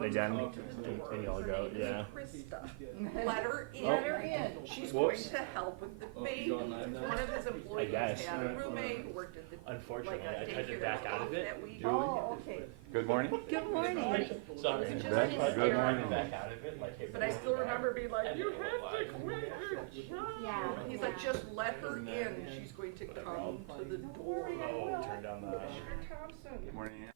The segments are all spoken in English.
Again, and y'all go, yeah. Krista. Let her in. Let her in. She's Whoops. going to help with the baby. One of his employees guess. had a roommate who worked at the Unfortunately, like a I tried to daycare back out of it. that we Oh, okay. Good morning. Good morning. Sorry. It's just Good hysterical. morning. Back out of it, like, But I still remember being like, you have to quit your job. Yeah, He's like, just let her in. She's going to come to the door. Oh, turn down the. Commissioner Thompson. Good morning.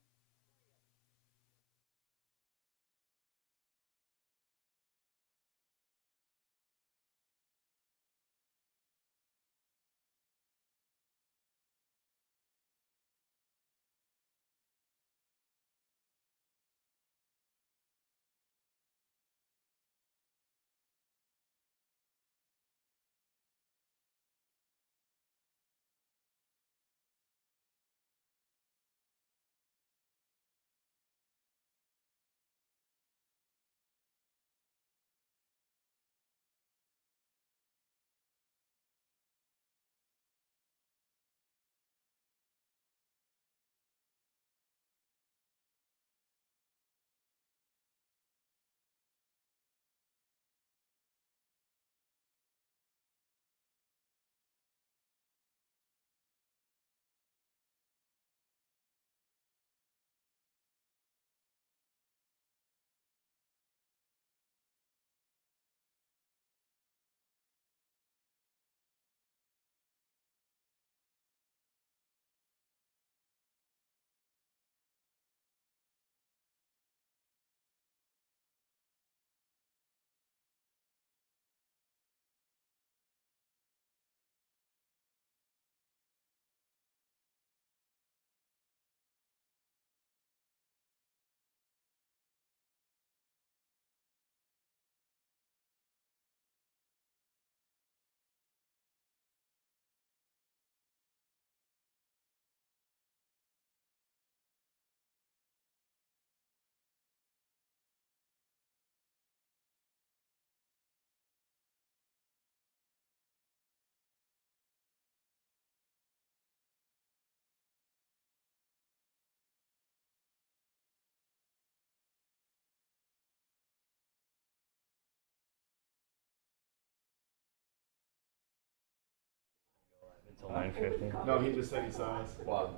Until 9:50. No, he just said he saw us. Well,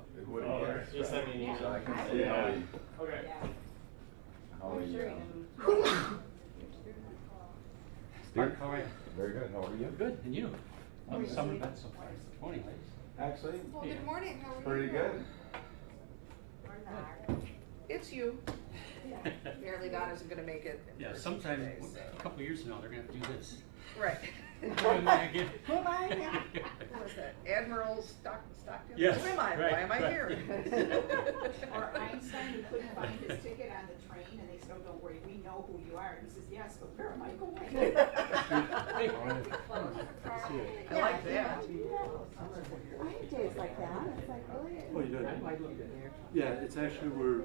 He sent me an email. so I can see how he, Okay. how he, Stuart, how are you? very good, how are you? Good, and you? How's the summer been so far? Morning, ladies. Actually, Well, good morning. How are pretty you? good. It's you. Apparently Don isn't going to make it. in Yeah, person sometime, today, so. a couple of years from now, they're gonna have to do this. Right. Who am I again? Who am I? What was that? Admiral Stockton? Yes, Who am I? right, Why am I right. here? Or Einstein, who couldn't find his ticket on the train, and they said, "Oh, don't worry, we know who you are." And he says, "Yes, but where am I going?" Hey. I like that. I have days like that. It's like, Oh, you did? Yeah, it's actually, we're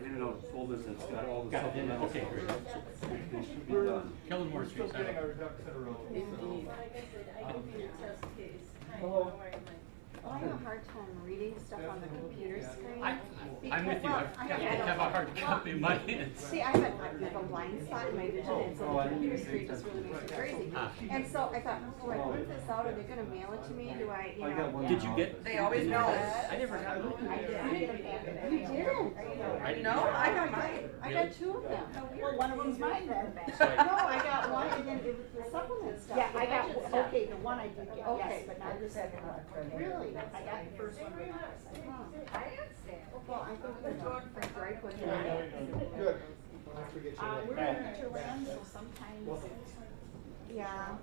handing out folders that's got all the Got it, supplemental. okay, great. They should be done. Kellen Moore Street. Still getting our ducks in a row. indeed. Hello. Oh, I have a hard time reading stuff on the computer screen. I'm with you, Well, I I have a hard copy in my hands. See, I have a blind spot in my vision, and so the computer screen just really makes me crazy. And so I thought, do I print this out? Are they gonna mail it to me? Do I, you I got know? one. Did you get? They always mail it. I never got one. You didn't? No, I got mine. I got two of them. Well, one of them's mine then. No, I got one, and then it was the supplement stuff. Yeah, I got, budget stuff. okay, the one I did get, Okay. yes, but not the second one. Really? I got the first one. but not the second. Well, I think the dog for gripe with Good. I forget your We're name. in Turin, so sometimes. Yeah.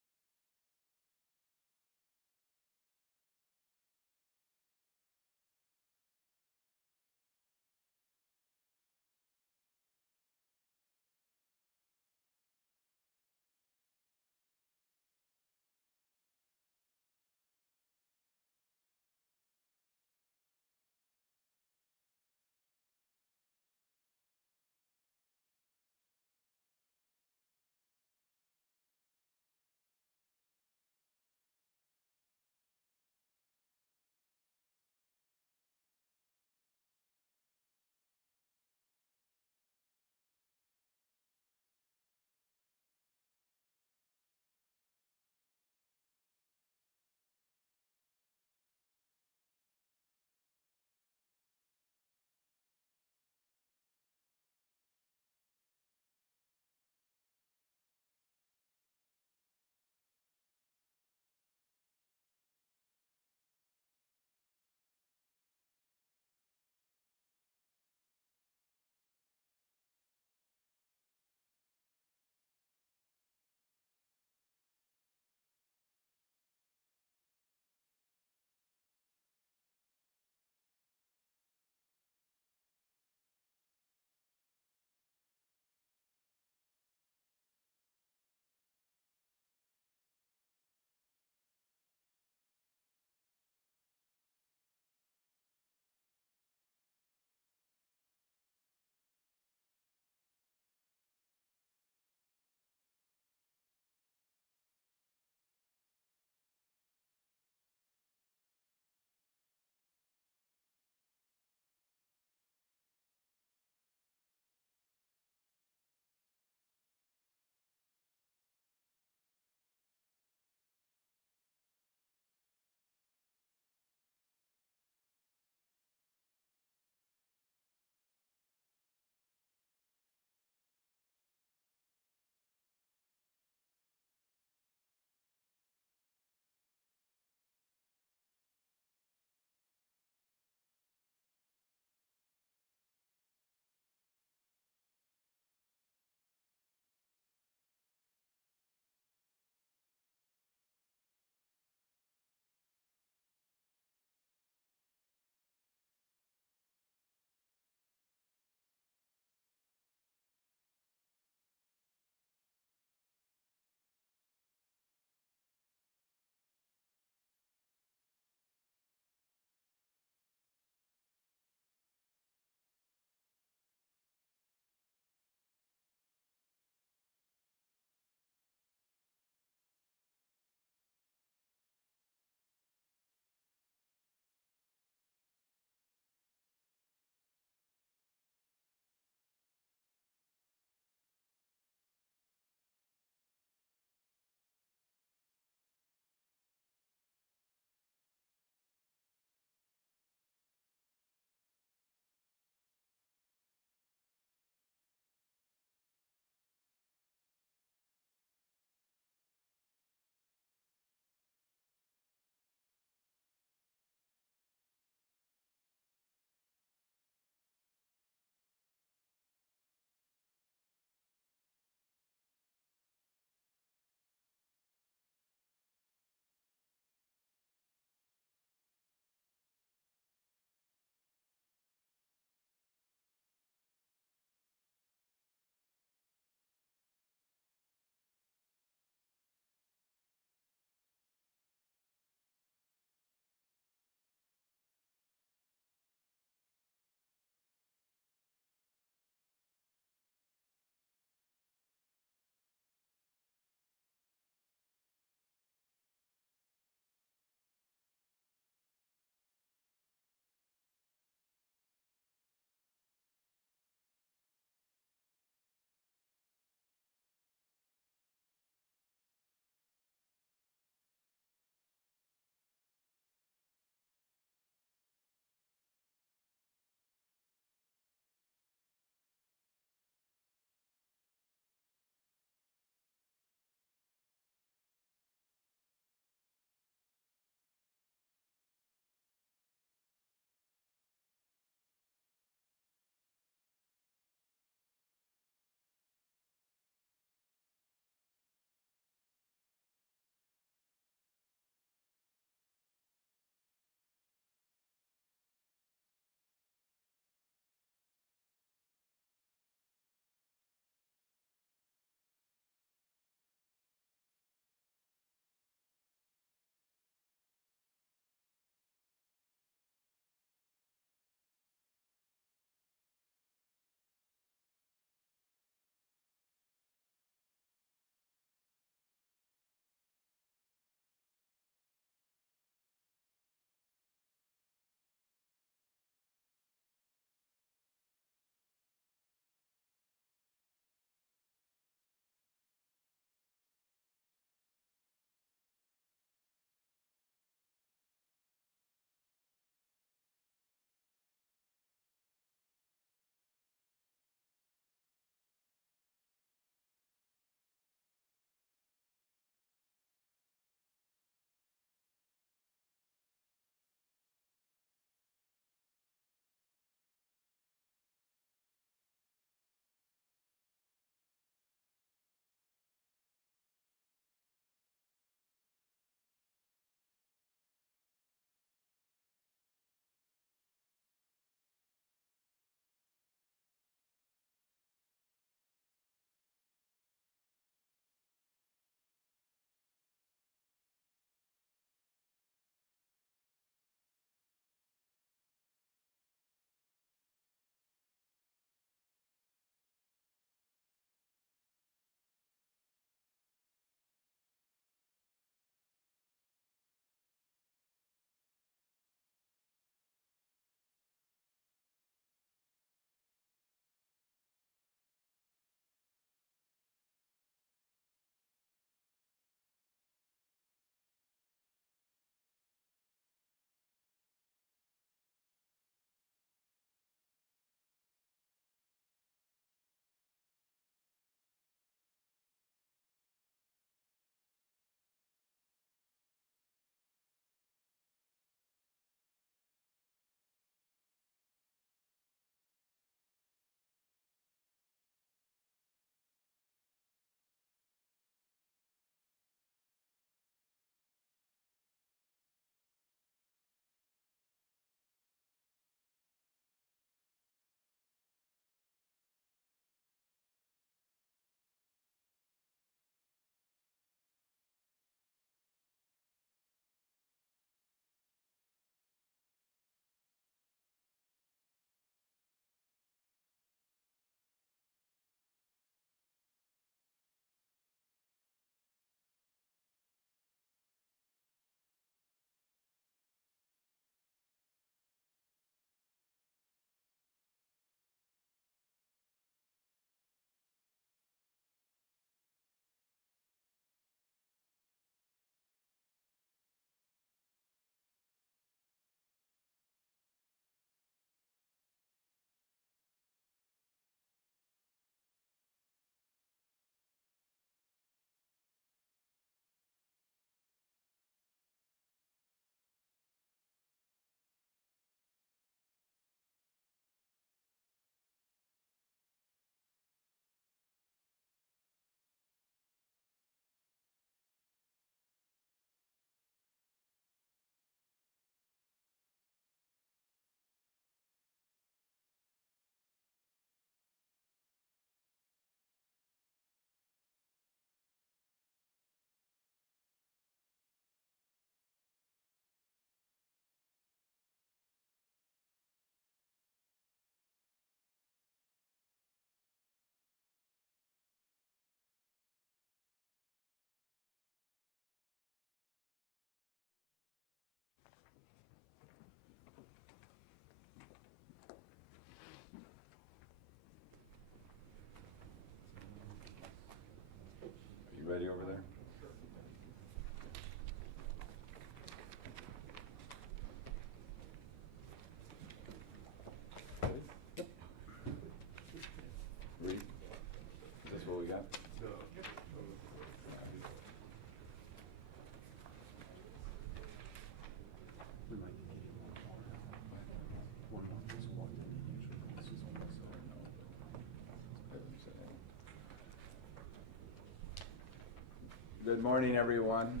Good morning, everyone.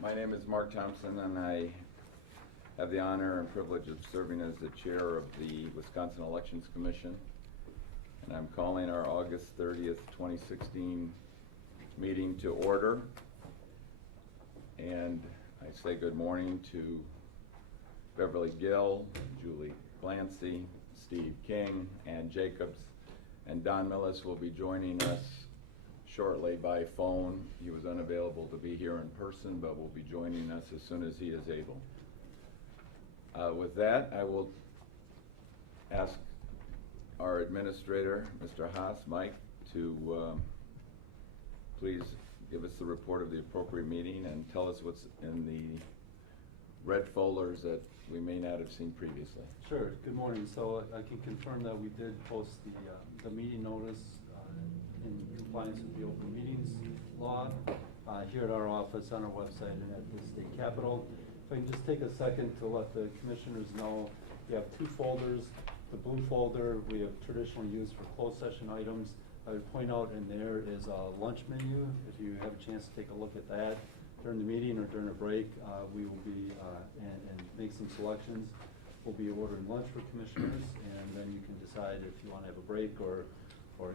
My name is Mark Thompson, and I have the honor and privilege of serving as the chair of the Wisconsin Elections Commission. And I'm calling our August 30th, 2016 meeting to order. And I say good morning to Beverly Gill, Julie Clancy, Steve King, Ann Jacobs, and Don Millis will be joining us shortly by phone. He was unavailable to be here in person, but will be joining us as soon as he is able. With that, I will ask our administrator, Mr. Haas, Mike, to please give us the report of the appropriate meeting and tell us what's in the red folders that we may not have seen previously. Sure. Good morning. So I can confirm that we did post the meeting notice in compliance with the open meetings law here at our office, on our website, and at the state capitol. If I can just take a second to let the commissioners know, we have two folders. The blue folder we have traditionally used for closed session items. I would point out in there is a lunch menu. If you have a chance to take a look at that during the meeting or during a break, we will be, and make some selections. We'll be ordering lunch for commissioners, and then you can decide if you want to have a break or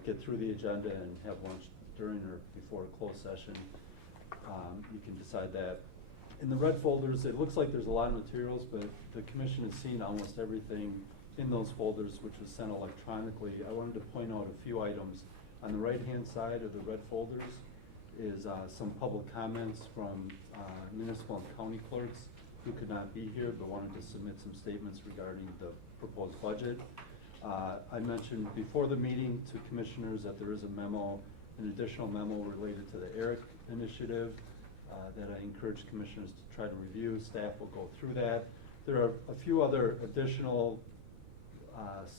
get through the agenda and have lunch during or before a closed session. You can decide that. In the red folders, it looks like there's a lot of materials, but the commission has seen almost everything in those folders, which was sent electronically. I wanted to point out a few items. On the right-hand side of the red folders is some public comments from municipal and county clerks who could not be here but wanted to submit some statements regarding the proposed budget. I mentioned before the meeting to commissioners that there is a memo, an additional memo related to the ERIC initiative that I encourage commissioners to try to review. Staff will go through that. There are a few other additional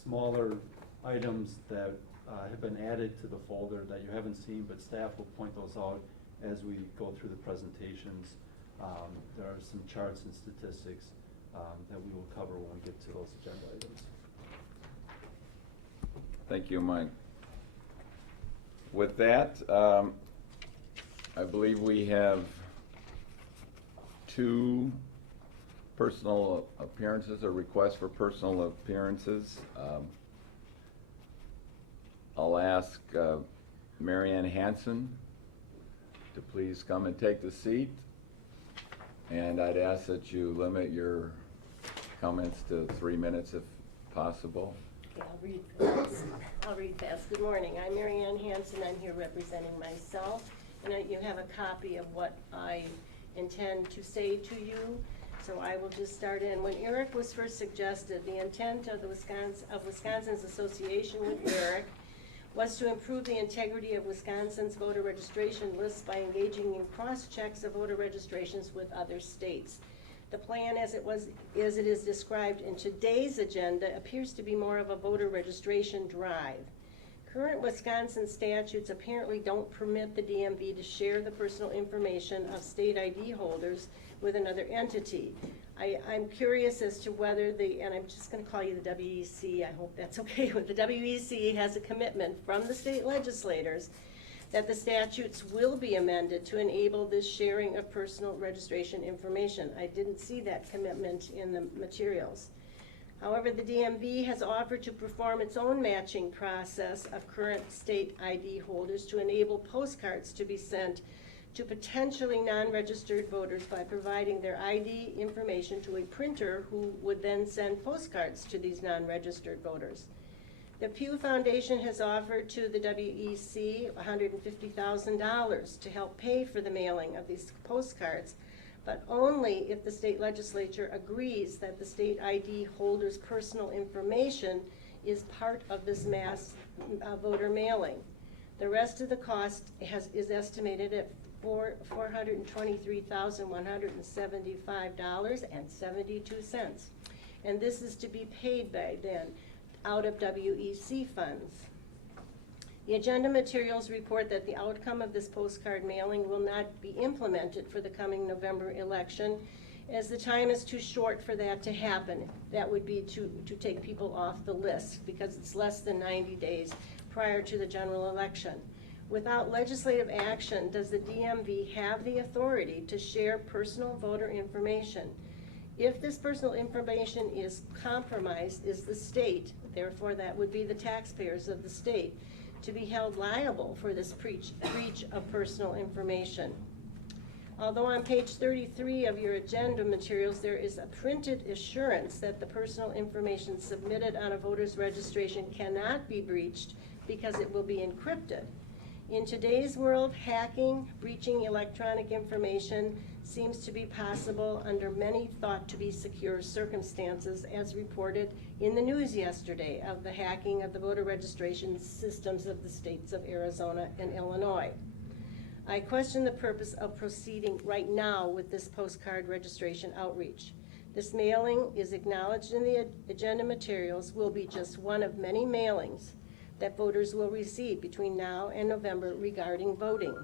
smaller items that have been added to the folder that you haven't seen, but staff will point those out as we go through the presentations. There are some charts and statistics that we will cover when we get to those agenda items. Thank you, Mike. With that, I believe we have two personal appearances or requests for personal appearances. I'll ask Marianne Hansen to please come and take the seat. And I'd ask that you limit your comments to 3 minutes if possible. Okay, I'll read fast. Good morning. I'm Marianne Hansen. I'm here representing myself. And you have a copy of what I intend to say to you. So I will just start in. When ERIC was first suggested, the intent of Wisconsin's association with ERIC was to improve the integrity of Wisconsin's voter registration lists by engaging in cross-checks of voter registrations with other states. The plan as it is described in today's agenda appears to be more of a voter registration drive. Current Wisconsin statutes apparently don't permit the DMV to share the personal information of state ID holders with another entity. I'm curious as to whether and I'm just going to call you the WEC, I hope that's okay with the WEC, has a commitment from the state legislators that the statutes will be amended to enable this sharing of personal registration information. I didn't see that commitment in the materials. However, the DMV has offered to perform its own matching process of current state ID holders to enable postcards to be sent to potentially non-registered voters by providing their ID information to a printer who would then send postcards to these non-registered voters. The Pew Foundation has offered to the WEC $150,000 to help pay for the mailing of these postcards, but only if the state legislature agrees that the state ID holder's personal information is part of this mass voter mailing. The rest of the cost is estimated at $423,175.72, and this is to be paid by then out of WEC funds. The agenda materials report that the outcome of this postcard mailing will not be implemented for the coming November election, as the time is too short for that to happen. That would be to take people off the list, because it's less than 90 days prior to the general election. Without legislative action, does the DMV have the authority to share personal voter information? If this personal information is compromised, is the state, therefore that would be the taxpayers of the state, to be held liable for this breach of personal information? Although on page 33 of your agenda materials, there is a printed assurance that the personal information submitted on a voter's registration cannot be breached because it will be encrypted. In today's world, hacking, breaching electronic information seems to be possible under many thought to be secure circumstances, as reported in the news yesterday of the hacking of the voter registration systems of the states of Arizona and Illinois. I question the purpose of proceeding right now with this postcard registration outreach. This mailing is acknowledged in the agenda materials, will be just one of many mailings that voters will receive between now and November regarding voting.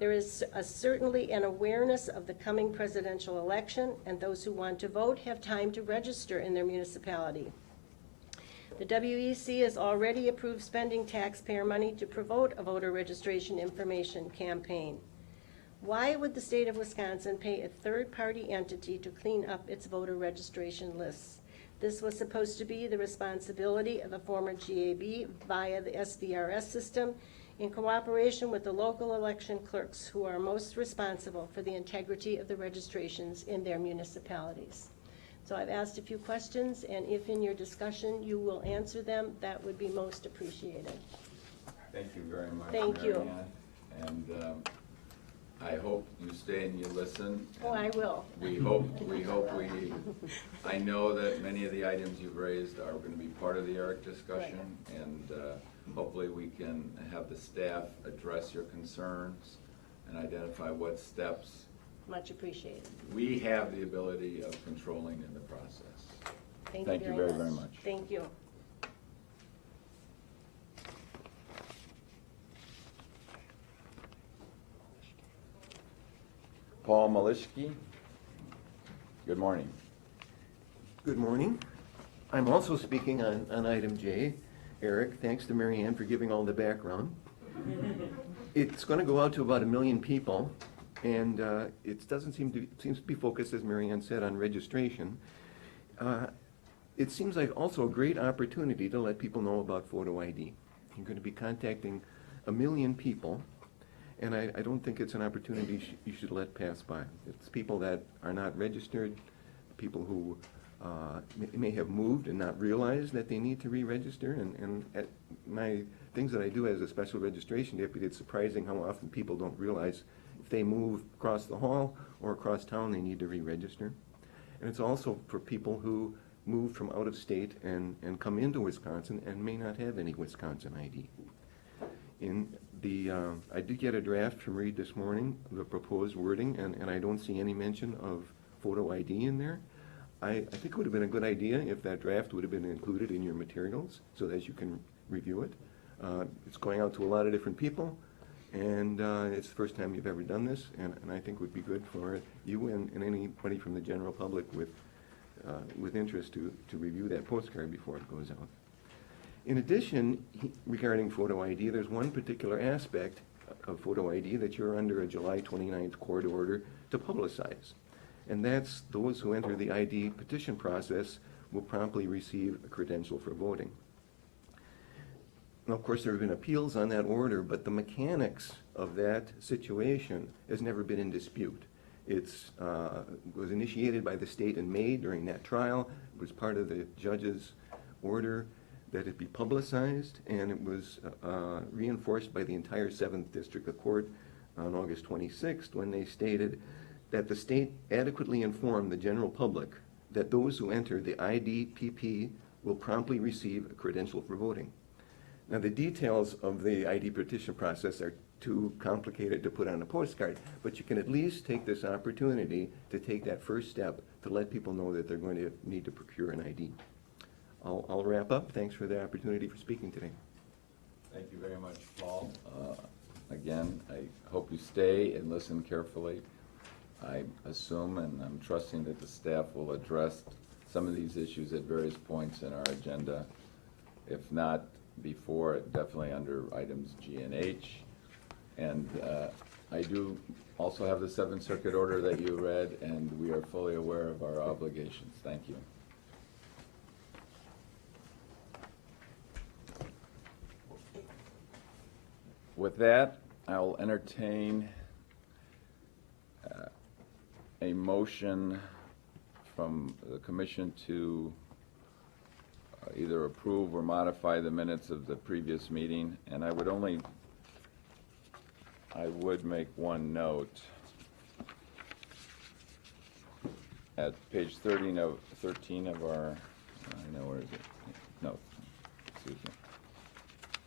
There is certainly an awareness of the coming presidential election, and those who want to vote have time to register in their municipality. The WEC has already approved spending taxpayer money to promote a voter registration information campaign. Why would the state of Wisconsin pay a third-party entity to clean up its voter registration lists? This was supposed to be the responsibility of the former GAB via the SVRS system in cooperation with the local election clerks who are most responsible for the integrity of the registrations in their municipalities. So I've asked a few questions, and if in your discussion you will answer them, that would be most appreciated. Thank you very much, Thank you. Marianne. And I hope you stay and you listen. Oh, I will. I know that many of the items you've raised are going to be part of the ERIC discussion, and hopefully we can have the staff address your concerns and identify what steps. Much appreciated. We have the ability of controlling in the process. Thank you very much. much. Thank you. Paul Malishki, good morning. Good morning. I'm also speaking on item J. Eric, thanks to Mary Ann for giving all the background. It's going to go out to about 1 million people, and it seems to be focused, as Mary Ann said, on registration. It seems like also a great opportunity to let people know about photo ID. You're going to be contacting 1 million people, and I don't think it's an opportunity you should let pass by. It's people that are not registered, people who may have moved and not realized that they need to re-register, and at my things that I do as a special registration deputy, it's surprising how often people don't realize if they move across the hall or across town, they need to re-register. And it's also for people who move from out of state and come into Wisconsin and may not have any Wisconsin ID. I did get a draft from Reed this morning, the proposed wording, and I don't see any mention of photo ID in there. I think it would have been a good idea if that draft would have been included in your materials so that you can review it. It's going out to a lot of different people, and it's the first time you've ever done this, and I think it would be good for you and anybody from the general public with interest to review that postcard before it goes out. In addition, regarding photo ID, there's one particular aspect of photo ID that you're under a July 29th court order to publicize. And that's those who enter the ID petition process will promptly receive a credential for voting. Now, of course, there have been appeals on that order, but the mechanics of that situation has never been in dispute. It was initiated by the state in May during that trial. It was part of the judge's order that it be publicized, and it was reinforced by the entire 7th District of Court on August 26th when they stated that the state adequately informed the general public that those who enter the IDPP will promptly receive a credential for voting. Now, the details of the ID petition process are too complicated to put on a postcard, but you can at least take this opportunity to take that first step to let people know that they're going to need to procure an ID. I'll wrap up. Thanks for the opportunity for speaking today. Thank you very much, Paul. Again, I hope you stay and listen carefully. I assume and I'm trusting that the staff will address some of these issues at various points in our agenda. If not before, definitely under items G and H. And I do also have the Seventh Circuit order that you read, and we are fully aware of our obligations. Thank you. With that, I'll entertain a motion from the commission to either approve or modify the minutes of the previous meeting. And I would make one note. At page 13 of our, I know, where is it? No, excuse me.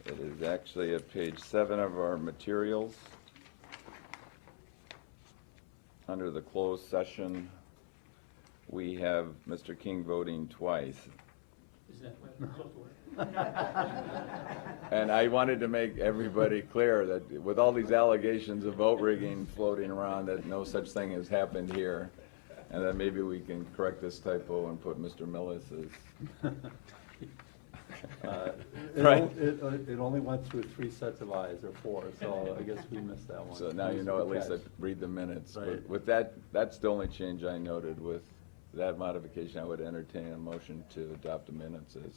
It is actually at page 7 of our materials. Under the closed session, we have Mr. King voting twice. Is that what we're supposed to work? And I wanted to make everybody clear that with all these allegations of vote rigging floating around, that no such thing has happened here. And that maybe we can correct this typo and put Mr. Millis's. Right. It only went through 3 sets of eyes, or 4, so I guess we missed that one. So now you know, at least I read the minutes. Right. With that, that's the only change I noted. With that modification, I would entertain a motion to adopt the minutes as.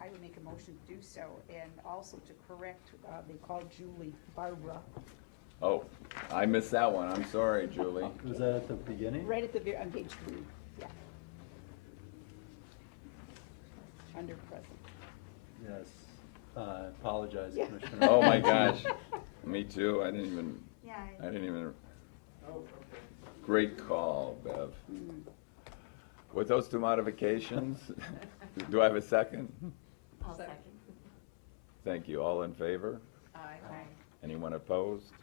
I would make a motion to do so, and also to correct, they called Julie Barbara. Oh, I missed that one. I'm sorry, Julie. Was that at the beginning? Right at the very, on page 3, yeah. Under present. Yes. Apologize, Yeah. Commissioner. Oh my gosh, me too. I didn't even. Oh, okay. Great call, Bev. Mm. With those 2 modifications, do I have a second? I'll second. Thank you. All in favor? Aye. Anyone opposed?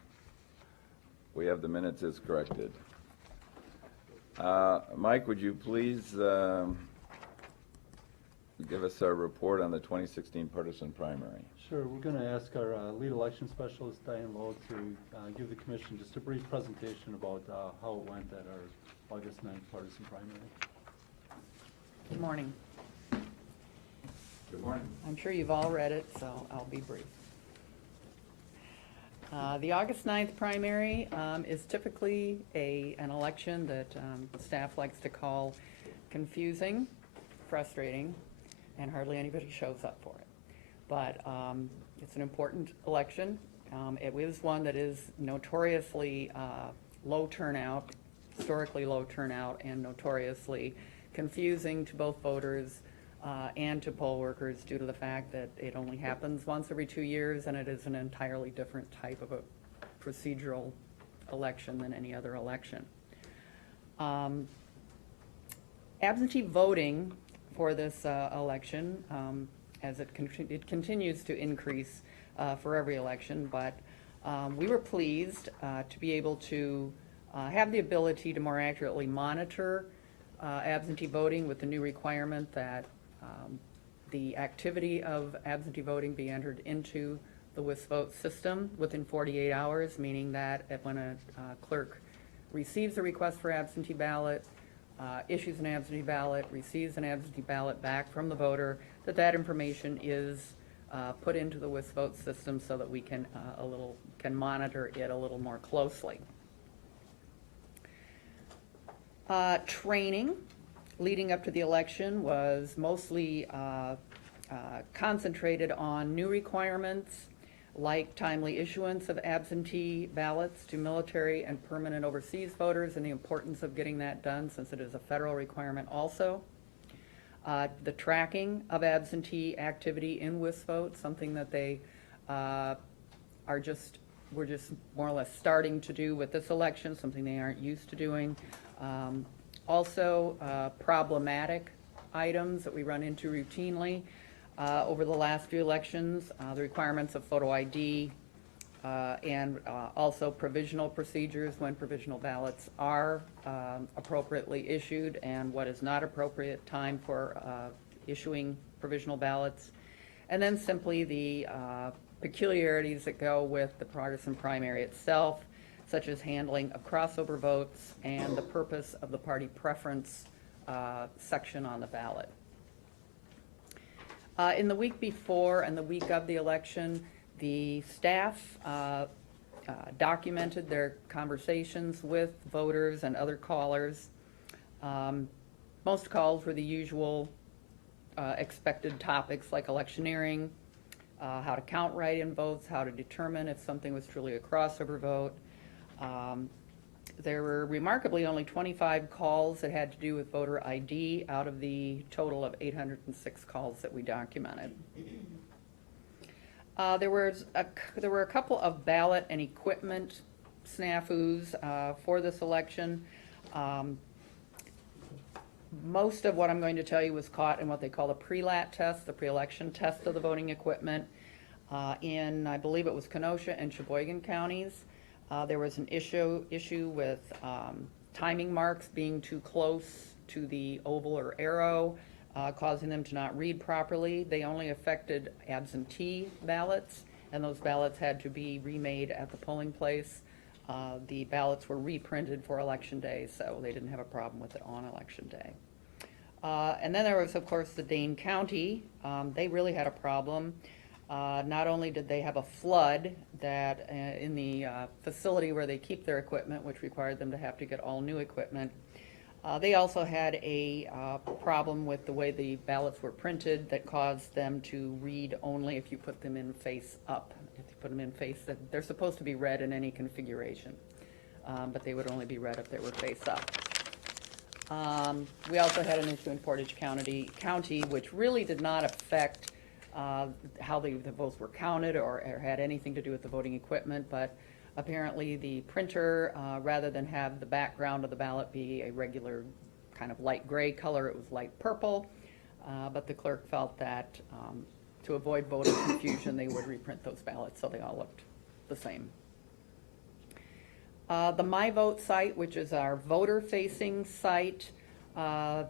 We have the minutes as corrected. Mike, would you please give us a report on the 2016 partisan primary? Sure, we're going to ask our lead election specialist, Diane Lowe, to give the commission just a brief presentation about how it went at our August 9th partisan primary. Good morning. Good morning. I'm sure you've all read it, so I'll be brief. The August 9th primary is typically an election that staff likes to call confusing, frustrating, and hardly anybody shows up for it. But it's an important election. It is one that is notoriously low turnout, historically low turnout, and notoriously confusing to both voters and to poll workers due to the fact that it only happens once every 2 years, and it is an entirely different type of a procedural election than any other election. Absentee voting for this election, as it continues to increase for every election, but we were pleased to be able to have the ability to more accurately monitor absentee voting with the new requirement that the activity of absentee voting be entered into the WISVOTE system within 48 hours, meaning that when a clerk receives a request for absentee ballot, issues an absentee ballot, receives an absentee ballot back from the voter, that information is put into the WISVOTE system so that we can monitor it a little more closely. Training leading up to the election was mostly concentrated on new requirements like timely issuance of absentee ballots to military and permanent overseas voters, and the importance of getting that done since it is a federal requirement also. The tracking of absentee activity in WISVOTE, something that they we're just more or less starting to do with this election, something they aren't used to doing. Also, problematic items that we run into routinely over the last few elections, the requirements of photo ID, and also provisional procedures when provisional ballots are appropriately issued and what is not appropriate time for issuing provisional ballots. And then simply the peculiarities that go with the partisan primary itself, such as handling of crossover votes and the purpose of the party preference section on the ballot. In the week before and the week of the election, The staff documented their conversations with voters and other callers. Most calls were the usual expected topics like electioneering, how to count write-in votes, how to determine if something was truly a crossover vote. There were remarkably only 25 calls that had to do with voter ID out of the total of 806 calls that we documented. There were a couple of ballot and equipment snafus for this election. Most of what I'm going to tell you was caught in what they call the pre-lat test, the pre-election test of the voting equipment in, I believe it was Kenosha and Sheboygan counties. There was an issue with timing marks being too close to the oval or arrow, causing them to not read properly. They only affected absentee ballots, and those ballots had to be remade at the polling place. The ballots were reprinted for election day, so they didn't have a problem with it on election day. And then there was, of course, the Dane County. They really had a problem. Not only did they have a flood that in the facility where they keep their equipment, which required them to have to get all new equipment, they also had a problem with the way the ballots were printed that caused them to read only if you put them in face up. If you put them in face, they're supposed to be read in any configuration, but they would only be read if they were face up. We also had an issue in Portage County, which really did not affect how the votes were counted or had anything to do with the voting equipment, but apparently the printer, rather than have the background of the ballot be a regular kind of light gray color, it was light purple, but the clerk felt that to avoid voter confusion, they would reprint those ballots so they all looked the same. The My Vote site, which is our voter-facing site, that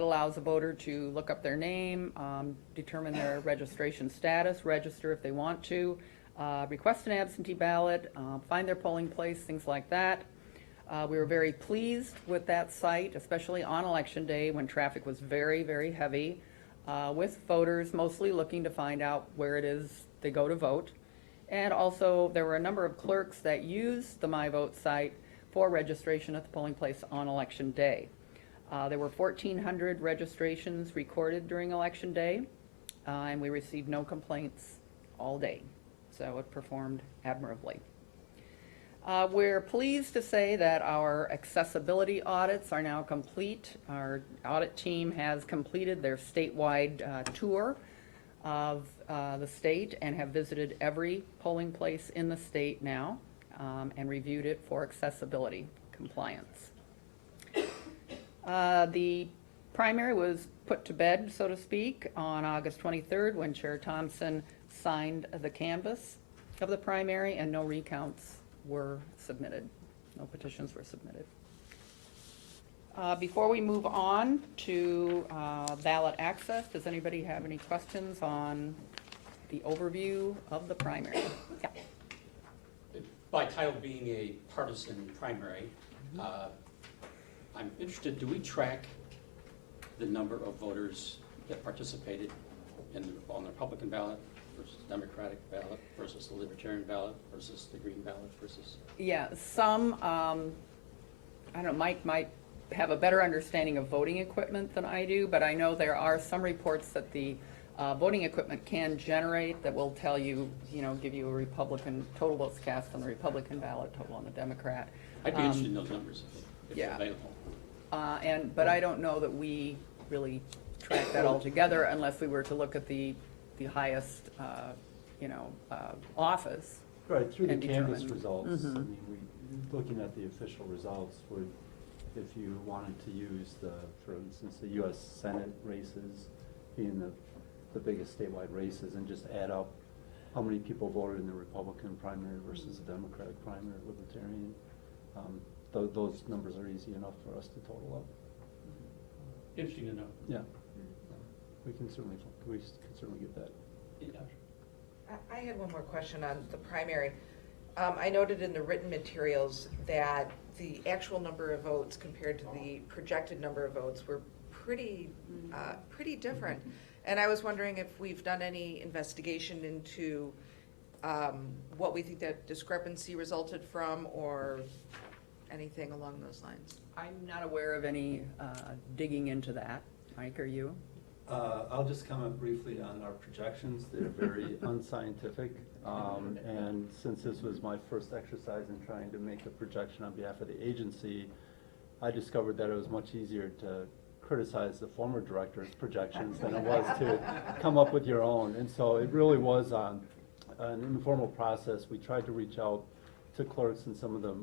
allows a voter to look up their name, determine their registration status, register if they want to, request an absentee ballot, find their polling place, things like that. We were very pleased with that site, especially on election day when traffic was very, very heavy, with voters mostly looking to find out where it is they go to vote. And also there were a number of clerks that used the My Vote site for registration at the polling place on election day. There were 1,400 registrations recorded during election day, and we received no complaints all day, so it performed admirably. We're pleased to say that our accessibility audits are now complete. Our audit team has completed their statewide tour of the state and have visited every polling place in the state now and reviewed it for accessibility compliance. The primary was put to bed, so to speak, on August 23rd when Chair Thompson signed the canvass of the primary, and no recounts were submitted. No petitions were submitted. Before we move on to ballot access, does anybody have any questions on the overview of the primary? Yeah. By title being a partisan primary, I'm interested, do we track the number of voters that participated on the Republican ballot versus Democratic ballot versus the Libertarian ballot versus the Green ballot versus? Yeah, some, I don't know, Mike might have a better understanding of voting equipment than I do, but I know there are some reports that the voting equipment can generate that will tell you, give you a Republican, total votes cast on the Republican ballot, total on the Democrat. I'd be interested in those numbers if yeah. they're available. But I don't know that we really track that all together unless we were to look at the highest, office. Right, through the and canvas determine. results. Mhm. I mean, looking at the official results would, if you wanted to use for instance, the U.S. Senate races being the biggest statewide races, and just add up how many people voted in the Republican primary versus the Democratic primary, Libertarian. Those numbers are easy enough for us to total up. Interesting to know. Yeah. We can certainly get that. Yeah. I had one more question on the primary. I noted in the written materials that the actual number of votes compared to the projected number of votes were pretty different. And I was wondering if we've done any investigation into what we think that discrepancy resulted from, or anything along those lines? I'm not aware of any digging into that. Mike, are you? I'll just comment briefly on our projections. They're very unscientific. And since this was my first exercise in trying to make a projection on behalf of the agency, I discovered that it was much easier to criticize the former director's projections than it was to come up with your own. And so it really was an informal process. We tried to reach out to clerks in some of the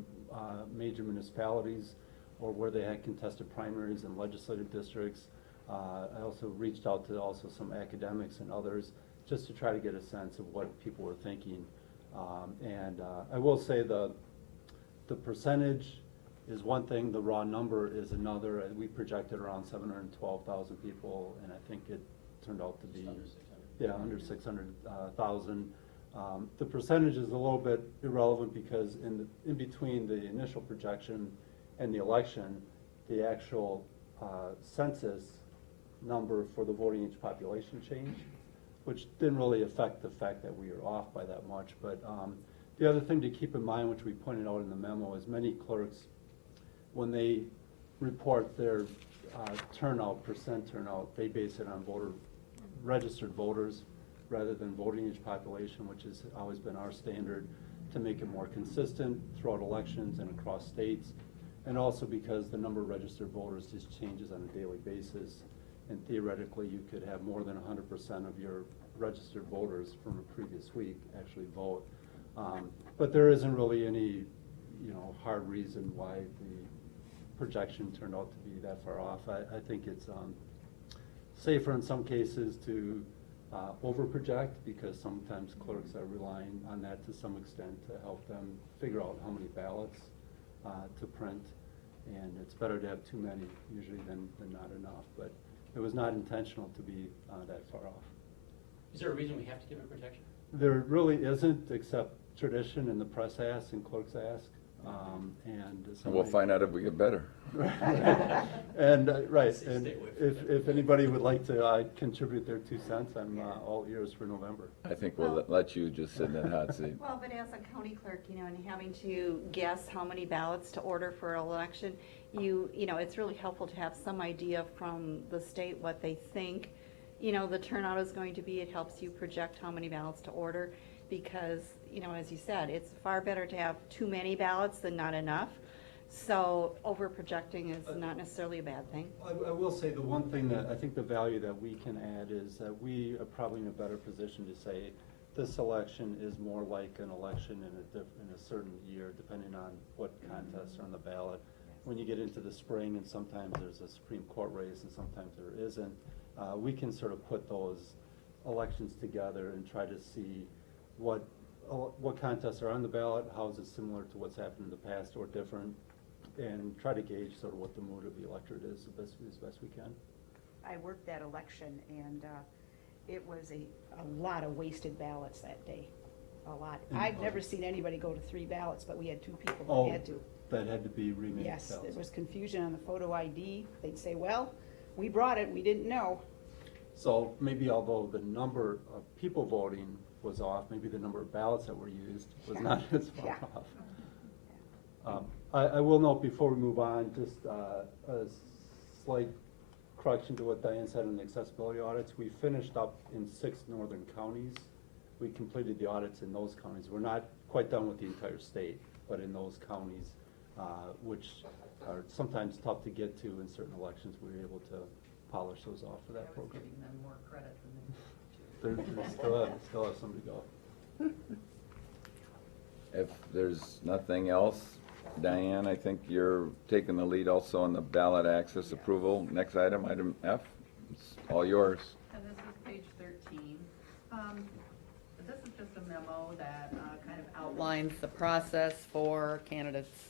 major municipalities or where they had contested primaries and legislative districts. I also reached out to some academics and others just to try to get a sense of what people were thinking. I will say the percentage is one thing, the raw number is another. We projected around 712,000 people, and I think it turned out to be under 600,000. The percentage is a little bit irrelevant because in between the initial projection and the election, the actual census number for the voting age population changed, which didn't really affect the fact that we were off by that much. But the other thing to keep in mind, which we pointed out in the memo, is many clerks, when they report their percent turnout, they base it on registered voters rather than voting age population, which has always been our standard to make it more consistent throughout elections and across states, and also because the number of registered voters just changes on a daily basis, and theoretically you could have more than 100% of your registered voters from a previous week actually vote. But there isn't really any hard reason why the projection turned out to be that far off. I think it's safer in some cases to over-project, because sometimes clerks are relying on that to some extent to help them figure out how many ballots to print, and it's better to have too many usually than not enough. But it was not intentional to be that far off. Is there a reason we have to give a projection? There really isn't, except tradition, and the press asks and clerks ask. And We'll find out if we get better. And and if anybody would like to contribute their 2 cents, I'm all ears for November. I think we'll let you just sit in that hot seat. Well, but as a county clerk, and having to guess how many ballots to order for an election, it's really helpful to have some idea from the state what they think, the turnout is going to be. It helps you project how many ballots to order, because, as you said, it's far better to have too many ballots than not enough. So over-projecting is not necessarily a bad thing. I will say the one thing that I think the value that we can add is that we are probably in a better position to say this election is more like an election in a certain year, depending on what contests are on the ballot. When you get into the spring, and sometimes there's a Supreme Court race and sometimes there isn't, we can sort of put those elections together and try to see what contests are on the ballot, how is it similar to what's happened in the past or different, and try to gauge sort of what the mood of the electorate is as best we can. I worked that election, and it was a lot of wasted ballots that day. A lot. I've never seen anybody go to 3 ballots, but we had 2 people that had to. That had to be remade. Yes, ballots. there was confusion on the photo ID. They'd say, well, we brought it, we didn't know. So maybe although the number of people voting was off, maybe the number of ballots that were used was not as far off. I will note before we move on, just a slight correction to what Diane said in the accessibility audits. We finished up in 6 northern counties. We completed the audits in those counties. We're not quite done with the entire state, but in those counties, which are sometimes tough to get to in certain elections, we were able to polish those off for that program. Giving them more credit than They still have some to go. If there's nothing else, Diane, I think you're taking the lead also on the ballot access approval. Next item, item F, it's all yours. And this is page 13. This is just a memo that kind of outlines the process for candidates,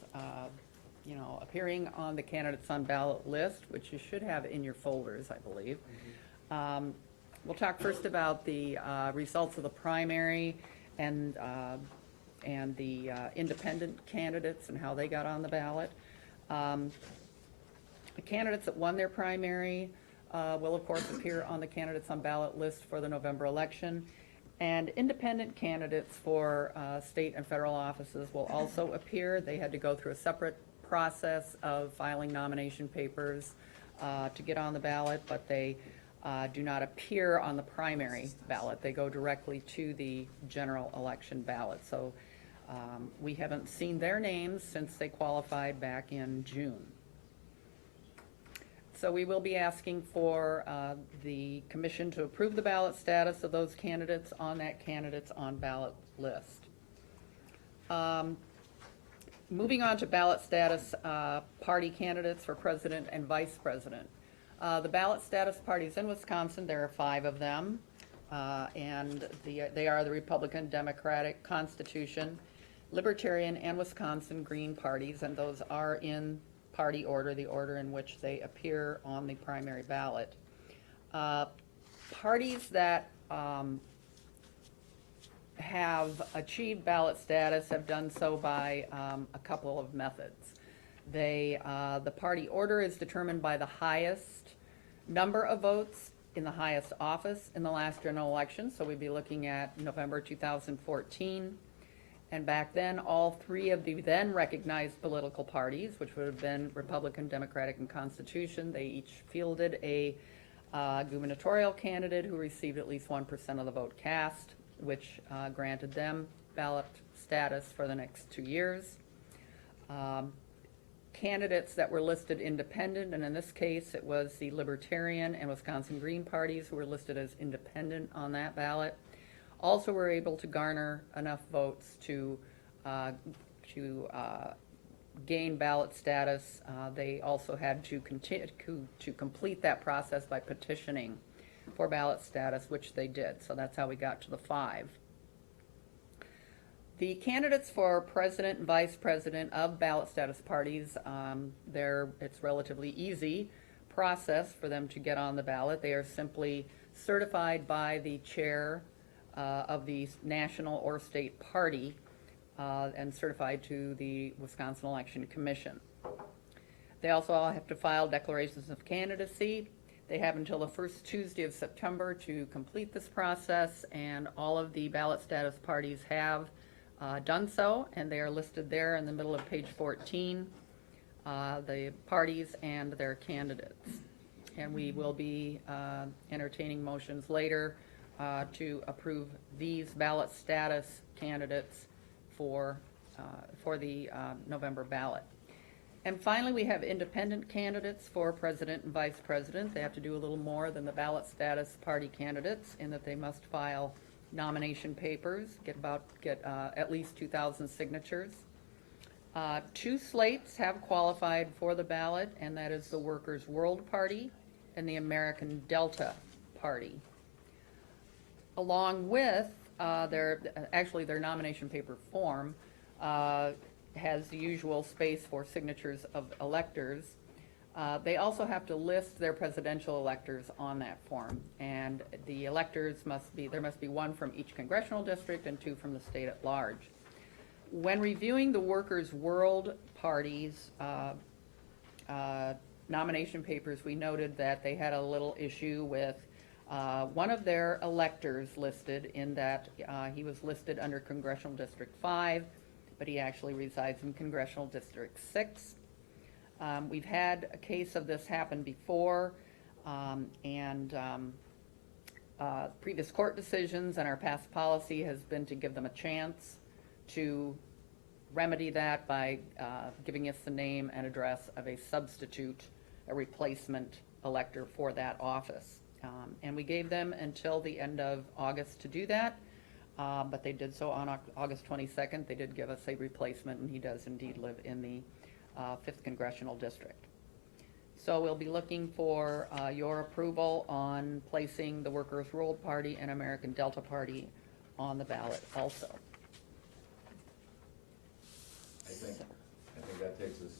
appearing on the candidates on ballot list, which you should have in your folders, I believe. We'll talk first about the results of the primary and the independent candidates and how they got on the ballot. The candidates that won their primary will, of course, appear on the candidates on ballot list for the November election. And independent candidates for state and federal offices will also appear. They had to go through a separate process of filing nomination papers to get on the ballot, but they do not appear on the primary ballot. They go directly to the general election ballot. So we haven't seen their names since they qualified back in June. So we will be asking for the commission to approve the ballot status of those candidates on that candidates on ballot list. Moving on to ballot status party candidates for president and vice president. The ballot status parties in Wisconsin, there are 5 of them, and they are the Republican, Democratic, Constitution, Libertarian, and Wisconsin Green parties, and those are in party order, the order in which they appear on the primary ballot. Parties that have achieved ballot status have done so by a couple of methods. The party order is determined by the highest number of votes in the highest office in the last general election, so we'd be looking at November 2014. And back then, all 3 of the then recognized political parties, which would have been Republican, Democratic, and Constitution, they each fielded a gubernatorial candidate who received at least 1% of the vote cast, which granted them ballot status for the next 2 years. Candidates that were listed independent, and in this case it was the Libertarian and Wisconsin Green parties who were listed as independent on that ballot, also were able to garner enough votes to gain ballot status. They also had to continue to complete that process by petitioning for ballot status, which they did. So that's how we got to the 5. The candidates for president and vice president of ballot status parties, it's relatively easy process for them to get on the ballot. They are simply certified by the chair of the national or state party and certified to the Wisconsin Election Commission. They also all have to file declarations of candidacy. They have until the first Tuesday of September to complete this process, and all of the ballot status parties have done so, and they are listed there in the middle of page 14, the parties and their candidates. And we will be entertaining motions later to approve these ballot status candidates for the November ballot. And finally, we have independent candidates for president and vice president. They have to do a little more than the ballot status party candidates in that they must file nomination papers, get at least 2,000 signatures. 2 slates have qualified for the ballot, and that is the Workers' World Party and the American Delta Party. Along with their nomination paper form has the usual space for signatures of electors. They also have to list their presidential electors on that form, and the electors there must be 1 from each congressional district and 2 from the state at large. When reviewing the Workers' World Party's nomination papers, we noted that they had a little issue with one of their electors listed, in that he was listed under Congressional District 5, but he actually resides in Congressional District 6. We've had a case of this happen before, and previous court decisions and our past policy has been to give them a chance to remedy that by giving us the name and address of a substitute, a replacement elector for that office. And we gave them until the end of August to do that, but they did so on August 22nd. They did give us a replacement, and he does indeed live in the 5th Congressional District. So we'll be looking for your approval on placing the Workers' World Party and American Delta Party on the ballot also. I think that takes us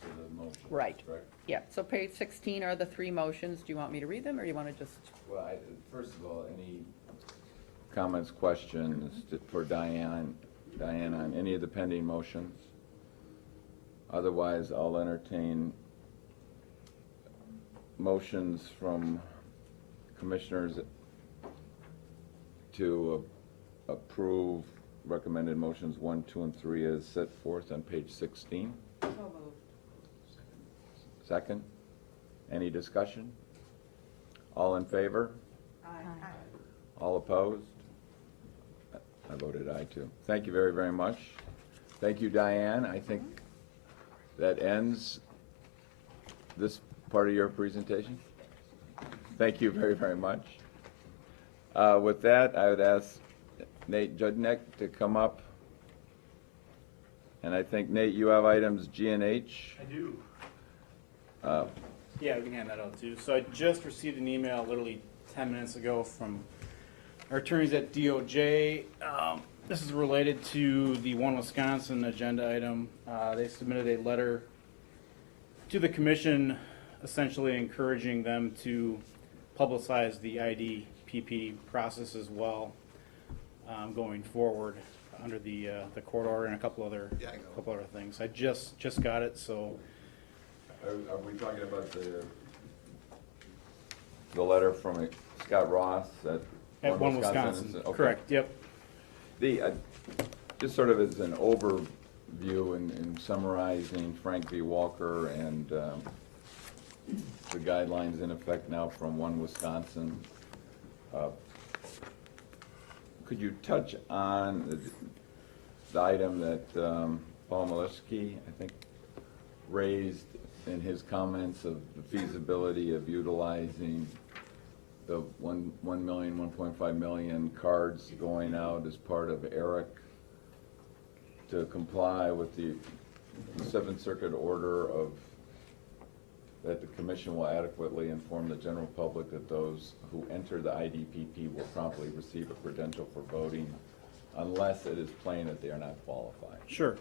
to the motion. Right. Correct? Yeah, so page 16 are the 3 motions. Do you want me to read them, or you want to just? Well, first of all, any comments, questions for Diane on any of the pending motions? Otherwise, I'll entertain motions from commissioners to approve recommended motions 1, 2, and 3 as set forth on page 16? So moved. Second? Any discussion? All in favor? Aye. All opposed? I voted aye too. Thank you very, very much. Thank you, Diane. I think that ends this part of your presentation. Thank you very, very much. With that, I would ask Nate Judnick to come up. And I think, Nate, you have items G and H. I do. Uh, Yeah, we can hand that out too. So I just received an email literally 10 minutes ago from our attorneys at DOJ. This is related to the One Wisconsin agenda item. They submitted a letter to the commission essentially encouraging them to publicize the IDPP process as well going forward under the court order and a couple other things. I just got it, so. Are we talking about the letter from Scott Ross At One Wisconsin, Okay. correct, yep. Just sort of as an overview and summarizing Frank V. Walker and the guidelines in effect now from One Wisconsin, could you touch on the item that Paul Malewski, I think, raised in his comments of the feasibility of utilizing the 1 million, 1.5 million cards going out as part of ERIC to comply with the Seventh Circuit order of that the commission will adequately inform the general public that those who enter the IDPP will promptly receive a credential for voting unless it is plain that they are not qualified. Sure.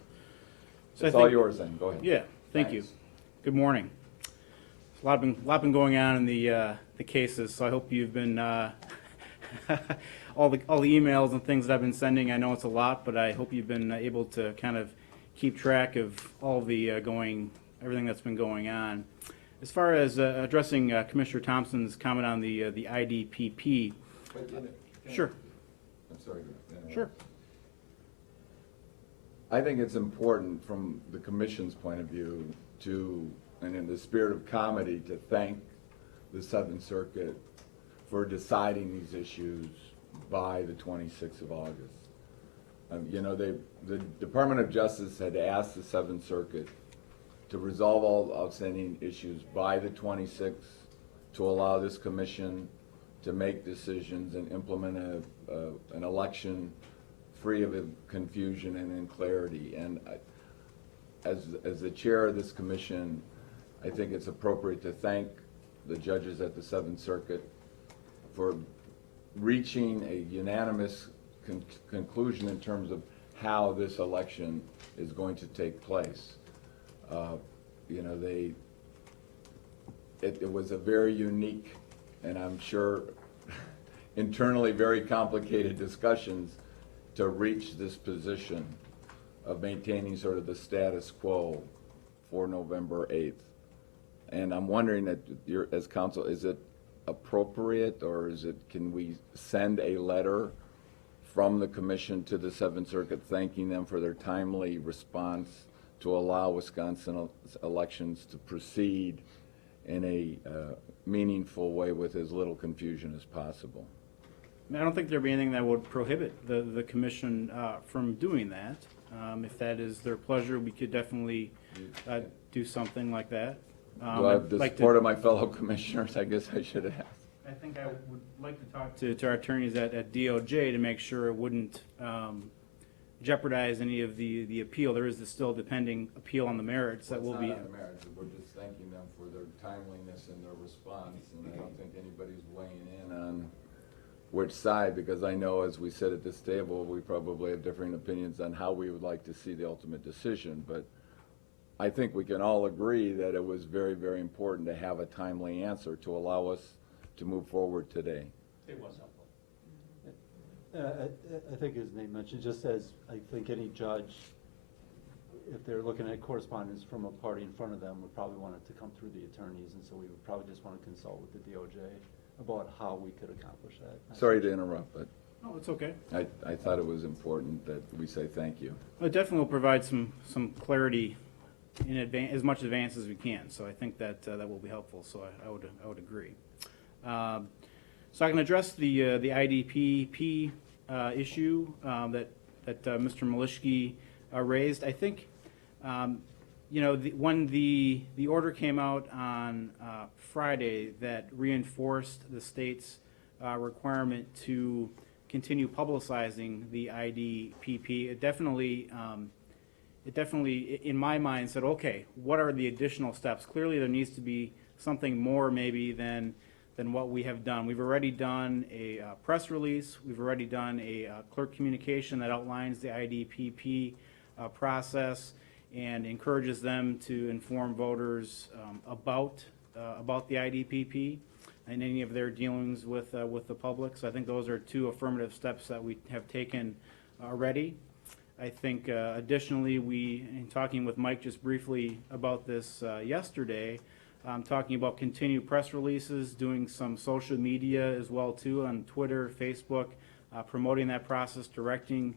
So It's all yours then, go ahead. Yeah, thank you. Thanks. Good morning. A lot been going on in the cases, so I hope you've been all the emails and things that I've been sending. I know it's a lot, but I hope you've been able to kind of keep track of all the everything that's been going on. As far as addressing Commissioner Thompson's comment on the IDPP, sure. I'm sorry. Sure. I think it's important from the commission's point of view to, and in the spirit of comedy, to thank the Seventh Circuit for deciding these issues by the 26th of August. You know, the Department of Justice had asked the Seventh Circuit to resolve all outstanding issues by the 26th to allow this commission to make decisions and implement an election free of confusion and in clarity. And as the chair of this commission, I think it's appropriate to thank the judges at the Seventh Circuit for reaching a unanimous conclusion in terms of how this election is going to take place. You know, it was a very unique, and I'm sure internally very complicated discussions to reach this position of maintaining sort of the status quo for November 8th. And I'm wondering that as counsel, is it appropriate, or can we send a letter from the commission to the Seventh Circuit thanking them for their timely response to allow Wisconsin elections to proceed in a meaningful way with as little confusion as possible? I don't think there'd be anything that would prohibit the commission from doing that. If that is their pleasure, we could definitely do something like that. Do I have the support of my fellow commissioners? I guess I should ask. I think I would like to talk to our attorneys at DOJ to make sure it wouldn't jeopardize any of the appeal. There is still the pending appeal on the merits that will be. It's not on the merits. We're just thanking them for their timeliness and their response, and I don't think anybody's weighing in on which side, because I know as we sit at this table, we probably have differing opinions on how we would like to see the ultimate decision, but I think we can all agree that it was very, very important to have a timely answer to allow us to move forward today. It was helpful. I think as Nate mentioned, just as I think any judge, if they're looking at correspondence from a party in front of them, would probably want it to come through the attorneys, and so we would probably just want to consult with the DOJ about how we could accomplish that. Sorry to interrupt, but No, it's okay. I thought it was important that we say thank you. It definitely will provide some clarity in advance, as much advance as we can. So I think that that will be helpful. So I would agree. So I can address the IDPP issue that Mr. Malishki raised. I think when the order came out on Friday that reinforced the state's requirement to continue publicizing the IDPP, it definitely, in my mind, said, okay, what are the additional steps? Clearly, there needs to be something more maybe than what we have done. We've already done a press release. We've already done a clerk communication that outlines the IDPP process and encourages them to inform voters about the IDPP and any of their dealings with the public. So I think those are two affirmative steps that we have taken already. I think additionally, in talking with Mike just briefly about this yesterday, talking about continued press releases, doing some social media as well too on Twitter, Facebook, promoting that process, directing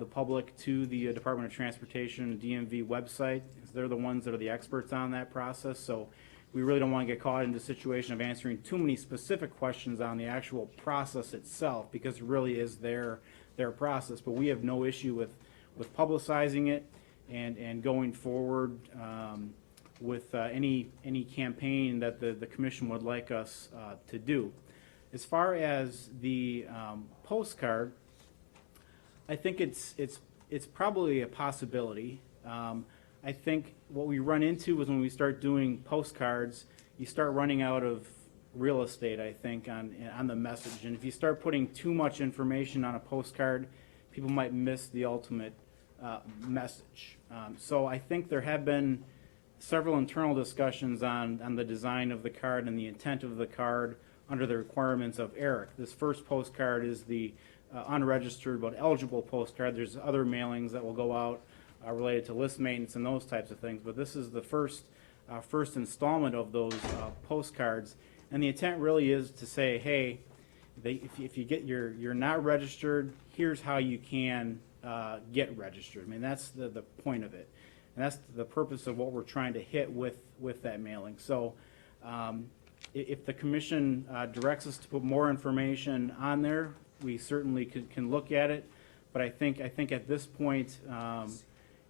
the public to the Department of Transportation DMV website, because they're the ones that are the experts on that process. So we really don't want to get caught in the situation of answering too many specific questions on the actual process itself, because it really is their process. But we have no issue with publicizing it and going forward with any campaign that the commission would like us to do. As far as the postcard, I think it's probably a possibility. I think what we run into is when we start doing postcards, you start running out of real estate, I think, on the message. And if you start putting too much information on a postcard, people might miss the ultimate message. So I think there have been several internal discussions on the design of the card and the intent of the card under the requirements of ERIC. This first postcard is the unregistered but eligible postcard. There's other mailings that will go out related to list maintenance and those types of things, but this is the first installment of those postcards. And the intent really is to say, hey, if you're not registered, here's how you can get registered. I mean, that's the point of it. And that's the purpose of what we're trying to hit with that mailing. So if the commission directs us to put more information on there, we certainly can look at it. But I think at this point,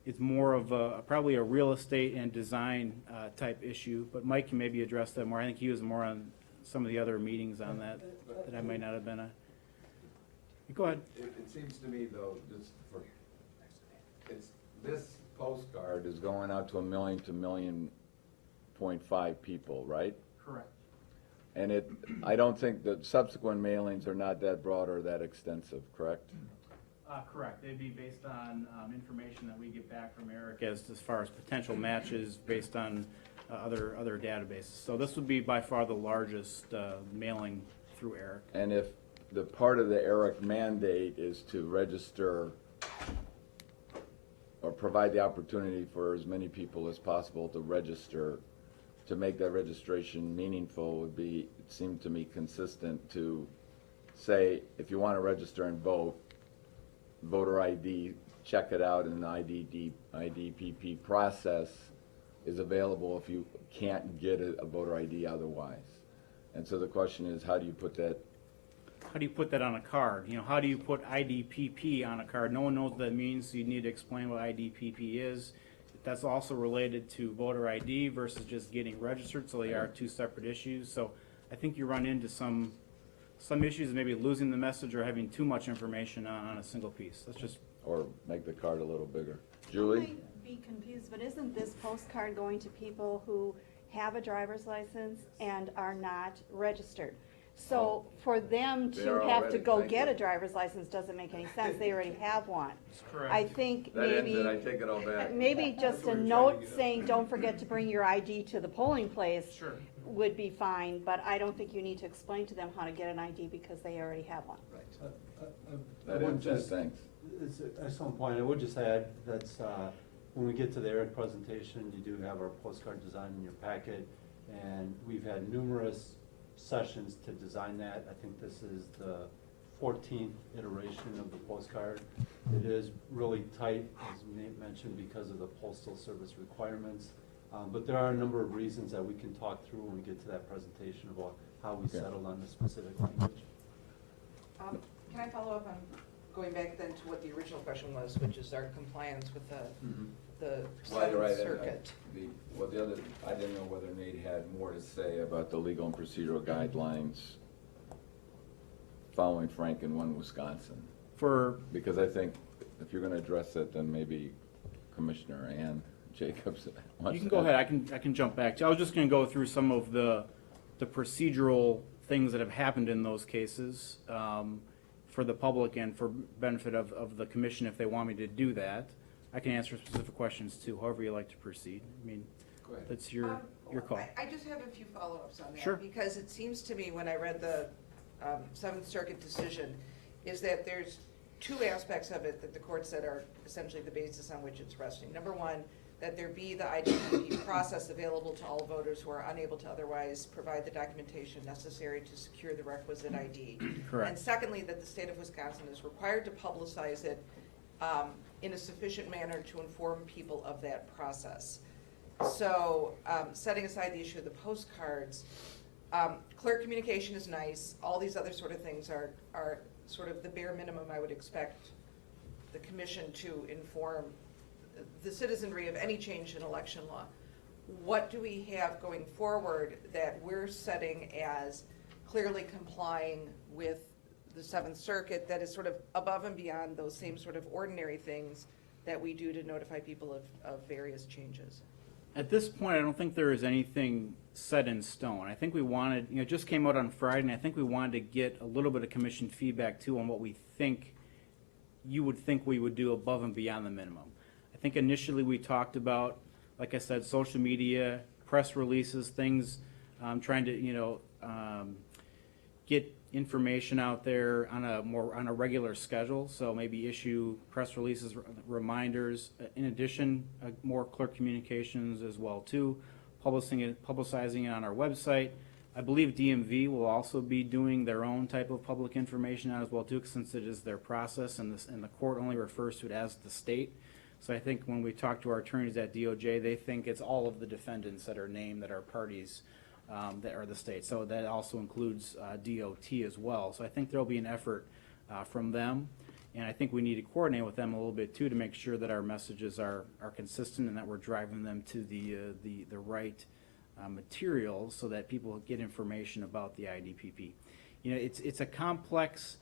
it's more of probably a real estate and design type issue. But Mike can maybe address that more. I think he was more on some of the other meetings on that I might not have been. Go ahead. It seems to me, though, this postcard is going out to 1 million to 1.5 million people, right? Correct. And I don't think the subsequent mailings are not that broad or that extensive, correct? Correct. They'd be based on information that we get back from ERIC as far as potential matches based on other databases. So this would be by far the largest mailing through ERIC. And if the part of the ERIC mandate is to register or provide the opportunity for as many people as possible to register, to make that registration meaningful, would be, it seemed to me, consistent to say, if you want to register and vote, voter ID, check it out, and the IDPP process is available if you can't get a voter ID otherwise. And so the question is, how do you put that? How do you put that on a card? You know, how do you put IDPP on a card? No one knows what that means, so you need to explain what IDPP is. That's also related to voter ID versus just getting registered, so they are two separate issues. So I think you run into some issues of maybe losing the message or having too much information on a single piece. Let's just... Or make the card a little bigger. I Julie? might be confused, but isn't this postcard going to people who have a driver's license and are not registered? So for them to They're have to already, go thank get you. a driver's license doesn't make any sense. They already have one. That's correct. I think That ends maybe, it, I take it all back. maybe just a note saying, don't forget to bring your ID to the polling place Sure. would be fine, but I don't think you need to explain to them how to get an ID because they already have one. I That would ends it, just, thanks. at some point, I would just add that when we get to the ERIC presentation, you do have our postcard design in your packet, and we've had numerous sessions to design that. I think this is the 14th iteration of the postcard. It is really tight, as Nate mentioned, because of the Postal Service requirements. But there are a number of reasons that we can talk through when we get to that presentation about how we settled on the specific language. Can I follow up on going back then to what the original question was, which is our compliance with the Right, Seventh right, Circuit? I didn't know whether Nate had more to say about the legal and procedural guidelines following Frank and 1 Wisconsin. Because I think if you're gonna address it, then maybe Commissioner Ann Jacobs wants to. You can go ahead, I can jump back to, I was just gonna go through some of the procedural things that have happened in those cases, for the public and for benefit of the commission if they want me to do that. I can answer specific questions too, however you like to proceed. I mean, Go ahead. that's your call. I just have a few follow-ups on that. Sure. Because it seems to me, when I read the Seventh Circuit decision, is that there's two aspects of it that the court said are essentially the basis on which it's resting. Number one, that there be the IDP process available to all voters who are unable to otherwise provide the documentation necessary to secure the requisite ID. Correct. And secondly, that the state of Wisconsin is required to publicize it in a sufficient manner to inform people of that process. So, setting aside the issue of the postcards, clear communication is nice. All these other sort of things are sort of the bare minimum I would expect the commission to inform the citizenry of any change in election law. What do we have going forward that we're setting as clearly complying with the Seventh Circuit that is sort of above and beyond those same sort of ordinary things that we do to notify people of various changes? At this point, I don't think there is anything set in stone. I think we wanted, it just came out on Friday, and I think we wanted to get a little bit of commission feedback too on what we think you would think we would do above and beyond the minimum. I think initially we talked about, like I said, social media, press releases, things, trying to, get information out there on a regular schedule. So maybe issue press releases, reminders. In addition, more clerk communications as well too. Publicizing it on our website. I believe DMV will also be doing their own type of public information out as well too, since it is their process, and the court only refers to it as the state. So I think when we talk to our attorneys at DOJ, they think it's all of the defendants that are named that are parties that are the state. So that also includes DOT as well. So I think there'll be an effort from them, and I think we need to coordinate with them a little bit too to make sure that our messages are consistent and that we're driving them to the right materials so that people get information about the IDPP. It's a complex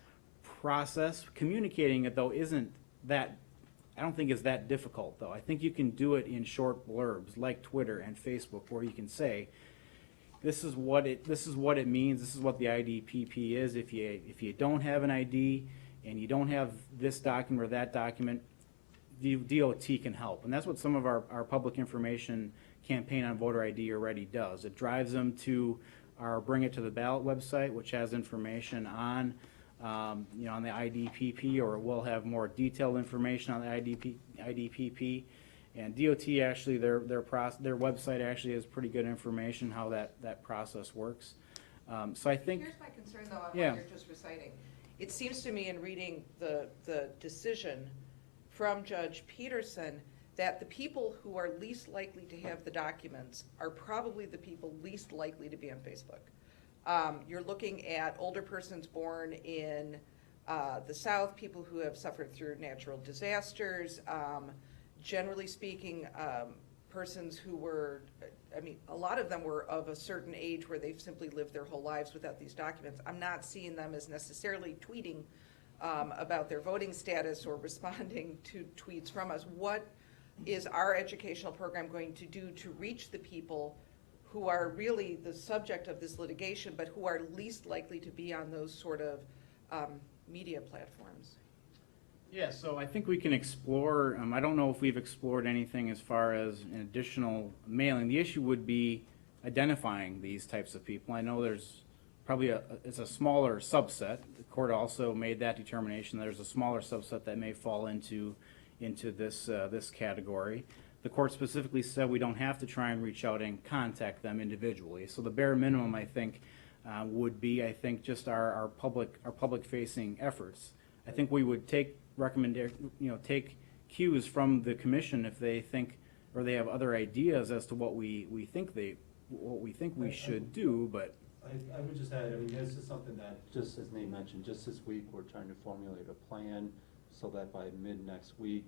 process. Communicating it though isn't that, I don't think is that difficult though. I think you can do it in short blurbs like Twitter and Facebook, where you can say, this is what it means, this is what the IDPP is. If you don't have an ID and you don't have this document or that document, the DOT can help. And that's what some of our public information campaign on voter ID already does. It drives them to our Bring It to the Ballot website, which has information on on the IDPP, or it will have more detailed information on the IDPP. And DOT actually, their website actually has pretty good information how that process works. So I think. Here's my concern though on Yeah. what you're just reciting. It seems to me in reading the decision from Judge Peterson that the people who are least likely to have the documents are probably the people least likely to be on Facebook. You're looking at older persons born in the South, people who have suffered through natural disasters, generally speaking, persons who were, a lot of them were of a certain age where they've simply lived their whole lives without these documents. I'm not seeing them as necessarily tweeting about their voting status or responding to tweets from us. What is our educational program going to do to reach the people who are really the subject of this litigation, but who are least likely to be on those sort of media platforms? Yeah, so I think we can explore, I don't know if we've explored anything as far as an additional mailing. The issue would be identifying these types of people. I know there's probably it's a smaller subset. The court also made that determination. There's a smaller subset that may fall into this category. The court specifically said we don't have to try and reach out and contact them individually. So the bare minimum, I think, would be, I think, just our public facing efforts. I think we would take take cues from the commission if they think, or they have other ideas as to what we think we should do, but. I would just add, I mean, this is something that, just as Nate mentioned, just this week, we're trying to formulate a plan so that by mid next week,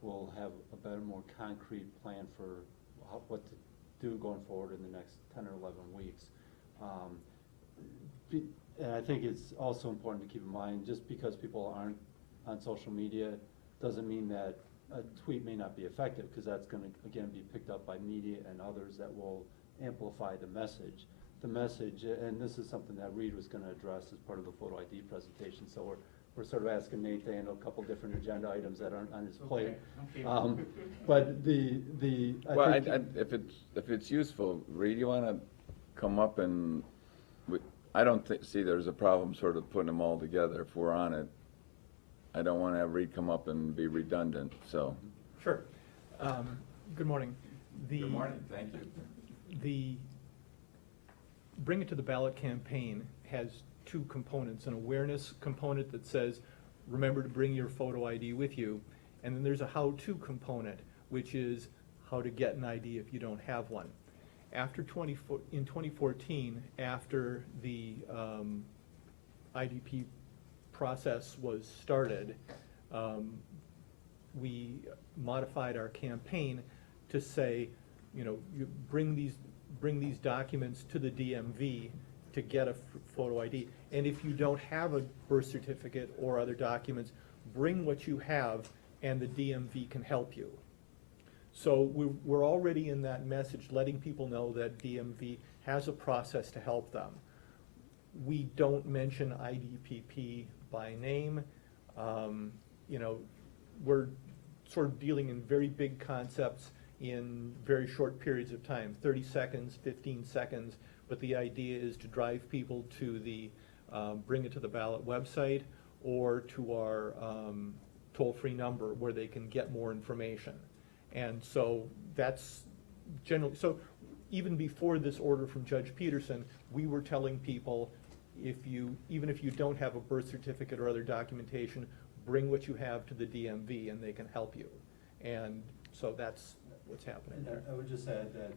we'll have a better, more concrete plan for what to do going forward in the next 10 or 11 weeks. And I think it's also important to keep in mind, just because people aren't on social media, doesn't mean that a tweet may not be effective, because that's going to, again, be picked up by media and others that will amplify the message. The message, and this is something that Reed was going to address as part of the photo ID presentation, so we're sort of asking Nate to handle a couple different agenda items that aren't on his plate. Okay. But Well, if it's useful, Reed, you want to come up and, I don't see there's a problem sort of putting them all together if we're on it. I don't want to have Reed come up and be redundant, so. Sure. Good morning. Good morning, thank you. The Bring It to the Ballot campaign has two components: an awareness component that says, remember to bring your photo ID with you, and then there's a how-to component, which is how to get an ID if you don't have one. In 2014, after the IDP process was started, we modified our campaign to say, you bring these documents to the DMV to get a photo ID. And if you don't have a birth certificate or other documents, bring what you have and the DMV can help you. So we're already in that message, letting people know that DMV has a process to help them. We don't mention IDPP by name. We're sort of dealing in very big concepts in very short periods of time, 30 seconds, 15 seconds, but the idea is to drive people to the Bring It to the Ballot website or to our toll-free number where they can get more information. And so that's generally, so even before this order from Judge Peterson, we were telling people, even if you don't have a birth certificate or other documentation, bring what you have to the DMV and they can help you. And so that's what's happening there. I would just add that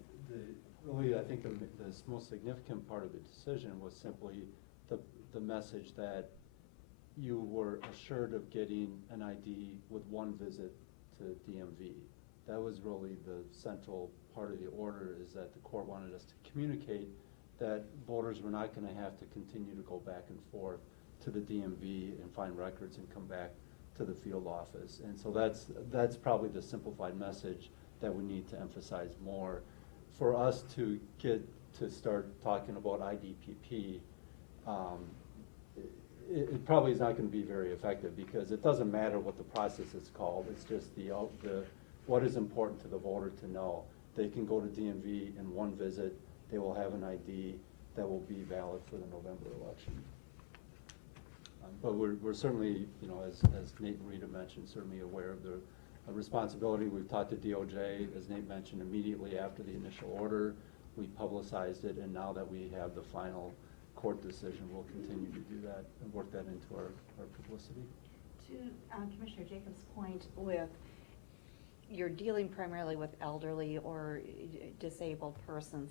I think the most significant part of the decision was simply the message that you were assured of getting an ID with one visit to DMV. That was really the central part of the order, is that the court wanted us to communicate that voters were not going to have to continue to go back and forth to the DMV and find records and come back to the field office. And so that's probably the simplified message that we need to emphasize more. For us to start talking about IDPP, it probably is not going to be very effective, because it doesn't matter what the process is called. It's just what is important to the voter to know. They can go to DMV in one visit. They will have an ID that will be valid for the November election. But we're certainly, as Nate and Rita mentioned, certainly aware of the responsibility. We've talked to DOJ, as Nate mentioned, immediately after the initial order. We publicized it, and now that we have the final court decision, we'll continue to do that and work that into our publicity. To Commissioner Jacobs' point, you're dealing primarily with elderly or disabled persons.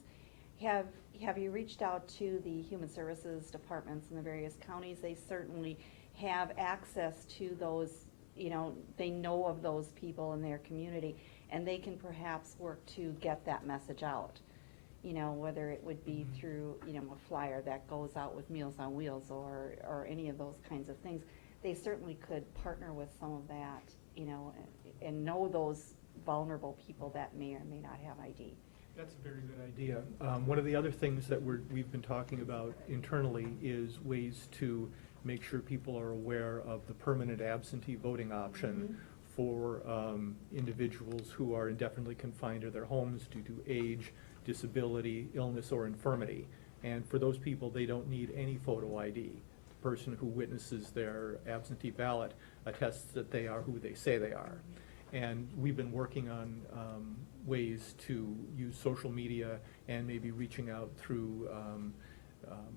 Have you reached out to the human services departments in the various counties? They certainly have access to those, they know of those people in their community, and they can perhaps work to get that message out. Whether it would be through, a flyer that goes out with Meals on Wheels or any of those kinds of things. They certainly could partner with some of that, and know those vulnerable people that may or may not have ID. That's a very good idea. One of the other things that we've been talking about internally is ways to make sure people are aware of the permanent absentee voting option for individuals who are indefinitely confined to their homes due to age, disability, illness, or infirmity. And for those people, they don't need any photo ID. The person who witnesses their absentee ballot attests that they are who they say they are. And we've been working on ways to use social media and maybe reaching out through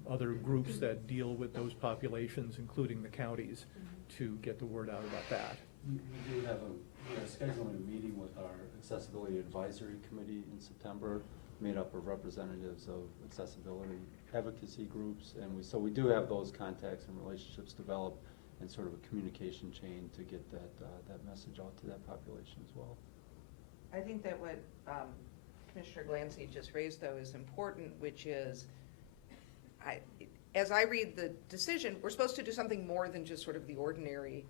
other groups that deal with those populations, including the counties, to get the word out about that. We are scheduling a meeting with our Accessibility Advisory Committee in September, made up of representatives of accessibility advocacy groups, and so we do have those contacts and relationships developed and sort of a communication chain to get that message out to that population as well. I think that what Commissioner Glancy just raised, though, is important, which is, as I read the decision, we're supposed to do something more than just sort of the ordinary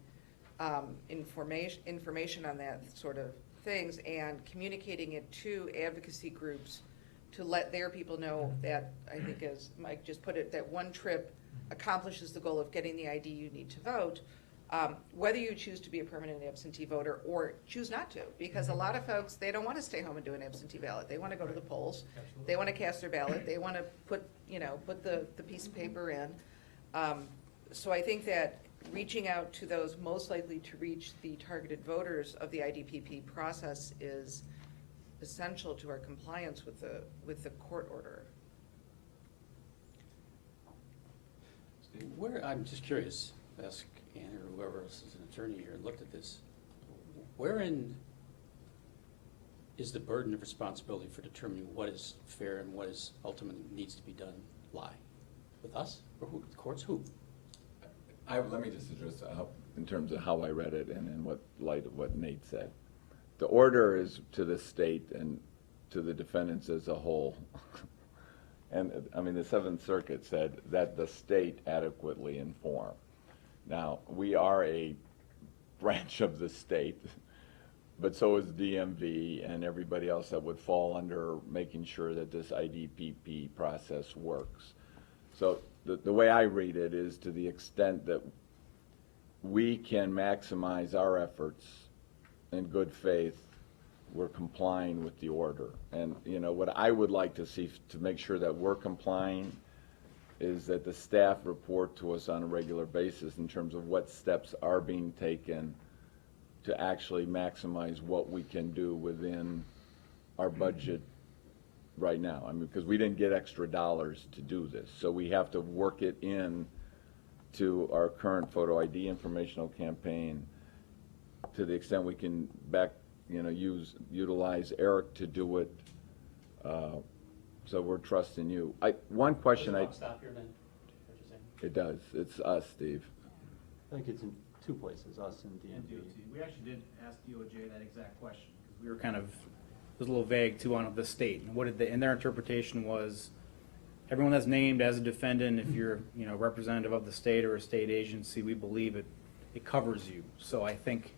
information on that sort of things, and communicating it to advocacy groups to let their people know that, I think as Mike just put it, that one trip accomplishes the goal of getting the ID you need to vote, whether you choose to be a permanent absentee voter or choose not to. Because a lot of folks, they don't want to stay home and do an absentee ballot. They want to go to the polls. They want to cast their ballot. They want to put the piece of paper in. So I think that reaching out to those most likely to reach the targeted voters of the IDPP process is essential to our compliance with the court order. I'm just curious, ask Ann or whoever else is an attorney here and looked at this. Wherein is the burden of responsibility for determining what is fair and what is ultimately needs to be done lie? With us? Or who? The courts? Who? Let me just address in terms of how I read it and in what light of what Nate said. The order is to the state and to the defendants as a whole. And I mean, the Seventh Circuit said that the state adequately inform. Now, we are a branch of the state, but so is DMV and everybody else that would fall under making sure that this IDPP process works. So the way I read it is, to the extent that we can maximize our efforts in good faith, we're complying with the order. And you know what I would like to see to make sure that we're complying is that the staff report to us on a regular basis in terms of what steps are being taken to actually maximize what we can do within our budget right now. I mean, because we didn't get extra dollars to do this, so we have to work it in to our current photo ID informational campaign to the extent we can utilize Eric to do it. So we're trusting you. One question Does the buck stop here then? What you're saying? It does. It's us, Steve. I think it's in two places, us and DMV. We actually did ask DOJ that exact question, because we were kind of, it was a little vague too on the state. And what did and their interpretation was, everyone that's named as a defendant, if you're representative of the state or a state agency, we believe it covers you. So I think,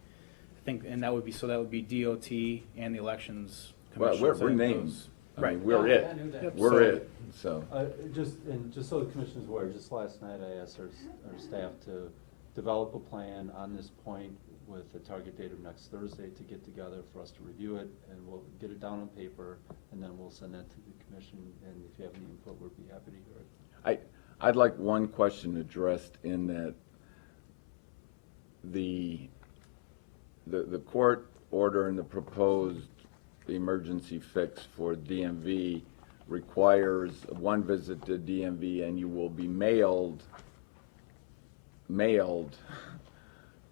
and that would be DOT and the elections commission. Well, we're named. Right. I mean, we're it. I knew that. Yep. We're So- it. So. Just so the commission's aware, just last night I asked our staff to develop a plan on this point with a target date of next Thursday to get together for us to review it, and we'll get it down on paper, and then we'll send that to the commission, and if you have any input, we'd be happy to hear it. I'd like one question addressed in that the court order and the proposed emergency fix for DMV requires one visit to DMV, and you will be mailed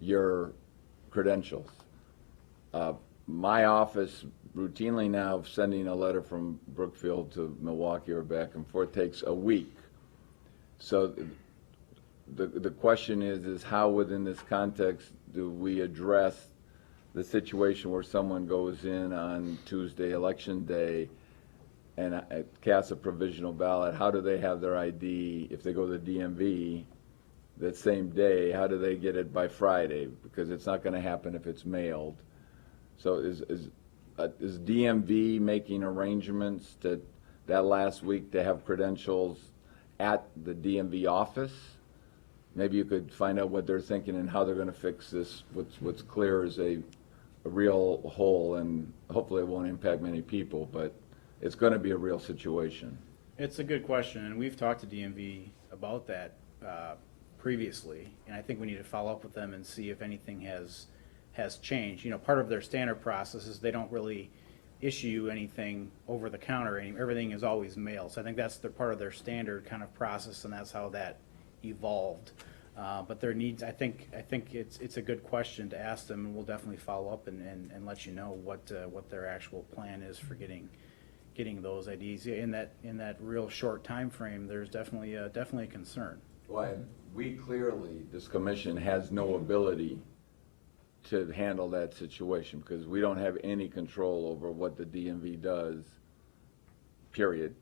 your credentials. My office routinely now sending a letter from Brookfield to Milwaukee or back and forth takes a week. So the question is how within this context do we address the situation where someone goes in on Tuesday, election day, and casts a provisional ballot? How do they have their ID if they go to the DMV that same day? How do they get it by Friday? Because it's not going to happen if it's mailed. So is DMV making arrangements that last week to have credentials at the DMV office? Maybe you could find out what they're thinking and how they're going to fix this. What's clear is a real hole, and hopefully it won't impact many people, but it's going to be a real situation. It's a good question, and we've talked to DMV about that previously, and I think we need to follow up with them and see if anything has changed. Part of their standard process is they don't really issue anything over the counter. Everything is always mailed. So I think that's part of their standard kind of process, and that's how that evolved. But there needs, I think it's a good question to ask them, and we'll definitely follow up and let you know what their actual plan is for getting those IDs. In that real short time frame, there's definitely a concern. Well, and we clearly, this commission has no ability to handle that situation because we don't have any control over what the DMV does, period.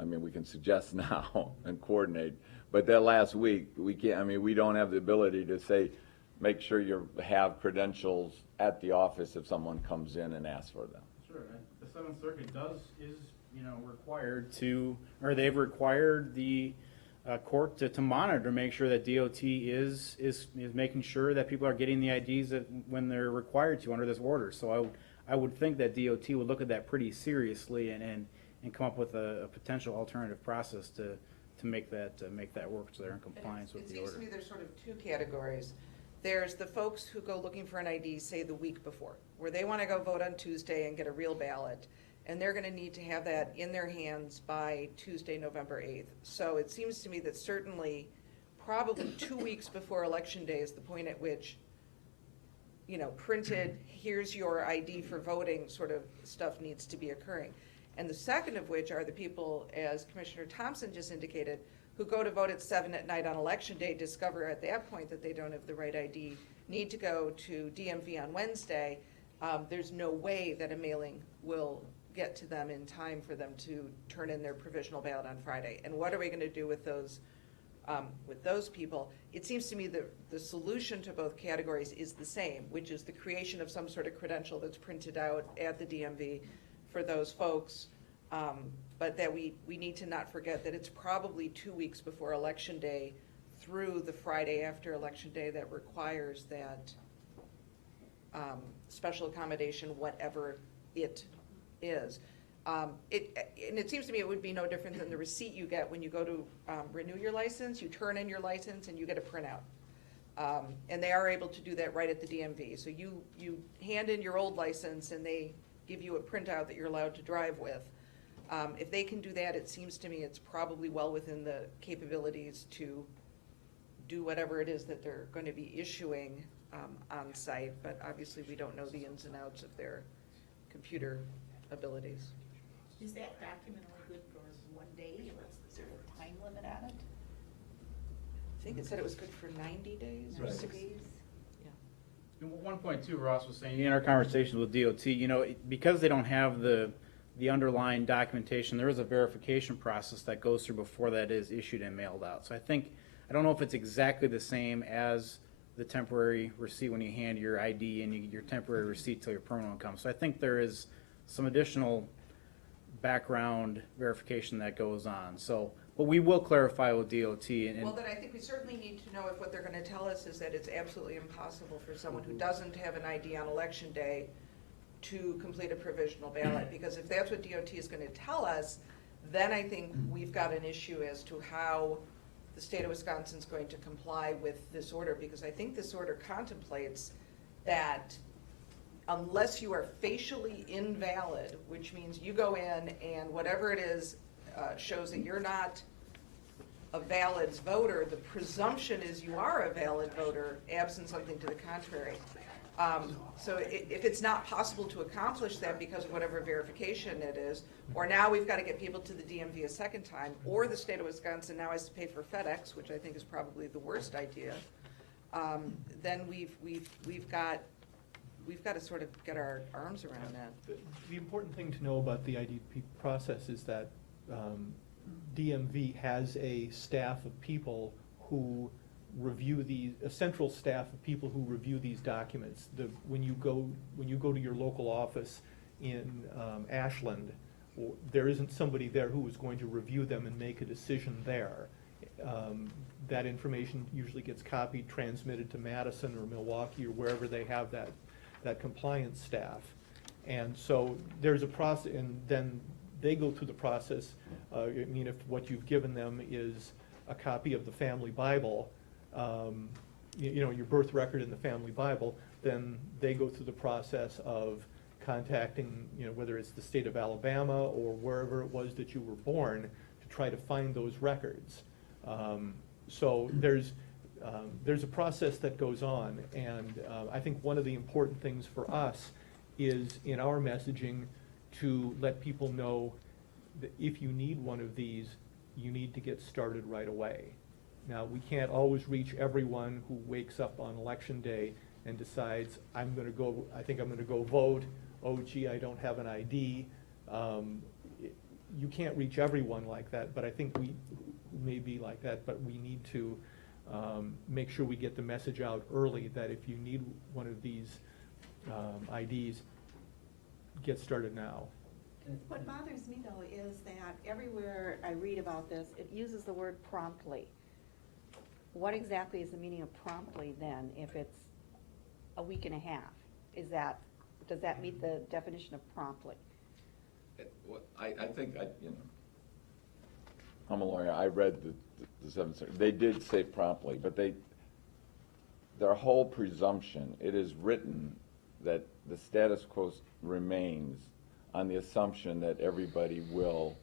I mean, we can suggest now and coordinate, but that last week, we can't, I mean, we don't have the ability to say, make sure you have credentials at the office if someone comes in and asks for them. Sure, the Seventh Circuit is required to, or they've required the court to monitor, make sure that DOT is making sure that people are getting the IDs when they're required to under this order. So I would think that DOT would look at that pretty seriously and come up with a potential alternative process to make that work so they're in compliance with the order. It seems to me there's sort of two categories. There's the folks who go looking for an ID, say the week before, where they want to go vote on Tuesday and get a real ballot. And they're going to need to have that in their hands by Tuesday, November 8th. So it seems to me that certainly probably 2 weeks before Election Day is the point at which, printed, here's your ID for voting sort of stuff needs to be occurring. And the second of which are the people, as Commissioner Thompson just indicated, who go to vote at 7 at night on Election Day, discover at that point that they don't have the right ID, need to go to DMV on Wednesday. There's no way that a mailing will get to them in time for them to turn in their provisional ballot on Friday. And what are we going to do with those people? It seems to me that the solution to both categories is the same, which is the creation of some sort of credential that's printed out at the DMV for those folks. But that we need to not forget that it's probably 2 weeks before Election Day through the Friday after Election Day that requires that special accommodation, whatever it is. And it seems to me it would be no different than the receipt you get when you go to renew your license. You turn in your license and you get a printout. And they are able to do that right at the DMV. So you hand in your old license and they give you a printout that you're allowed to drive with. If they can do that, it seems to me it's probably well within the capabilities to do whatever it is that they're going to be issuing on site. But obviously we don't know the ins and outs of their computer abilities. Is that document only good for 1 day, or is there a time limit on it? I think it said it was good for 90 days or Right. 60 days. And one point too, Ross was saying in our conversations with DOT, because they don't have the underlying documentation, there is a verification process that goes through before that is issued and mailed out. So I don't know if it's exactly the same as the temporary receipt when you hand your ID and you get your temporary receipt till your permanent one comes. So I think there is some additional background verification that goes on. So, but we will clarify with DOT. Well, then I think we certainly need to know if what they're going to tell us is that it's absolutely impossible for someone who doesn't have an ID on Election Day to complete a provisional ballot. Because if that's what DOT is going to tell us, then I think we've got an issue as to how the state of Wisconsin is going to comply with this order. Because I think this order contemplates that unless you are facially invalid, which means you go in and whatever it is shows that you're not a valid voter, the presumption is you are a valid voter, absent something to the contrary. So if it's not possible to accomplish that because of whatever verification it is, or now we've got to get people to the DMV a second time, or the state of Wisconsin now has to pay for FedEx, which I think is probably the worst idea, then we've got to sort of get our arms around that. The important thing to know about the IDP process is that DMV has a staff of people who review a central staff of people who review these documents. When you go to your local office in Ashland, there isn't somebody there who is going to review them and make a decision there. That information usually gets copied, transmitted to Madison or Milwaukee or wherever they have that compliance staff. And so there's a process, and then they go through the process. If what you've given them is a copy of the family Bible, your birth record in the family Bible, then they go through the process of contacting, whether it's the state of Alabama or wherever it was that you were born, to try to find those records. So there's a process that goes on, and I think one of the important things for us is in our messaging to let people know that if you need one of these, you need to get started right away. Now, we can't always reach everyone who wakes up on election day and decides, I think I'm gonna go vote, oh gee, I don't have an ID. You can't reach everyone like that, but I think we may be like that, but we need to make sure we get the message out early that if you need one of these IDs, get started now. What bothers me though is that everywhere I read about this, it uses the word promptly. What exactly is the meaning of promptly then, if it's a week and a half? Does that meet the definition of promptly? I think, I'm a lawyer, I read the Seventh Circuit, they did say promptly, but their whole presumption, it is written that the status quo remains on the assumption that everybody will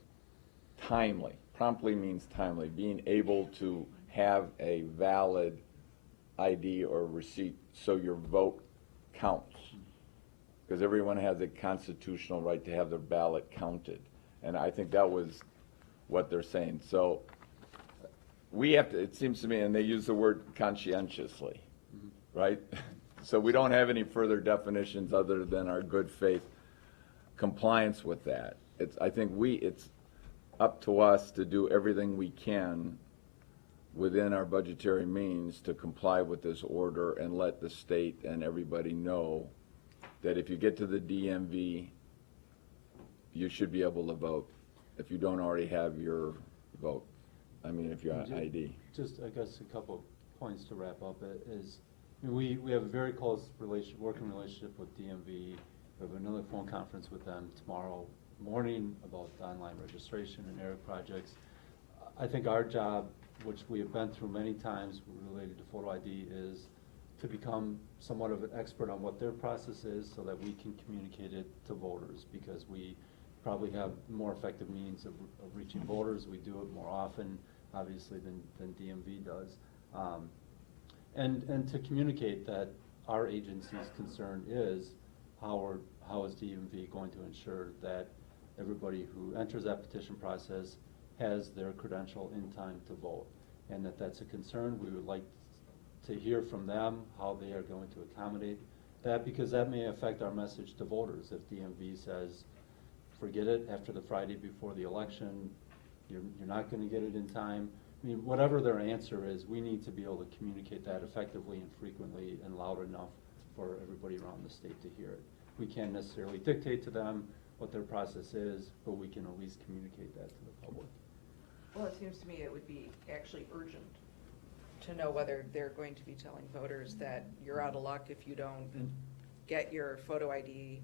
promptly means timely, being able to have a valid ID or receipt so your vote counts. Because everyone has a constitutional right to have their ballot counted. And I think that was what they're saying. So we have to, it seems to me, and they use the word conscientiously, right? So we don't have any further definitions other than our good faith compliance with that. I think it's up to us to do everything we can within our budgetary means to comply with this order and let the state and everybody know that if you get to the DMV, you should be able to vote if you don't already have your vote. If you're on ID. Just, I guess, a couple points to wrap up is, we have a very close working relationship with DMV. We have another phone conference with them tomorrow morning about the online registration and ERIC projects. I think our job, which we have been through many times related to photo ID, is to become somewhat of an expert on what their process is so that we can communicate it to voters, because we probably have more effective means of reaching voters. We do it more often, obviously, than DMV does. And to communicate that our agency's concern is how is DMV going to ensure that everybody who enters that petition process has their credential in time to vote, and that's a concern. We would like to hear from them how they are going to accommodate that, because that may affect our message to voters. If DMV says, forget it, after the Friday before the election, you're not going to get it in time. Whatever their answer is, we need to be able to communicate that effectively and frequently and loud enough for everybody around the state to hear it. We can't necessarily dictate to them what their process is, but we can at least communicate that to the public. Well, it seems to me it would be actually urgent to know whether they're going to be telling voters that you're out of luck if you don't get your photo ID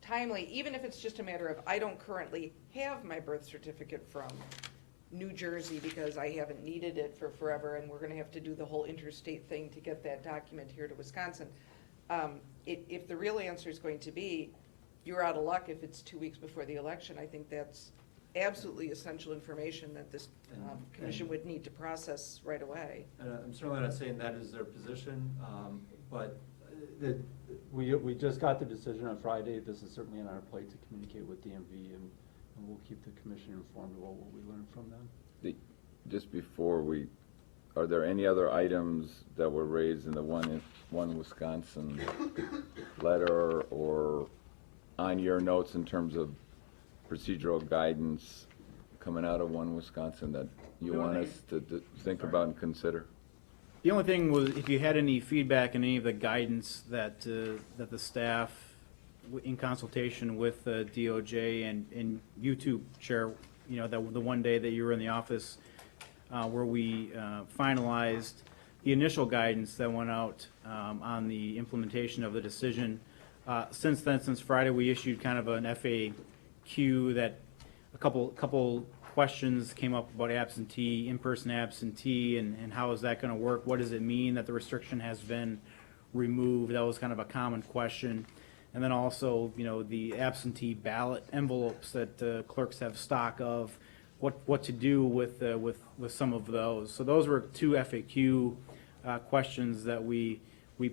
timely, even if it's just a matter of, I don't currently have my birth certificate from New Jersey because I haven't needed it for forever, and we're gonna have to do the whole interstate thing to get that document here to Wisconsin. If the real answer is going to be, you're out of luck if it's 2 weeks before the election, I think that's absolutely essential information that this commission would need to process right away. And I'm certainly not saying that is their position, but we just got the decision on Friday. This is certainly on our plate to communicate with DMV, and we'll keep the commission informed about what we learn from them. Just before are there any other items that were raised in the one Wisconsin letter or on your notes in terms of procedural guidance coming out of one Wisconsin that you want us to think about and consider? The only thing was if you had any feedback and any of the guidance that the staff, in consultation with the DOJ and you too, Chair, the one day that you were in the office where we finalized the initial guidance that went out on the implementation of the decision. Since then, since Friday, we issued kind of an FAQ that a couple questions came up about absentee, in-person absentee, and how is that going to work? What does it mean that the restriction has been removed? That was kind of a common question. And then also, the absentee ballot envelopes that clerks have stock of, what to do with some of those. So those were 2 FAQ questions that we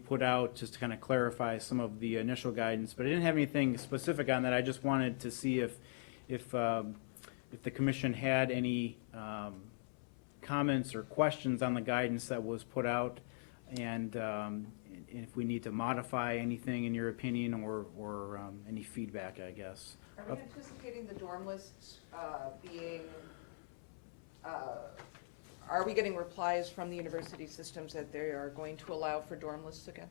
put out just to kind of clarify some of the initial guidance. But I didn't have anything specific on that. I just wanted to see if the commission had any comments or questions on the guidance that was put out, and if we need to modify anything in your opinion, or any feedback, I guess. Are we anticipating the dorm lists being, are we getting replies from the university systems that they are going to allow for dorm lists again?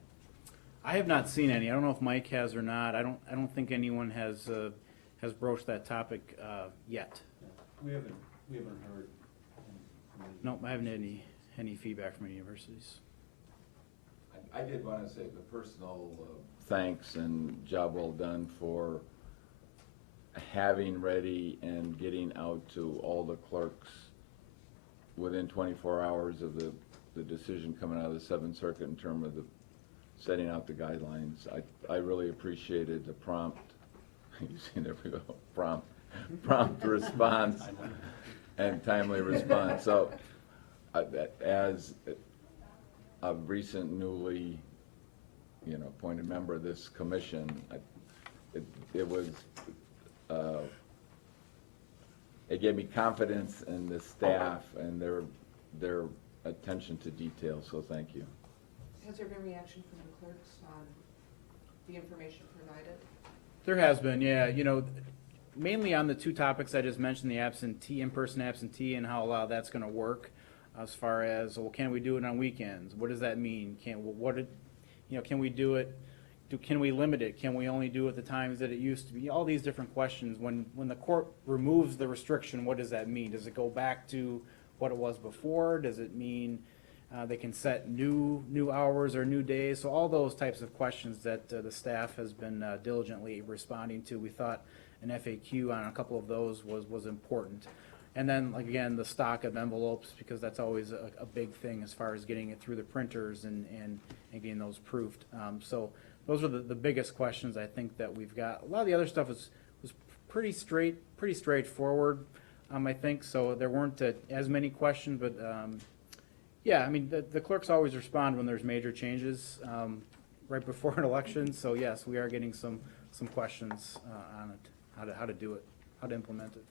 I have not seen any. I don't know if Mike has or not. I don't think anyone has broached that topic yet. We haven't heard. No, I haven't had any feedback from any universities. I did want to say the personal thanks and job well done for having ready and getting out to all the clerks within 24 hours of the decision coming out of the Seventh Circuit in terms of the setting out the guidelines. I really appreciated the prompt, you see, there we go, prompt response and timely response. So as a recent newly, appointed member of this commission, it gave me confidence in the staff and their attention to detail, so thank you. Has there been reaction from the clerks on the information provided? There has been, yeah. Mainly on the 2 topics I just mentioned, the in-person absentee, and how that's going to work. As far as, well, can we do it on weekends? What does that mean? Can we do it? Can we limit it? Can we only do it the times that it used to be? All these different questions. When the court removes the restriction, what does that mean? Does it go back to what it was before? Does it mean they can set new hours or new days? So all those types of questions that the staff has been diligently responding to. We thought an FAQ on a couple of those was important. And then, again, the stock of envelopes, because that's always a big thing as far as getting it through the printers and getting those proofed. So those are the biggest questions I think that we've got. A lot of the other stuff was pretty straightforward, I think. So there weren't as many questions, but yeah, I mean, the clerks always respond when there's major changes right before an election. So yes, we are getting some questions on it, how to do it, how to implement it.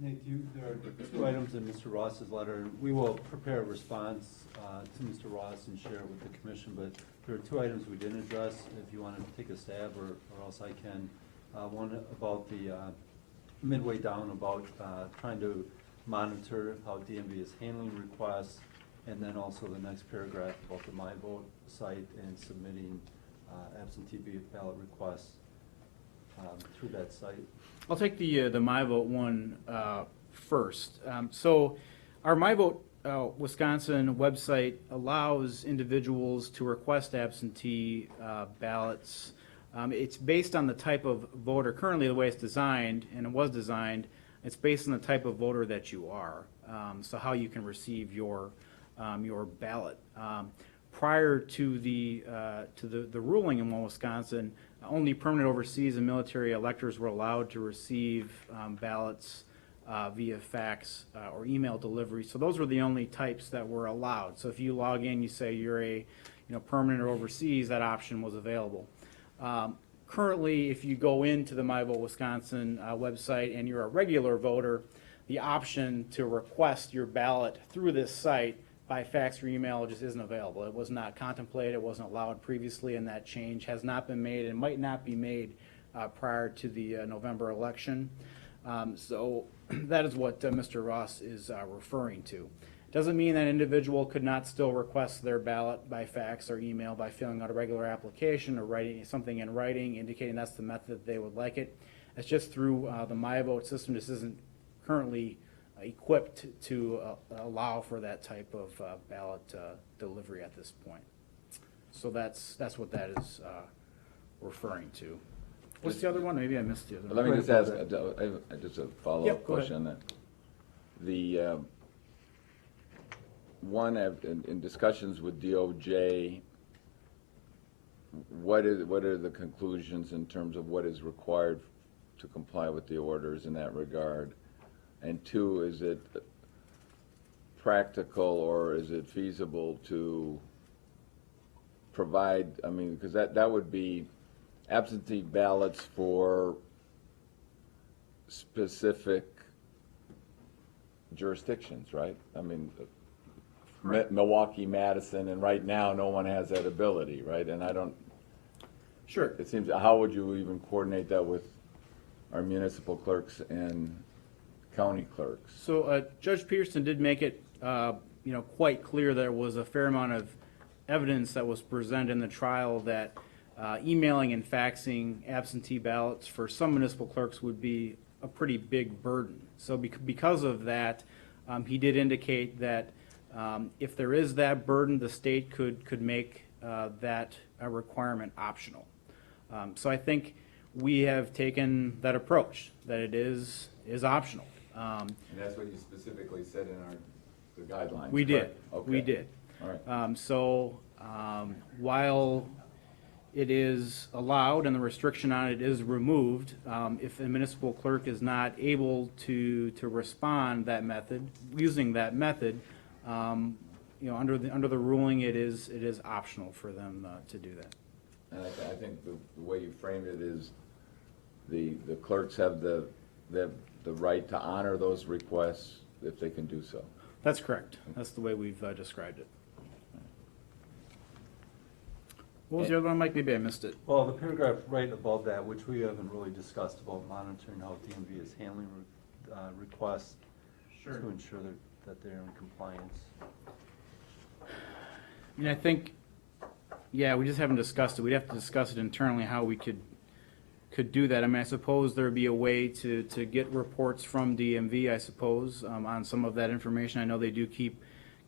Nate, there are 2 items in Mr. Ross's letter. We will prepare a response to Mr. Ross and share it with the commission, but there are 2 items we didn't address. If you want to take a stab, or else I can. One about the midway down about trying to monitor how DMV is handling requests, and then also the next paragraph about the MyVote site and submitting absentee ballot requests through that site. I'll take the MyVote one first. So our MyVote Wisconsin website allows individuals to request absentee ballots. It's based on the type of voter. Currently, the way it's designed, and it was designed, it's based on the type of voter that you are. So how you can receive your ballot. Prior to the ruling in Wisconsin, only permanent overseas and military electors were allowed to receive ballots via fax or email delivery. So those were the only types that were allowed. So if you log in, you say you're a permanent or overseas, that option was available. Currently, if you go into the MyVote Wisconsin website and you're a regular voter, the option to request your ballot through this site by fax or email just isn't available. It was not contemplated, it wasn't allowed previously, and that change has not been made and might not be made prior to the November election. So that is what Mr. Ross is referring to. Doesn't mean that an individual could not still request their ballot by fax or email by filling out a regular application or writing something in writing indicating that's the method they would like it. It's just through the MyVote system. This isn't currently equipped to allow for that type of ballot delivery at this point. So that's what that is referring to. What's the other one? Maybe I missed the other one. Let me just ask just a follow-up Yep, go question on that. The one in discussions with DOJ, what are the conclusions in terms of what is required to comply with the orders in that regard? And two, is it practical or is it feasible to provide, I mean, because that would be absentee ballots for specific jurisdictions, right? I mean, Milwaukee, Madison, and right now, no one has that ability, right? And I don't... Sure. It seems, how would you even coordinate that with our municipal clerks and county clerks? So Judge Peterson did make it, quite clear there was a fair amount of evidence that was presented in the trial that emailing and faxing absentee ballots for some municipal clerks would be a pretty big burden. So because of that, he did indicate that if there is that burden, the state could make that a requirement optional. So I think we have taken that approach, that it is optional. And that's what you specifically said in the guidelines, We did, correct? Okay. we did. All right. While it is allowed and the restriction on it is removed, if a municipal clerk is not able to respond using that method, under the ruling, it is optional for them to do that. And I think the way you framed it is the clerks have the right to honor those requests if they can do so. That's correct. That's the way we've described it. What was the other one, Mike? Maybe I missed it. Well, the paragraph right above that, which we haven't really discussed, about monitoring how DMV is handling requests to ensure that they're in compliance. I mean, I think, yeah, we just haven't discussed it. We'd have to discuss it internally, how we could do that. I mean, I suppose there'd be a way to get reports from DMV, I suppose, on some of that information. I know they do keep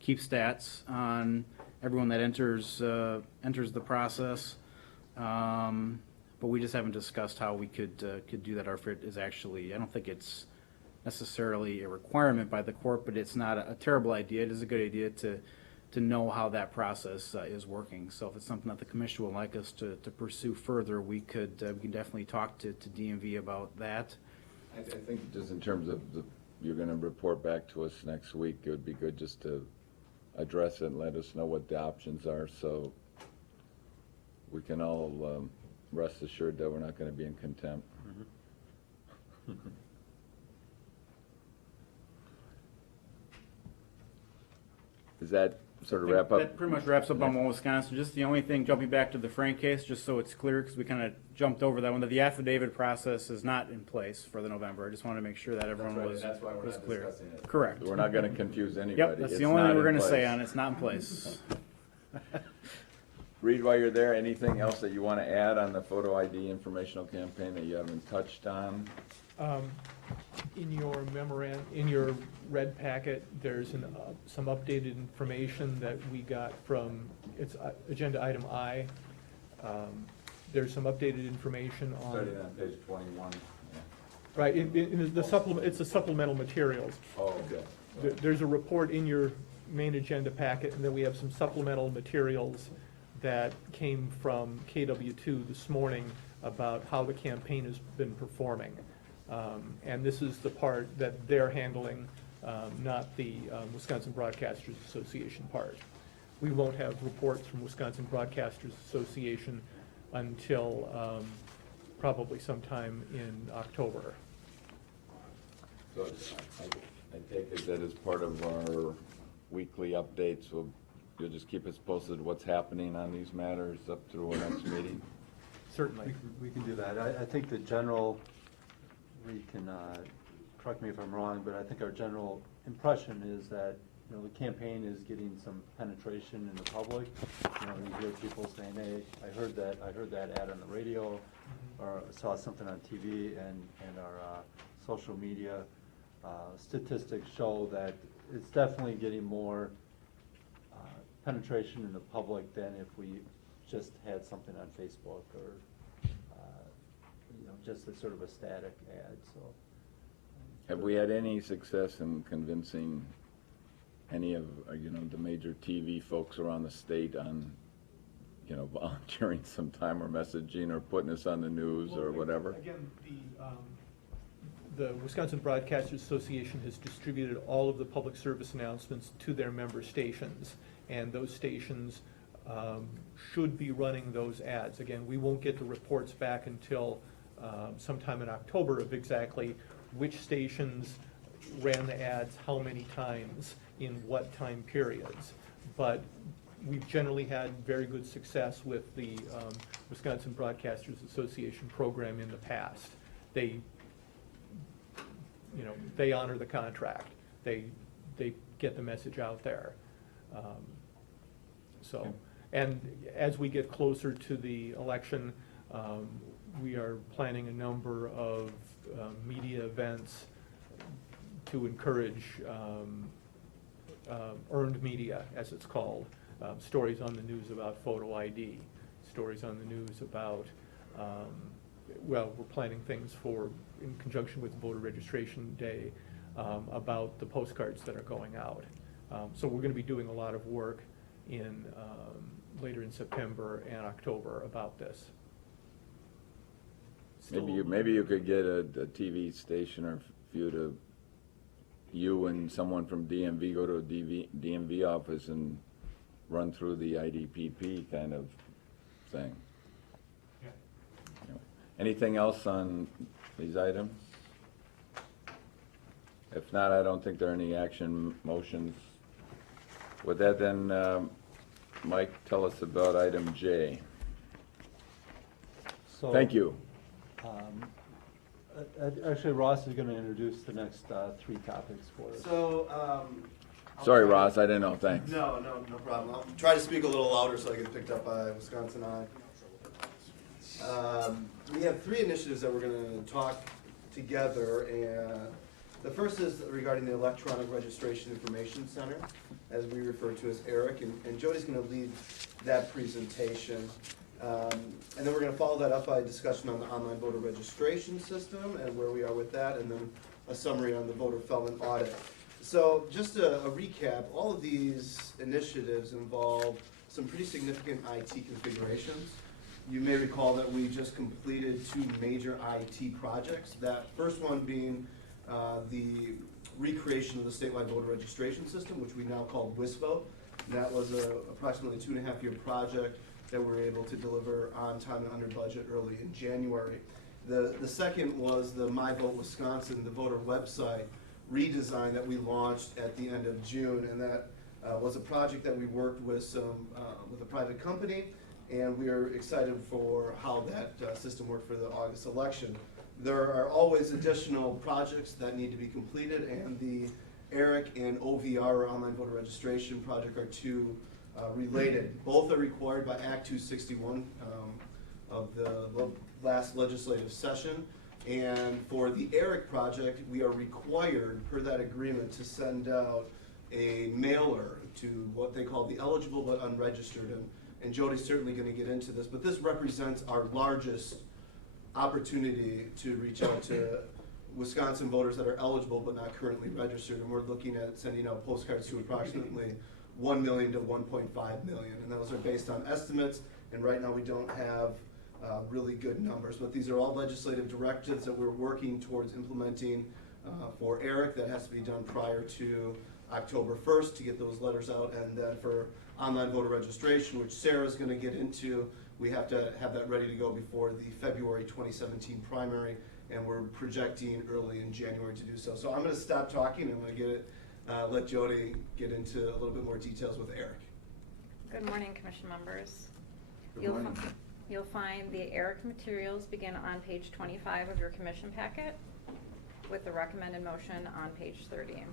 stats on everyone that enters the process, but we just haven't discussed how we could do that, or if it is actually, I don't think it's necessarily a requirement by the court, but it's not a terrible idea. It is a good idea to know how that process is working. So if it's something that the commission would like us to pursue further, we can definitely talk to DMV about that. I think just in terms of you're going to report back to us next week, it would be good just to address it and let us know what the options are, so we can all rest assured that we're not going to be in contempt. Does that sort of wrap up? That pretty much wraps up on Wisconsin. Just the only thing, jumping back to the Frank case, just so it's clear, because we kind of jumped over that one, that the affidavit process is not in place for the November. I just want to make sure that everyone was That's why we're not clear. discussing it. Correct. We're not going to confuse anybody. Yep, that's It's the only not thing we're in going to say place. on it. It's not in place. Reed, while you're there, anything else that you want to add on the photo ID informational campaign that you haven't touched on? In your in your red packet, there's some updated information that we got from, it's agenda item I. There's some updated information on. Starting on page 21. Right, in the supplement, it's the supplemental materials. Oh, okay. There's a report in your main agenda packet, and then we have some supplemental materials that came from KW2 this morning about how the campaign has been performing. And this is the part that they're handling, not the Wisconsin Broadcasters Association part. We won't have reports from Wisconsin Broadcasters Association until probably sometime in October. So I take it that as part of our weekly updates, you'll just keep us posted what's happening on these matters up through our next meeting? Certainly. We can do that. I think the general, we can, correct me if I'm wrong, but I think our general impression is that, the campaign is getting some penetration in the public. You hear people saying, hey, I heard that ad on the radio, or saw something on TV, and our social media statistics show that it's definitely getting more penetration in the public than if we just had something on Facebook or just a sort of a static ad. So, Have we had any success in convincing any of the major TV folks around the state on volunteering some time or messaging or putting us on the news or whatever? Again, the Wisconsin Broadcasters Association has distributed all of the public service announcements to their member stations, and those stations should be running those ads. Again, we won't get the reports back until sometime in October of exactly which stations ran the ads, how many times, in what time periods. But we've generally had very good success with the Wisconsin Broadcasters Association program in the past. They honor the contract. They get the message out there. And as we get closer to the election, we are planning a number of media events to encourage earned media, as it's called. Stories on the news about photo ID, stories on the news about, we're planning things in conjunction with Voter Registration Day, about the postcards that are going out. So we're going to be doing a lot of work later in September and October about this. Maybe you could get a TV station or you and someone from DMV go to a DMV office and run through the IDPP kind of thing. Yeah. Anything else on these items? If not, I don't think there are any action motions. With that then, Mike, tell us about item J. So, Thank you. Actually, Ross is going to introduce the next three topics for us. So, Sorry, Ross, I didn't know, thanks. No problem. I'll try to speak a little louder so I get picked up by Wisconsin Eye. We have three initiatives that we're going to talk together, and the first is regarding the Electronic Registration Information Center, as we refer to as ERIC, and Jody's going to lead that presentation. And then we're going to follow that up by a discussion on the online voter registration system and where we are with that, and then a summary on the voter felon audit. So just a recap, all of these initiatives involve some pretty significant IT configurations. You may recall that we just completed two major IT projects, that first one being the recreation of the statewide voter registration system, which we now call WISVOTE. That was approximately 2.5-year project that we were able to deliver on time and under budget early in January. The second was the My Vote Wisconsin, the voter website redesign that we launched at the end of June, and that was a project that we worked with a private company, and we are excited for how that system worked for the August election. There are always additional projects that need to be completed, and the ERIC and OVR, or Online Voter Registration Project, are two related. Both are required by Act 261 of the last legislative session. And for the ERIC project, we are required, per that agreement, to send out a mailer to what they call the eligible but unregistered. And Jody's certainly going to get into this, but this represents our largest opportunity to reach out to Wisconsin voters that are eligible but not currently registered. And we're looking at sending out postcards to approximately 1 million to 1.5 million. And those are based on estimates, and right now we don't have really good numbers. But these are all legislative directives that we're working towards implementing for ERIC. That has to be done prior to October 1st to get those letters out. And then for online voter registration, which Sarah's going to get into, we have to have that ready to go before the February 2017 primary, and we're projecting early in January to do so. So I'm going to stop talking, and I'm going to let Jody get into a little bit more details with ERIC. Good morning, Commission members. Good morning. You'll find the ERIC materials begin on page 25 of your commission packet, with the recommended motion on page 30.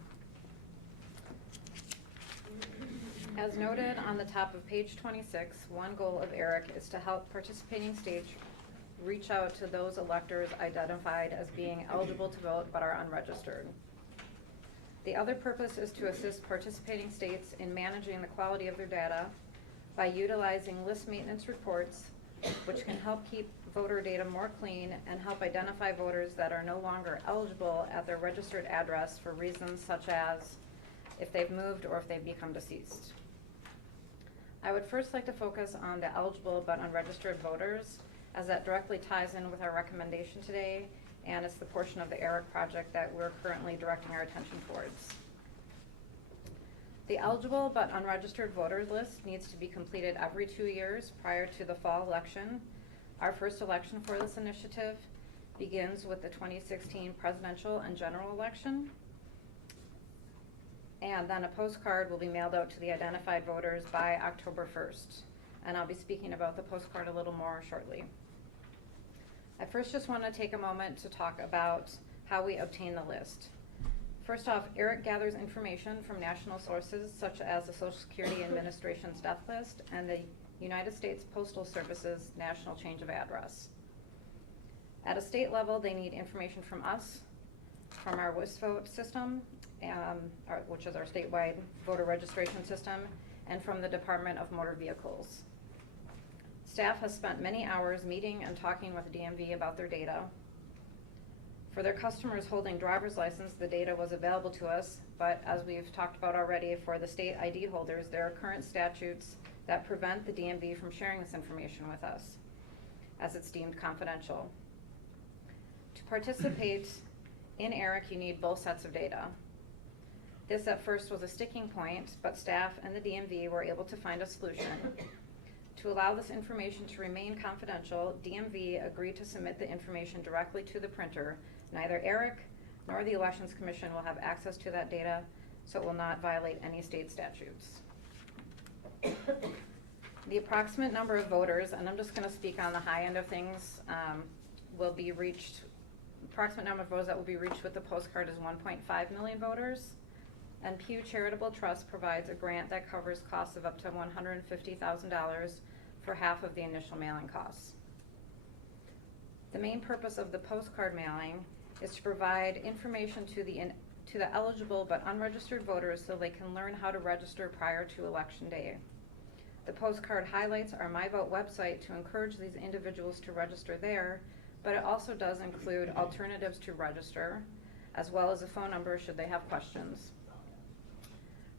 As noted on the top of page 26, one goal of ERIC is to help participating states reach out to those electors identified as being eligible to vote but are unregistered. The other purpose is to assist participating states in managing the quality of their data by utilizing list maintenance reports, which can help keep voter data more clean and help identify voters that are no longer eligible at their registered address for reasons such as if they've moved or if they've become deceased. I would first like to focus on the eligible but unregistered voters, as that directly ties in with our recommendation today, and it's the portion of the ERIC project that we're currently directing our attention towards. The eligible but unregistered voters list needs to be completed every 2 years prior to the fall election. Our first election for this initiative begins with the 2016 presidential and general election. And then a postcard will be mailed out to the identified voters by October 1st. And I'll be speaking about the postcard a little more shortly. I first just want to take a moment to talk about how we obtain the list. First off, ERIC gathers information from national sources such as the Social Security Administration's death list and the United States Postal Service's national change of address. At a state level, they need information from us, from our WISVOTE system, which is our statewide voter registration system, and from the Department of Motor Vehicles. Staff has spent many hours meeting and talking with DMV about their data. For their customers holding driver's license, the data was available to us, but as we've talked about already, for the state ID holders, there are current statutes that prevent the DMV from sharing this information with us, as it's deemed confidential. To participate in ERIC, you need both sets of data. This at first was a sticking point, but staff and the DMV were able to find a solution. To allow this information to remain confidential, DMV agreed to submit the information directly to the printer. Neither ERIC nor the Elections Commission will have access to that data, so it will not violate any state statutes. The approximate number of voters, and I'm just going to speak on the high end of things, will be reached. Approximate number of voters that will be reached with the postcard is 1.5 million voters. And Pew Charitable Trust provides a grant that covers costs of up to $150,000 for half of the initial mailing costs. The main purpose of the postcard mailing is to provide information to the eligible but unregistered voters so they can learn how to register prior to Election Day. The postcard highlights our MyVote website to encourage these individuals to register there, but it also does include alternatives to register, as well as a phone number should they have questions.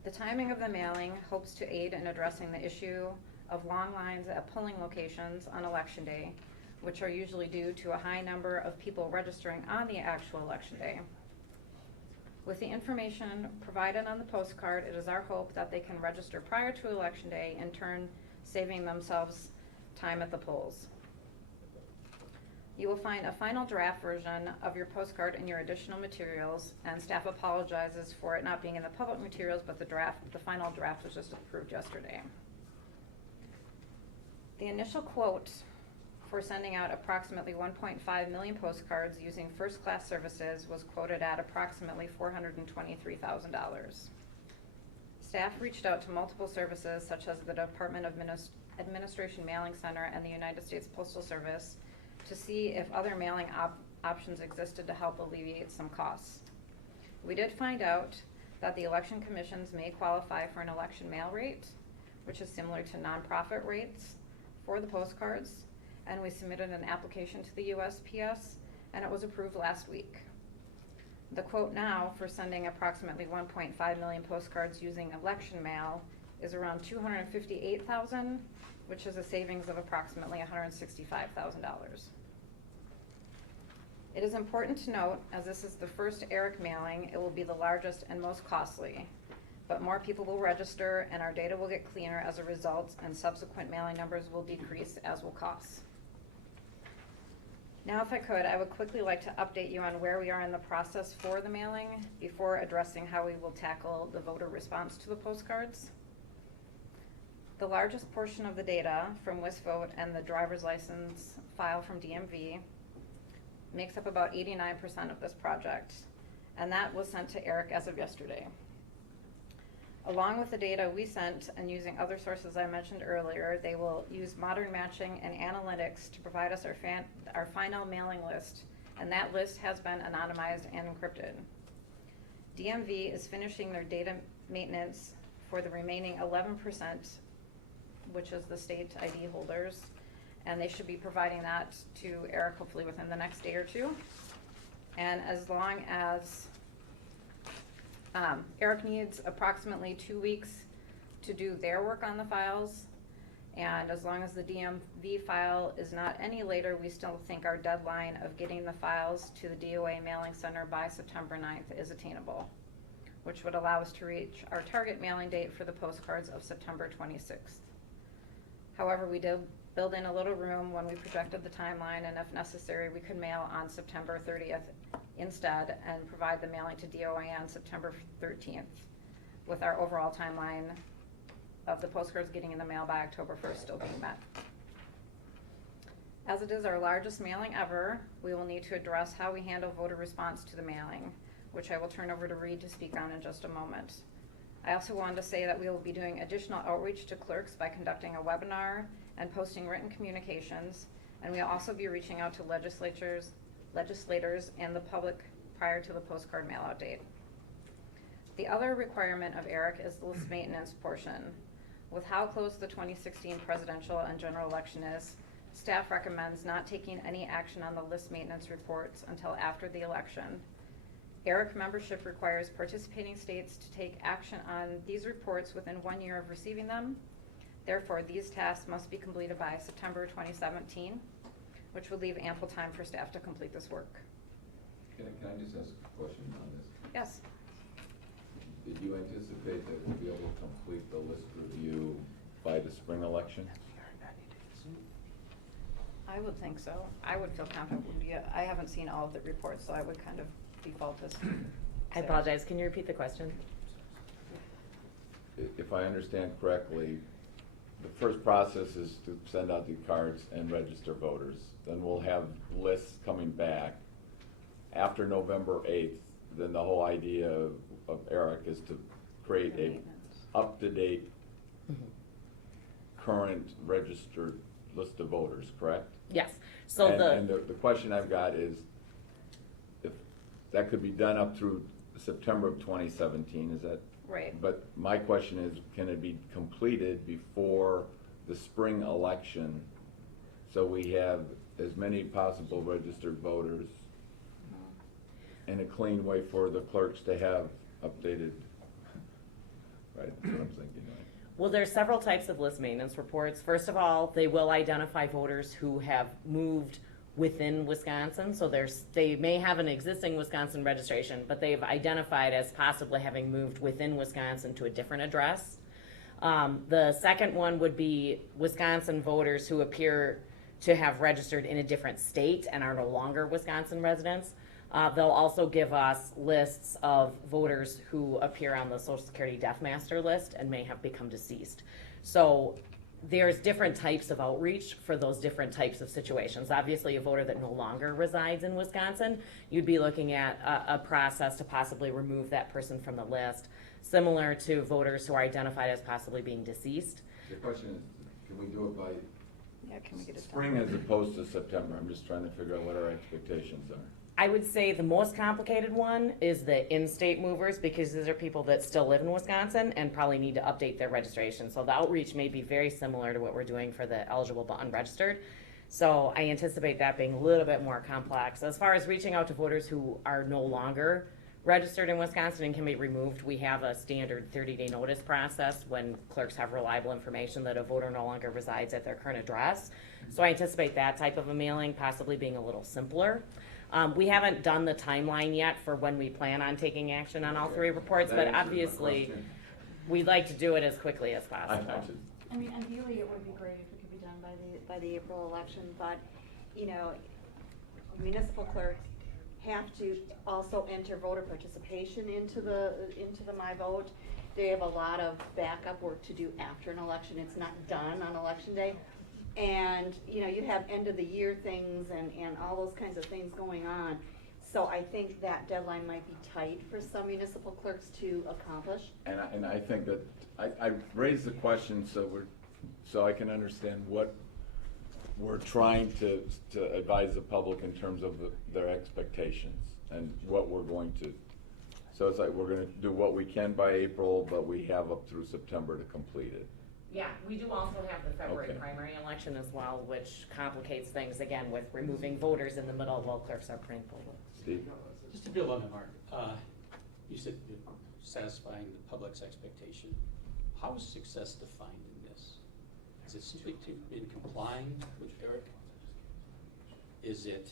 The timing of the mailing hopes to aid in addressing the issue of long lines at polling locations on Election Day, which are usually due to a high number of people registering on the actual Election Day. With the information provided on the postcard, it is our hope that they can register prior to Election Day, in turn saving themselves time at the polls. You will find a final draft version of your postcard in your additional materials, and staff apologizes for it not being in the public materials, but the final draft was just approved yesterday. The initial quote for sending out approximately 1.5 million postcards using first-class services was quoted at approximately $423,000. Staff reached out to multiple services such as the Department of Administration Mailing Center and the United States Postal Service to see if other mailing options existed to help alleviate some costs. We did find out that the election commissions may qualify for an election mail rate, which is similar to nonprofit rates for the postcards, and we submitted an application to the USPS, and it was approved last week. The quote now for sending approximately 1.5 million postcards using election mail is around $258,000, which is a savings of approximately $165,000. It is important to note, as this is the first ERIC mailing, it will be the largest and most costly, but more people will register and our data will get cleaner as a result, and subsequent mailing numbers will decrease, as will costs. Now, if I could, I would quickly like to update you on where we are in the process for the mailing before addressing how we will tackle the voter response to the postcards. The largest portion of the data from WISVOTE and the driver's license file from DMV makes up about 89% of this project, and that was sent to ERIC as of yesterday. Along with the data we sent and using other sources I mentioned earlier, they will use modern matching and analytics to provide us our final mailing list, and that list has been anonymized and encrypted. DMV is finishing their data maintenance for the remaining 11%, which is the state ID holders, and they should be providing that to ERIC hopefully within the next day or two. And as long as ERIC needs approximately 2 weeks to do their work on the files, And as long as the DMV file is not any later, we still think our deadline of getting the files to the DOA mailing center by September 9th is attainable, which would allow us to reach our target mailing date for the postcards of September 26th. However, we did build in a little room when we projected the timeline, and if necessary, we could mail on September 30th instead and provide the mailing to DOA on September 13th, with our overall timeline of the postcards getting in the mail by October 1st still being met. As it is our largest mailing ever, we will need to address how we handle voter response to the mailing, which I will turn over to Reed to speak on in just a moment. I also wanted to say that we will be doing additional outreach to clerks by conducting a webinar and posting written communications, and we'll also be reaching out to legislators and the public prior to the postcard mailout date. The other requirement of ERIC is the list maintenance portion. With how close the 2016 presidential and general election is, staff recommends not taking any action on the list maintenance reports until after the election. ERIC membership requires participating states to take action on these reports within 1 year of receiving them. Therefore, these tasks must be completed by September 2017, which would leave ample time for staff to complete this work. Can I just ask a question on this? Yes. Did you anticipate that we'll be able to complete the list review by the spring election? I would think so. I would feel confident. Yeah, I haven't seen all of the reports, so I would kind of default as. I apologize, can you repeat the question? If I understand correctly, the first process is to send out the cards and register voters. Then we'll have lists coming back. After November 8th, then the whole idea of ERIC is to create a up-to-date, current registered list of voters, correct? Yes. So and the question I've got is, if that could be done up through September of 2017, is that? Right. But my question is, can it be completed before the spring election so we have as many possible registered voters in a clean way for the clerks to have updated, right, that's what I'm thinking, right? Well, there's several types of list maintenance reports. First of all, they will identify voters who have moved within Wisconsin. So they may have an existing Wisconsin registration, but they've identified as possibly having moved within Wisconsin to a different address. The second one would be Wisconsin voters who appear to have registered in a different state and are no longer Wisconsin residents. They'll also give us lists of voters who appear on the Social Security Death Master list and may have become deceased. So there's different types of outreach for those different types of situations. Obviously, a voter that no longer resides in Wisconsin, you'd be looking at a process to possibly remove that person from the list, similar to voters who are identified as possibly being deceased. The question is, can we do it by Can we get it spring done? as opposed to September? I'm just trying to figure out what our expectations are. I would say the most complicated one is the in-state movers, because these are people that still live in Wisconsin and probably need to update their registration. So the outreach may be very similar to what we're doing for the eligible but unregistered. So I anticipate that being a little bit more complex. As far as reaching out to voters who are no longer registered in Wisconsin and can be removed, we have a standard 30-day notice process when clerks have reliable information that a voter no longer resides at their current address. So I anticipate that type of a mailing possibly being a little simpler. We haven't done the timeline yet for when we plan on taking action on all three reports, That but answers my obviously, question. we'd like to do it as quickly as possible. I mean, ideally, it would be great if it could be done by the April election, but, you know, municipal clerks have to also enter voter participation into the My Vote. They have a lot of backup work to do after an election. It's not done on election day. And, you know, you have end of the year things and all those kinds of things going on. So I think that deadline might be tight for some municipal clerks to accomplish. And I think that, I raised the question so I can understand what we're trying to advise the public in terms of their expectations and what we're going to. So it's like we're gonna do what we can by April, but we have up through September to complete it. Yeah, we do also have the February Okay. primary election as well, which complicates things again with removing voters in the middle while clerks are printing poll. Steve? Just to build on that, Mark, you said you're satisfying the public's expectation. How is success defined in this? Is it simply in complying with ERIC? Is it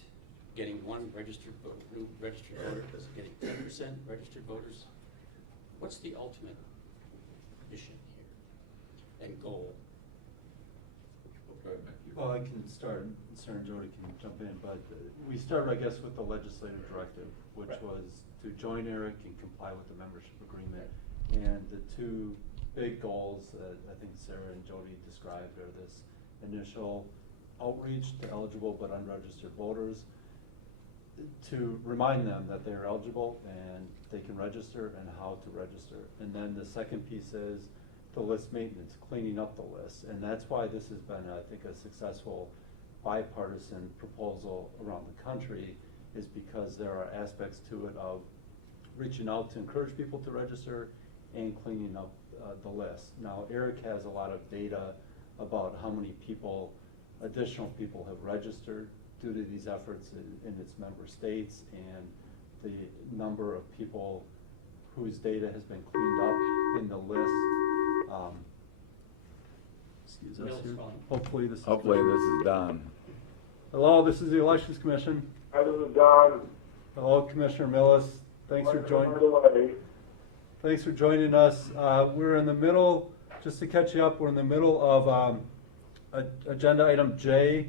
getting one new registered voter? Is it getting 10% registered voters? What's the ultimate mission here and goal? Well, I can start, Sarah and Jody can jump in, but we started, I guess, with the legislative directive, which Right. was to join ERIC and comply with the membership agreement. And the two big goals that I think Sarah and Jody described are this initial outreach to eligible but unregistered voters, to remind them that they're eligible and they can register and how to register. And then the second piece is the list maintenance, cleaning up the list. And that's why this has been, I think, a successful bipartisan proposal around the country, is because there are aspects to it of reaching out to encourage people to register and cleaning up the list. Now, ERIC has a lot of data about how many people, additional people have registered due to these efforts in its member states, and the number of people whose data has been cleaned up in the list. Excuse us here. Hopefully this is done. Hello, this is the Elections Commission. Hi, this is Don. Hello, Commissioner Millis. Thanks for joining. Thanks for joining us. We're in the middle, just to catch you up, we're in the middle of agenda item J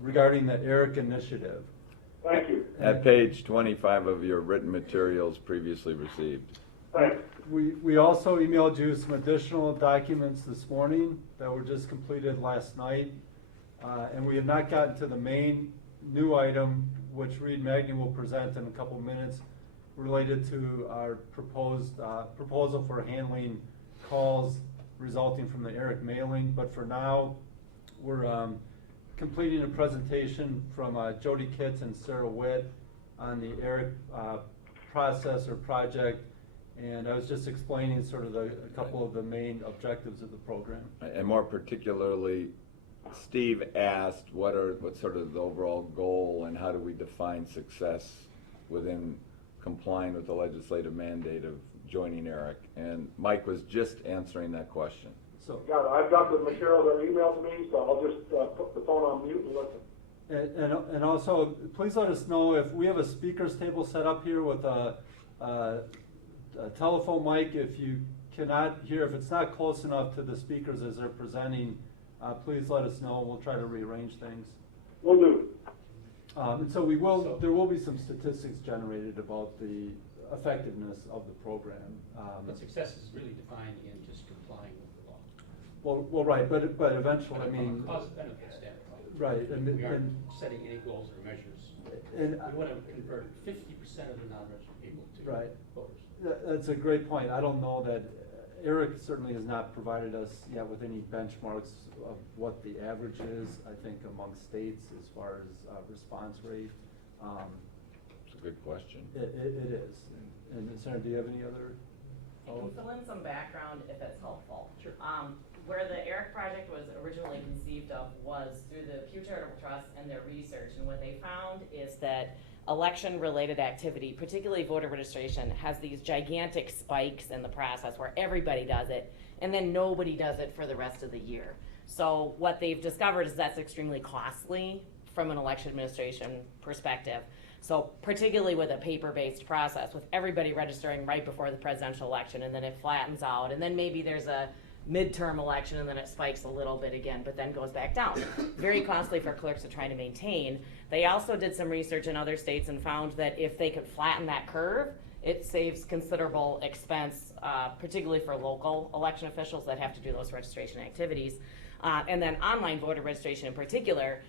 regarding the ERIC initiative. Thank you. At page 25 of your written materials previously received. Thanks. We also emailed you some additional documents this morning that were just completed last night. And we have not gotten to the main new item, which Reed Magny will present in a couple minutes, related to our proposal for handling calls resulting from the ERIC mailing. But for now, we're completing a presentation from Jody Kitts and Sarah Witt on the ERIC process or project. And I was just explaining sort of a couple of the main objectives of the program. And more particularly, Steve asked what's sort of the overall goal and how do we define success within complying with the legislative mandate of joining ERIC. And Mike was just answering that question. So I've got the material that are emailed to me, so I'll just put the phone on mute and listen. And also, please let us know if we have a speakers table set up here with a telephone mic. If you cannot hear, if it's not close enough to the speakers as they're presenting, please let us know. We'll try to rearrange things. Will do. And so there will be some statistics generated about the effectiveness of the program. But success is really defined in just complying with the law. Well, right, but eventually, I mean, From a cost-benefit standpoint. right, We aren't setting any goals or measures. And We want to convert 50% of the non-registered people to Right. voters. That's a great point. I don't know that, ERIC certainly has not provided us yet with any benchmarks of what the average is, I think, among states as far as response rate. It's a good question. It is. And Sarah, do you have any other? I can fill in some background if it's helpful. Sure. Where the ERIC project was originally conceived of was through the Pew Charitable Trust and their research, and what they found is that election-related activity, particularly voter registration, has these gigantic spikes in the process where everybody does it, and then nobody does it for the rest of the year. So what they've discovered is that's extremely costly from an election administration perspective. So particularly with a paper-based process, with everybody registering right before the presidential election, and then it flattens out, and then maybe there's a midterm election, and then it spikes a little bit again, but then goes back down. Very costly for clerks to try to maintain. They also did some research in other states and found that if they could flatten that curve, it saves considerable expense, particularly for local election officials that have to do those registration activities. And then online voter registration in particular,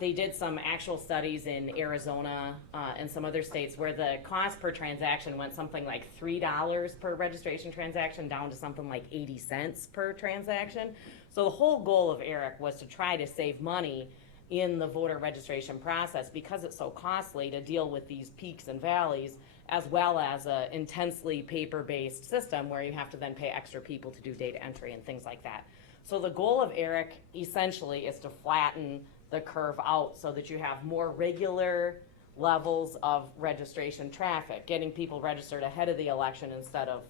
they did some actual studies in Arizona and some other states where the cost per transaction went something like $3 per registration transaction down to something like 80 cents per transaction. So the whole goal of ERIC was to try to save money in the voter registration process because it's so costly to deal with these peaks and valleys, as well as an intensely paper-based system where you have to then pay extra people to do data entry and things like that. So the goal of ERIC essentially is to flatten the curve out so that you have more regular levels of registration traffic, getting people registered ahead of the election instead of,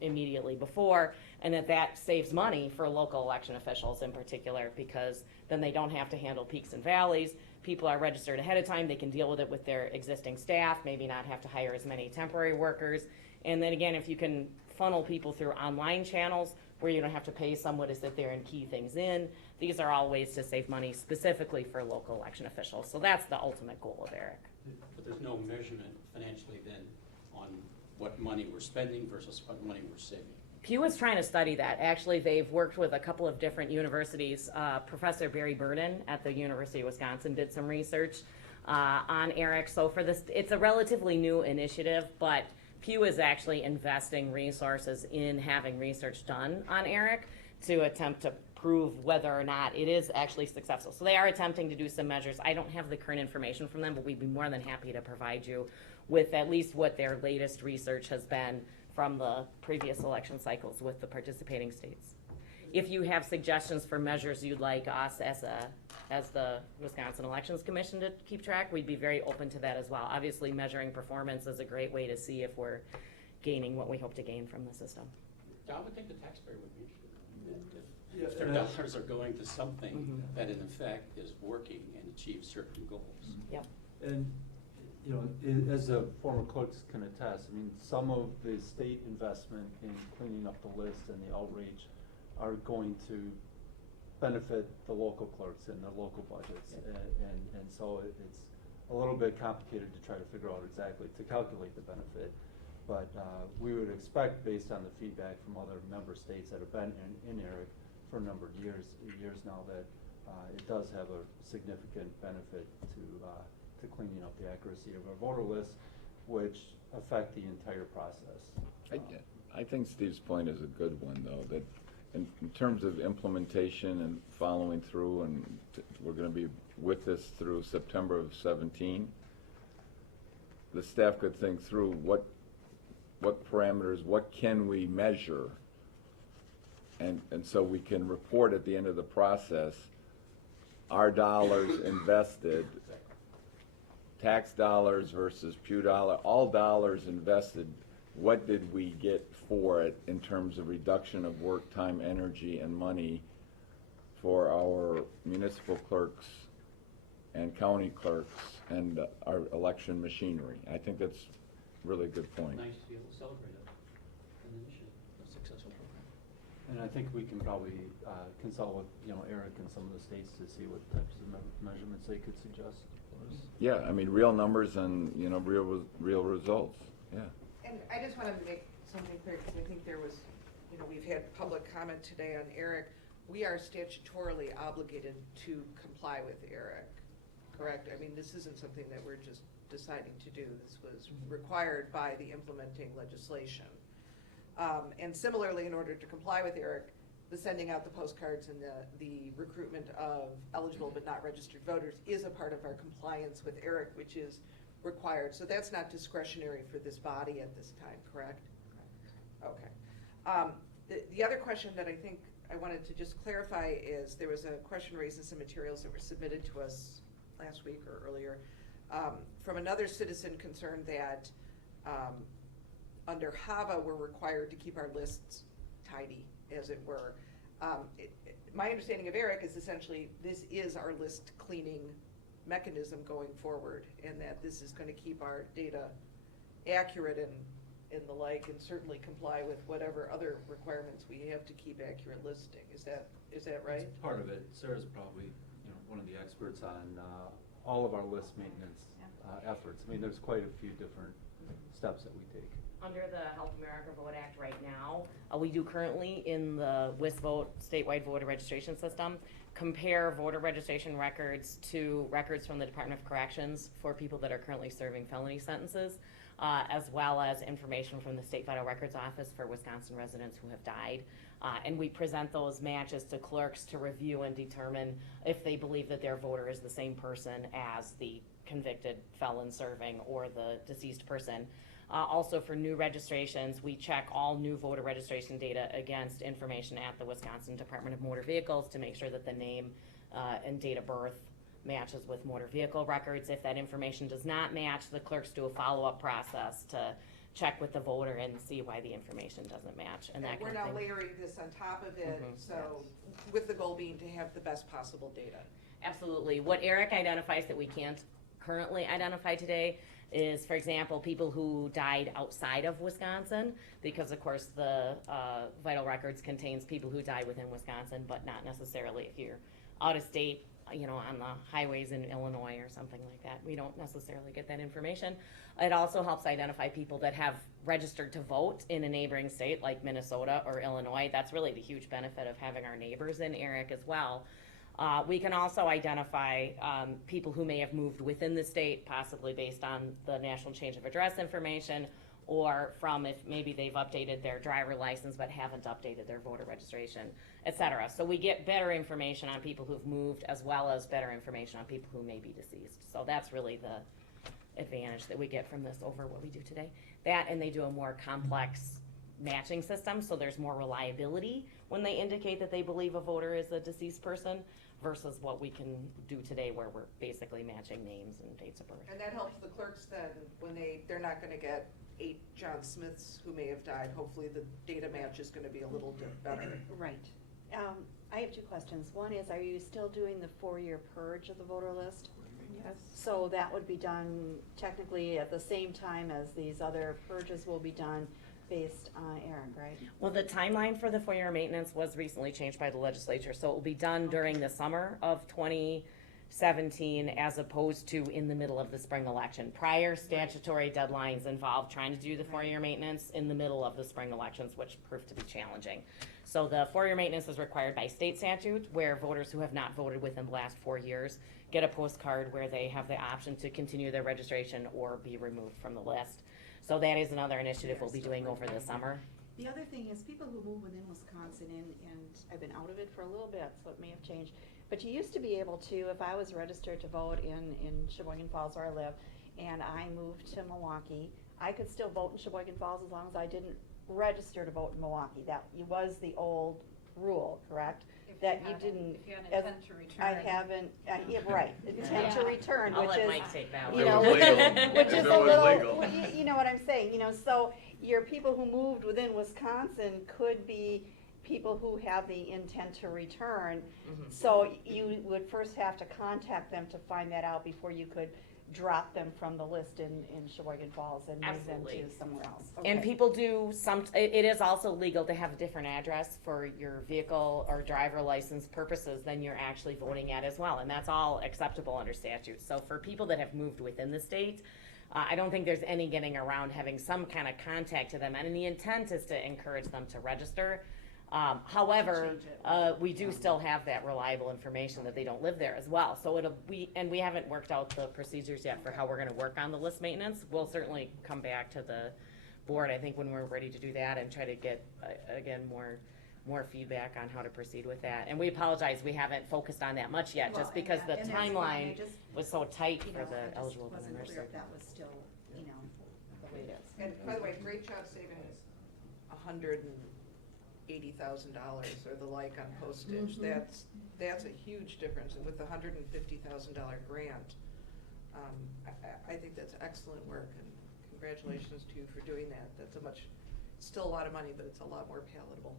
immediately before, and that saves money for local election officials in particular, because then they don't have to handle peaks and valleys. People are registered ahead of time, they can deal with it with their existing staff, maybe not have to hire as many temporary workers. And then again, if you can funnel people through online channels where you don't have to pay someone to sit there and key things in, these are all ways to save money specifically for local election officials. So that's the ultimate goal of ERIC. But there's no measurement financially then on what money we're spending versus what money we're saving. Pew is trying to study that. Actually, they've worked with a couple of different universities. Professor Barry Burden at the University of Wisconsin did some research on ERIC. So for this, it's a relatively new initiative, but Pew is actually investing resources in having research done on ERIC to attempt to prove whether or not it is actually successful. So they are attempting to do some measures. I don't have the current information from them, but we'd be more than happy to provide you with at least what their latest research has been from the previous election cycles with the participating states. If you have suggestions for measures you'd like us as the Wisconsin Elections Commission to keep track, we'd be very open to that as well. Obviously, measuring performance is a great way to see if we're gaining what we hope to gain from the system. I would think the taxpayer would be interested in that. If their dollars are going to something that in effect is working and achieves certain goals. Yep. And, as a former clerk can attest, I mean, some of the state investment in cleaning up the list and the outreach are going to benefit the local clerks and their local budgets. And so it's a little bit complicated to try to figure out exactly, to calculate the benefit. But we would expect, based on the feedback from other member states that have been in ERIC for a number of years now, that it does have a significant benefit to cleaning up the accuracy of our voter list, which affect the entire process. I think Steve's point is a good one, though, that in terms of implementation and following through, and we're going to be with this through September of 17, the staff could think through what parameters, what can we measure, and so we can report at the end of the process our dollars invested, tax dollars versus Pew dollar, all dollars invested, what did we get for it in terms of reduction of work, time, energy, and money for our municipal clerks and county clerks and our election machinery. I think that's a really good point. Nice to be able to celebrate it, an initiative, a successful program. And I think we can probably consult with, ERIC and some of the states to see what types of measurements they could suggest for us. Yeah, I mean, real numbers and, real results, yeah. And I just want to make something clear, because I think there was, we've had public comment today on ERIC. We are statutorily obligated to comply with ERIC, correct? I mean, this isn't something that we're just deciding to do. This was required by the implementing legislation. And similarly, in order to comply with ERIC, the sending out the postcards and the recruitment of eligible but not registered voters is a part of our compliance with ERIC, which is required. So that's not discretionary for this body at this time, correct? Okay. The other question that I think I wanted to just clarify is there was a question raised in some materials that were submitted to us last week or earlier from another citizen concerned that under HAVA we're required to keep our lists tidy, as it were. My understanding of ERIC is essentially this is our list cleaning mechanism going forward, and that this is going to keep our data accurate and the like, and certainly comply with whatever other requirements we have to keep accurate listing. Is that right? It's part of it. Sarah's probably one of the experts on all of our list maintenance efforts. I mean, there's quite a few different steps that we take. Under the Help America Vote Act right now, we do currently in the WisVote statewide voter registration system compare voter registration records to records from the Department of Corrections for people that are currently serving felony sentences, as well as information from the State Vital Records Office for Wisconsin residents who have died. And we present those matches to clerks to review and determine if they believe that their voter is the same person as the convicted felon serving or the deceased person. Also for new registrations, we check all new voter registration data against information at the Wisconsin Department of Motor Vehicles to make sure that the name and date of birth matches with motor vehicle records. If that information does not match, the clerks do a follow-up process to check with the voter and see why the information doesn't match and that we're kind of now thing. layering this on top of it, Mhm. so, with the goal being to have the best possible data. Absolutely. What Eric identifies that we can't currently identify today is, for example, people who died outside of Wisconsin, because of course the vital records contains people who died within Wisconsin, but not necessarily if you're out of state, you know, on the highways in Illinois or something like that. We don't necessarily get that information. It also helps identify people that have registered to vote in a neighboring state like Minnesota or Illinois. That's really the huge benefit of having our neighbors in Eric as well. We can also identify people who may have moved within the state, possibly based on the national change of address information, or from if maybe they've updated their driver license but haven't updated their voter registration, et cetera. So we get better information on people who've moved as well as better information on people who may be deceased. So that's really the advantage that we get from this over what we do today. That, and they do a more complex matching system, so there's more reliability when they indicate that they believe a voter is a deceased person versus what we can do today where we're basically matching names and dates of birth. And that helps the clerks then, when they're not gonna get 8 John Smiths who may have died. Hopefully the data match is gonna be a little bit better. Right. I have two questions. One is, are you still doing the 4-year purge of the voter list? Yes. So that would be done technically at the same time as these other purges will be done based on Eric, right? Well, the timeline for the 4-year maintenance was recently changed by the legislature, so it will be done during the summer of 2017 as opposed to in the middle of the spring election. Prior statutory deadlines involved trying to do the 4-year maintenance in the middle of the spring elections, which proved to be challenging. So the 4-year maintenance is required by state statute, where voters who have not voted within the last 4 years get a postcard where they have the option to continue their registration or be removed from the list. So that is another initiative we'll be doing over the summer. The other thing is people who move within Wisconsin, and I've been out of it for a little bit, so it may have changed. But you used to be able to, if I was registered to vote in Sheboygan Falls where I live, and I moved to Milwaukee, I could still vote in Sheboygan Falls as long as I didn't register to vote in Milwaukee. That was the old rule, correct? That you didn't. If you had as- intent to return. I haven't, yeah, right, intent to Yeah. return, I'll which let is, Mike take that you one. know, If it was legal. which If is it a was little, legal. well, you know what I'm saying, you know, so your people who moved within Wisconsin could be people who have the intent to return. Mhm. So you would first have to contact them to find that out before you could drop them from the list in Sheboygan Falls and move them Absolutely. to somewhere else. And Okay. people do it is also legal to have a different address for your vehicle or driver license purposes than you're actually voting at as well, and that's all acceptable under statute. So for people that have moved within the state, I don't think there's any getting around having some kind of contact to them, and the intent is to encourage them to register. However, we do still have that reliable information that they don't live there as well. So we haven't worked out the procedures yet for how we're gonna work on the list maintenance. We'll certainly come back to the board, I think, when we're ready to do that and try to get, again, more feedback on how to proceed with that. And we apologize, we haven't focused on that much yet, just Well, because and the that- and that's fine. I timeline just, was so tight you for know, the I just eligible wasn't nurse. clear if that was still, you know, the way it is. And by the way, great job saving $180,000 or the like on postage. Mhm. That's a huge difference, and with the $150,000 grant, I think that's excellent work, and congratulations to you for doing that. It's still a lot of money, but it's a lot more palatable.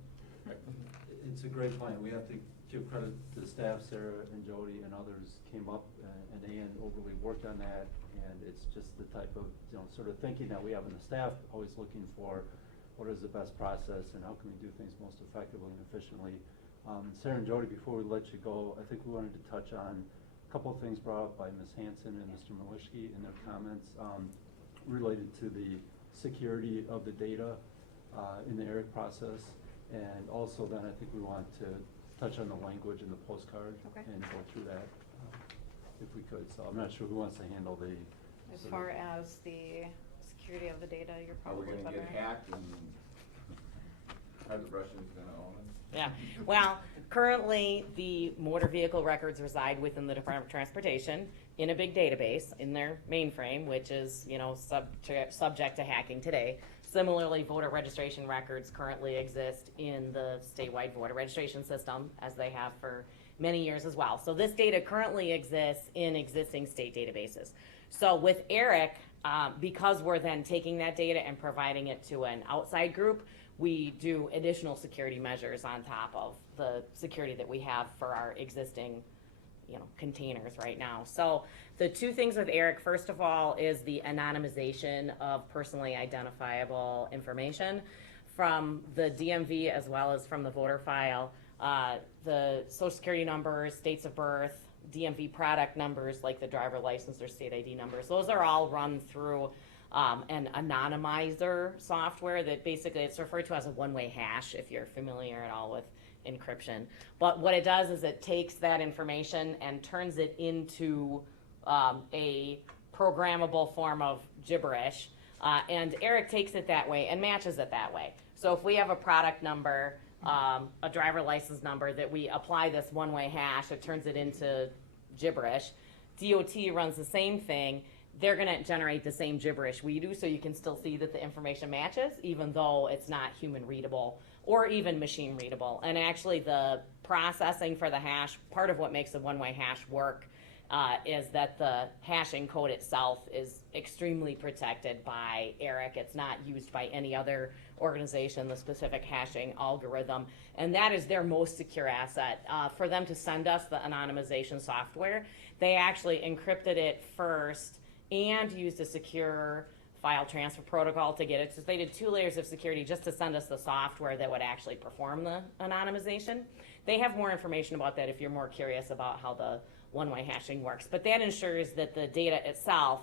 It's a great plan. We have to give credit to the staff, Sarah and Jody and others came up, and Ann overly worked on that, and it's just the type of, you know, sort of thinking that we have in the staff, always looking for what is the best process and how can we do things most effectively and efficiently. Sarah and Jody, before we let you go, I think we wanted to touch on a couple of things brought up by Ms. Hanson and Mr. Malischke in their comments related to the security of the data in the ERIC process. And also then I think we want to touch on the language in the postcard and go through that if we could. So I'm not sure who wants to handle the. As far as the security of the data, you're Are we probably gonna better. get hacked and are the Russians gonna own it? Yeah, well, currently, the motor vehicle records reside within the Department of Transportation in a big database in their mainframe, which is, you know, subject to hacking today. Similarly, voter registration records currently exist in the statewide voter registration system, as they have for many years as well. So this data currently exists in existing state databases. So with Eric, because we're then taking that data and providing it to an outside group, we do additional security measures on top of the security that we have for our existing, containers right now. So the two things with Eric, first of all, is the anonymization of personally identifiable information from the DMV as well as from the voter file. The social security numbers, dates of birth, DMV product numbers like the driver license or state ID numbers, those are all run through an anonymizer software that basically it's referred to as a one-way hash if you're familiar at all with encryption. But what it does is it takes that information and turns it into a programmable form of gibberish, and Eric takes it that way and matches it that way. So if we have a product number, a driver license number that we apply this one-way hash, it turns it into gibberish. DOT runs the same thing. They're going to generate the same gibberish we do, so you can still see that the information matches, even though it's not human readable or even machine readable. And actually the processing for the hash, part of what makes the one-way hash work is that the hashing code itself is extremely protected by Eric. It's not used by any other organization, the specific hashing algorithm, and that is their most secure asset. For them to send us the anonymization software, they actually encrypted it first and used a secure file transfer protocol to get it. So they did 2 layers of security just to send us the software that would actually perform the anonymization. They have more information about that if you're more curious about how the one-way hashing works. But that ensures that the data itself,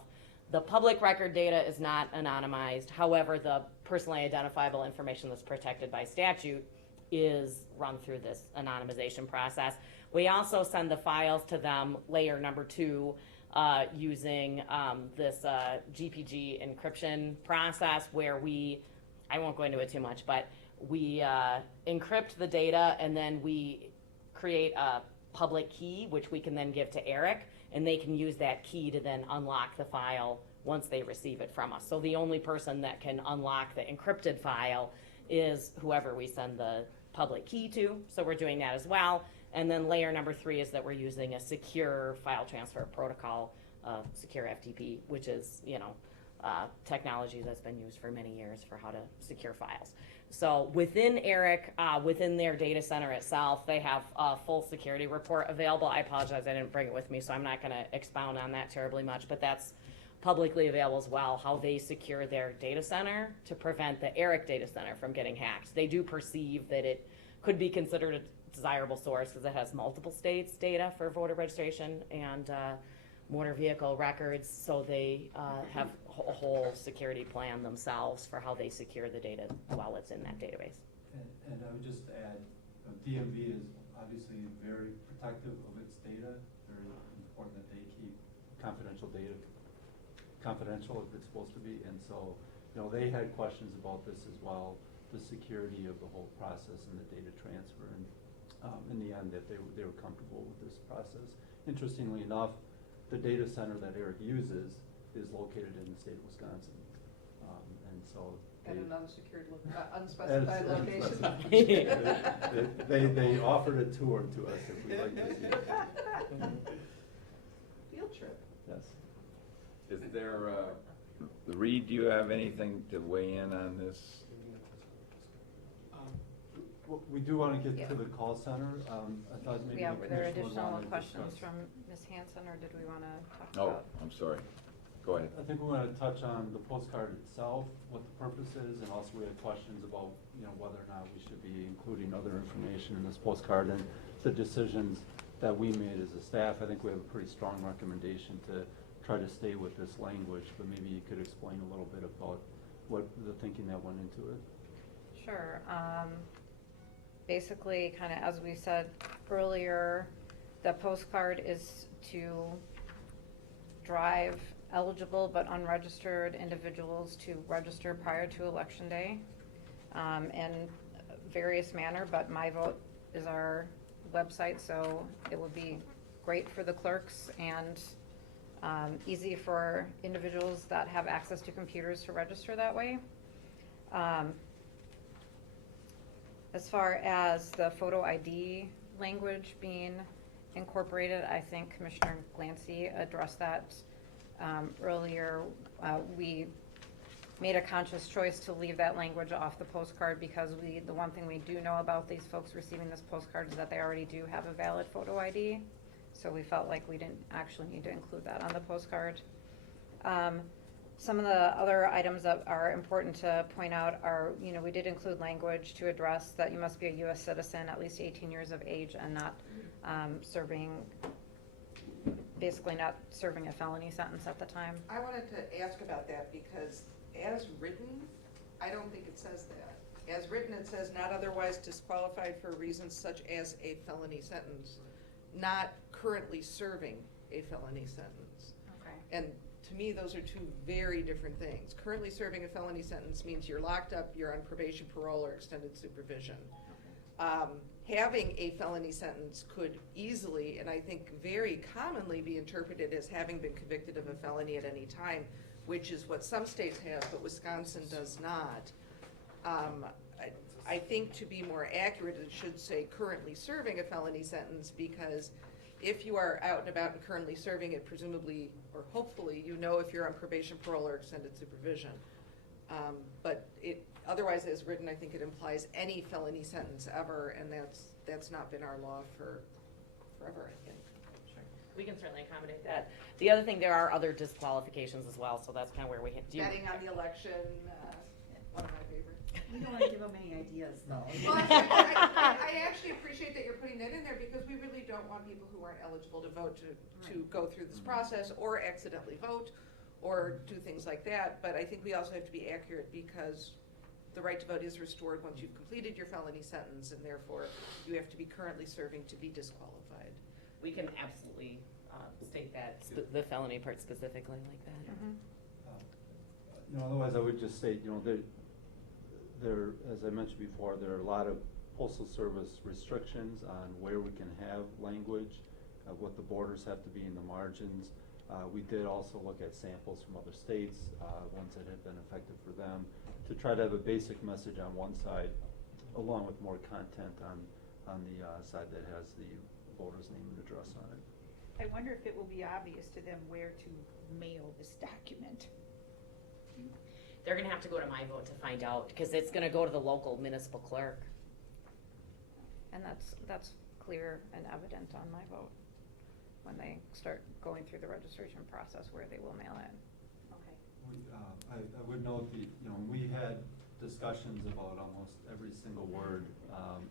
the public record data is not anonymized. However, the personally identifiable information that's protected by statute is run through this anonymization process. We also send the files to them, layer number 2, using this GPG encryption process where I won't go into it too much, but we encrypt the data and then we create a public key, which we can then give to Eric, and they can use that key to then unlock the file once they receive it from us. So the only person that can unlock the encrypted file is whoever we send the public key to. So we're doing that as well. And then layer number 3 is that we're using a secure file transfer protocol, secure FTP, which is, technology that's been used for many years for how to secure files. So within Eric, within their data center itself, they have a full security report available. I apologize, I didn't bring it with me, so I'm not going to expound on that terribly much, but that's publicly available as well, how they secure their data center to prevent the Eric data center from getting hacked. They do perceive that it could be considered a desirable source because it has multiple states' data for voter registration and motor vehicle records, so they have a whole security plan themselves for how they secure the data while it's in that database. And I would just add, DMV is obviously very protective of its data. Very important that they keep confidential data confidential if it's supposed to be, and so they had questions about this as well, the security of the whole process and the data transfer, and in the end that they were comfortable with this process. Interestingly enough, the data center that Eric uses is located in the state of Wisconsin, and so At an unspecified location. they offered a tour to us if we'd like to see it. Field trip. Yes. Is there, Reed, do you have anything to weigh in on this? We do want to get to the call center. I thought maybe Yeah, the were there commission would additional wanna questions discuss. from Ms. Hanson, or did we want to talk Oh, about? I'm sorry. Go ahead. I think we want to touch on the postcard itself, what the purpose is, and also we had questions about, whether or not we should be including other information in this postcard and the decisions that we made as a staff. I think we have a pretty strong recommendation to try to stay with this language, but maybe you could explain a little bit about what the thinking that went into it. Sure. Basically, kind of as we said earlier, the postcard is to drive eligible but unregistered individuals to register prior to Election Day in various manner, but My Vote is our website, so it would be great for the clerks and easy for individuals that have access to computers to register that way. As far as the photo ID language being incorporated, I think Commissioner Glancy addressed that earlier, we made a conscious choice to leave that language off the postcard because the one thing we do know about these folks receiving this postcard is that they already do have a valid photo ID. So we felt like we didn't actually need to include that on the postcard. Some of the other items that are important to point out are, we did include language to address that you must be a U.S. citizen, at least 18 years of age, and not basically not serving a felony sentence at the time. I wanted to ask about that because as written, I don't think it says that. As written, it says not otherwise disqualified for reasons such as a felony sentence, not currently serving a felony sentence. Okay. And to me, those are two very different things. Currently serving a felony sentence means you're locked up, you're on probation, parole, or extended supervision. Having a felony sentence could easily, and I think very commonly, be interpreted as having been convicted of a felony at any time, which is what some states have, but Wisconsin does not. I think to be more accurate, it should say currently serving a felony sentence, because if you are out and about and currently serving it, presumably, or hopefully, if you're on probation, parole, or extended supervision. But otherwise, as written, I think it implies any felony sentence ever, and that's not been our law for forever, I think. Sure. We can certainly accommodate that. The other thing, there are other disqualifications as well, so that's kind of where we hit. Betting on the election, one of my favorites. We don't want to give them any ideas, though. Well, I actually appreciate that you're putting that in there, because we really don't want people who aren't eligible to vote to go through this process or accidentally vote or do things like that. But I think we also have to be accurate, because the right to vote is restored once you've completed your felony sentence, and therefore you have to be currently serving to be disqualified. We can absolutely state that, the felony part specifically like that. Mm-hmm. Otherwise I would just state, there, as I mentioned before, there are a lot of Postal Service restrictions on where we can have language, what the borders have to be in the margins. We did also look at samples from other states, ones that had been effective for them, to try to have a basic message on one side, along with more content on the side that has the voter's name and address on it. I wonder if it will be obvious to them where to mail this document. They're gonna have to go to My Vote to find out, because it's gonna go to the local municipal clerk. And that's clear and evident on My Vote when they start going through the registration process where they will mail it. Okay. I would note we had discussions about almost every single word,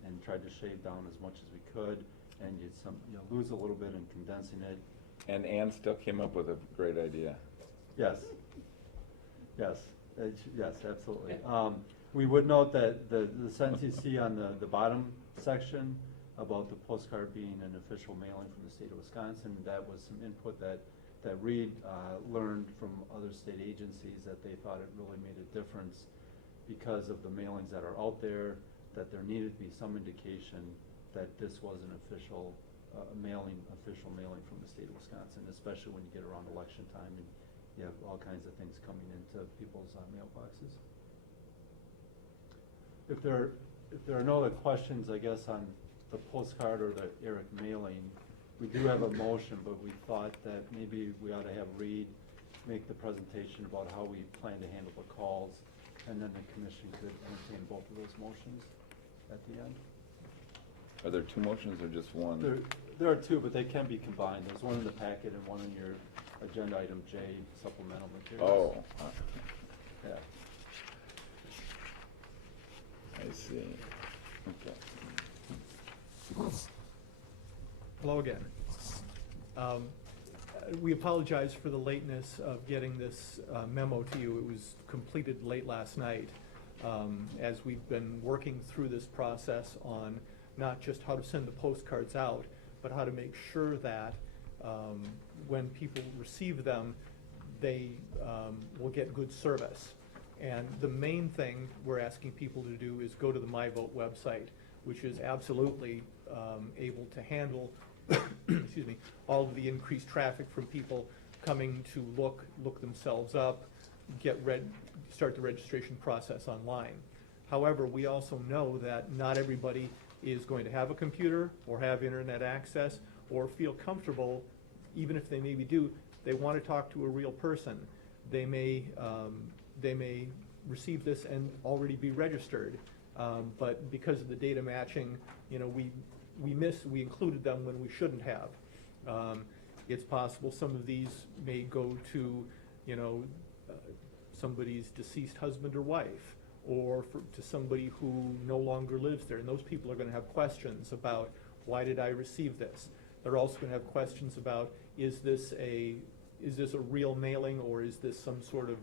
and tried to shave down as much as we could, and you lose a little bit in condensing it. And Ann still came up with a great idea. Yes. Yes. Yes, absolutely. We would note that the sentence you see on the bottom section about the postcard being an official mailing from the state of Wisconsin, that was some input that Reed learned from other state agencies, that they thought it really made a difference because of the mailings that are out there, that there needed to be some indication that this was an official mailing from the state of Wisconsin, especially when you get around election time and you have all kinds of things coming into people's mailboxes. If there are no other questions, I guess, on the postcard or the Eric mailing, we do have a motion, but we thought that maybe we ought to have Reed make the presentation about how we plan to handle the calls, and then the commission could entertain both of those motions at the end. Are there two motions or just one? There are two, but they can be combined. There's one in the packet and one in your agenda item J, supplemental materials. Oh. Yeah. I see. Okay. Hello again. We apologize for the lateness of getting this memo to you. It was completed late last night, as we've been working through this process on not just how to send the postcards out, but how to make sure that when people receive them, they will get good service. And the main thing we're asking people to do is go to the My Vote website, which is absolutely able to handle excuse me, all of the increased traffic from people coming to look themselves up, start the registration process online. However, we also know that not everybody is going to have a computer or have internet access or feel comfortable, even if they maybe do, they want to talk to a real person. They may receive this and already be registered, but because of the data matching, you know, we included them when we shouldn't have. It's possible some of these may go to, you know, somebody's deceased husband or wife, or to somebody who no longer lives there, and those people are going to have questions about, why did I receive this? They're also going to have questions about, is this a real mailing, or is this some sort of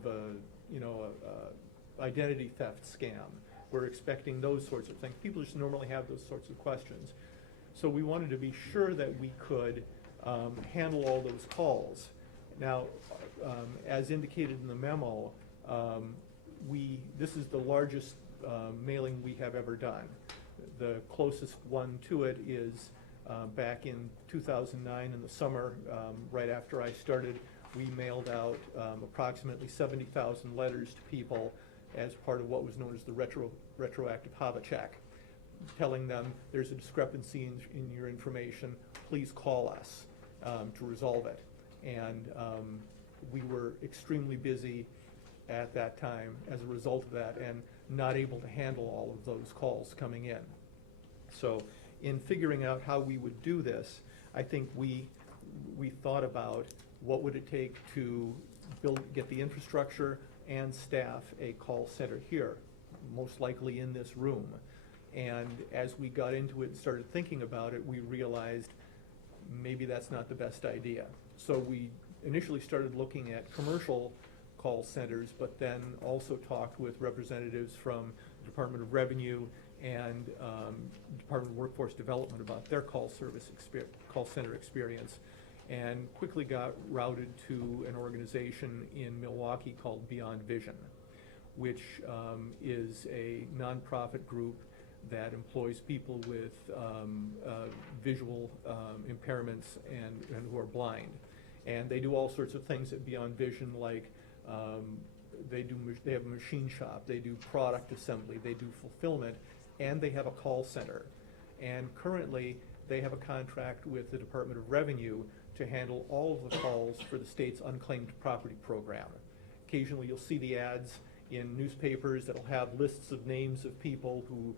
identity theft scam? We're expecting those sorts of things. People just normally have those sorts of questions. So we wanted to be sure that we could handle all those calls. Now, as indicated in the memo, this is the largest mailing we have ever done. The closest one to it is back in 2009 in the summer, right after I started. We mailed out approximately 70,000 letters to people as part of what was known as the retroactive HAVA check, telling them there's a discrepancy in your information, please call us to resolve it. And we were extremely busy at that time as a result of that, and not able to handle all of those calls coming in. So in figuring out how we would do this, I think we thought about what would it take to get the infrastructure and staff a call center here, most likely in this room. And as we got into it and started thinking about it, we realized maybe that's not the best idea. So we initially started looking at commercial call centers, but then also talked with representatives from the Department of Revenue and Department of Workforce Development about their call center experience, and quickly got routed to an organization in Milwaukee called Beyond Vision, which is a nonprofit group that employs people with visual impairments and who are blind. And they do all sorts of things at Beyond Vision, like they have a machine shop, they do product assembly, they do fulfillment, and they have a call center. And currently, they have a contract with the Department of Revenue to handle all of the calls for the state's unclaimed property program. Occasionally, you'll see the ads in newspapers that'll have lists of names of people who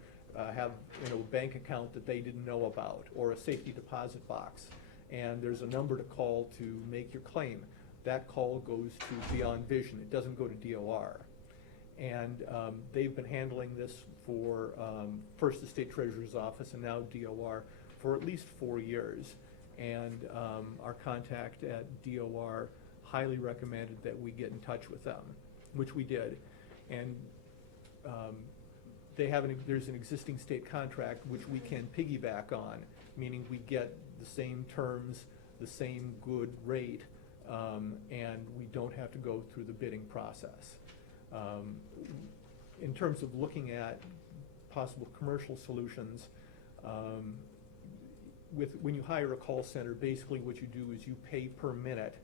have a bank account that they didn't know about, or a safety deposit box. And there's a number to call to make your claim. That call goes to Beyond Vision. It doesn't go to DOR. And they've been handling this for first the State Treasurer's Office and now DOR for at least 4 years. And our contact at DOR highly recommended that we get in touch with them, which we did. And there's an existing state contract which we can piggyback on, meaning we get the same terms, the same good rate, and we don't have to go through the bidding process. In terms of looking at possible commercial solutions, when you hire a call center, basically what you do is you pay per minute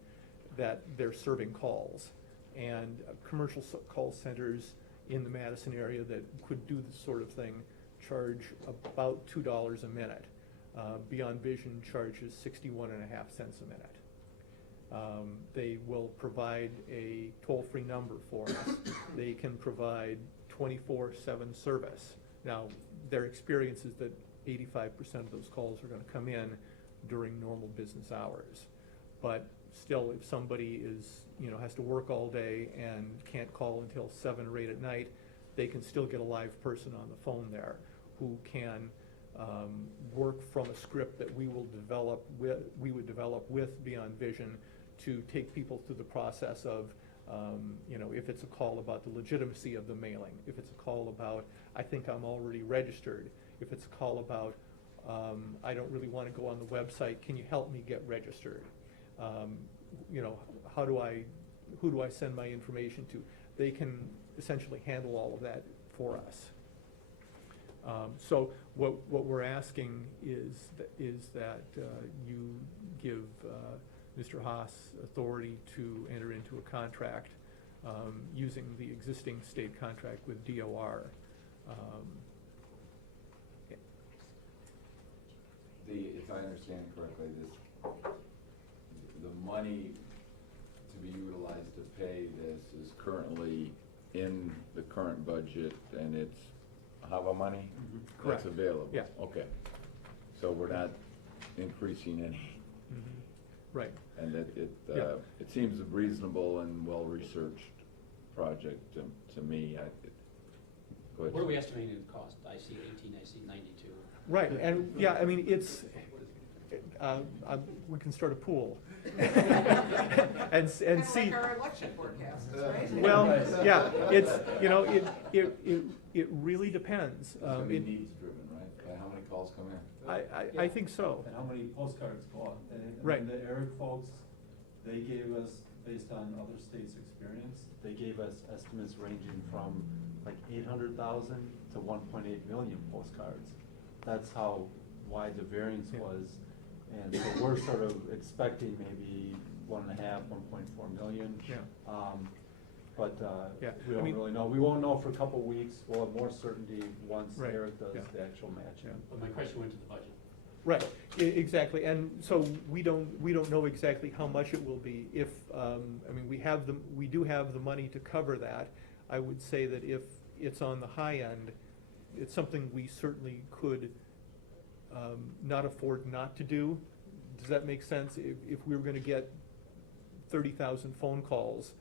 that they're serving calls. And commercial call centers in the Madison area that could do this sort of thing charge about $2 a minute. Beyond Vision charges 61.5 cents a minute. They will provide a toll-free number for us. They can provide 24/7 service. Now, their experience is that 85% of those calls are going to come in during normal business hours. But still, if somebody has to work all day and can't call until 7 or 8 at night, they can still get a live person on the phone there who can work from a script that we would develop with Beyond Vision to take people through the process of, if it's a call about the legitimacy of the mailing, if it's a call about, I think I'm already registered, if it's a call about, I don't really want to go on the website, can you help me get registered? Who do I send my information to? They can essentially handle all of that for us. So what we're asking is that you give Mr. Haas authority to enter into a contract using the existing state contract with DOR. If I understand correctly, the money be utilized to pay this is currently in the current budget, and it's HAVA money? Correct. That's available? Yeah. Okay. So we're not increasing any, Right. and it Yeah. seems a reasonable and well-researched project to me. Go ahead. What are we estimating the cost? I see 18, I see 92. Right, and, yeah, I mean, it's, we can start a pool. And see. Kind of like our election forecasts, right? Well, yeah, it's, you know, it really depends. It's gonna be needs driven, right? By how many calls come in? I think so. And how many postcards go out. Right. And the Eric folks, they gave us, based on other states' experience, they gave us estimates ranging from like 800,000 to 1.8 million postcards. That's how wide the variance was. And so we're sort of expecting maybe 1.5, 1.4 million. Yeah. But Yeah, we I don't mean- really know. We won't know for a couple of weeks. We'll have more certainty once Right, Eric does yeah. the actual matching. But my question went to the budget. Right, exactly, and so we don't know exactly how much it will be. If, I mean, we do have the money to cover that. I would say that if it's on the high end, it's something we certainly could not afford not to do. Does that make sense? If we were gonna get 30,000 phone calls,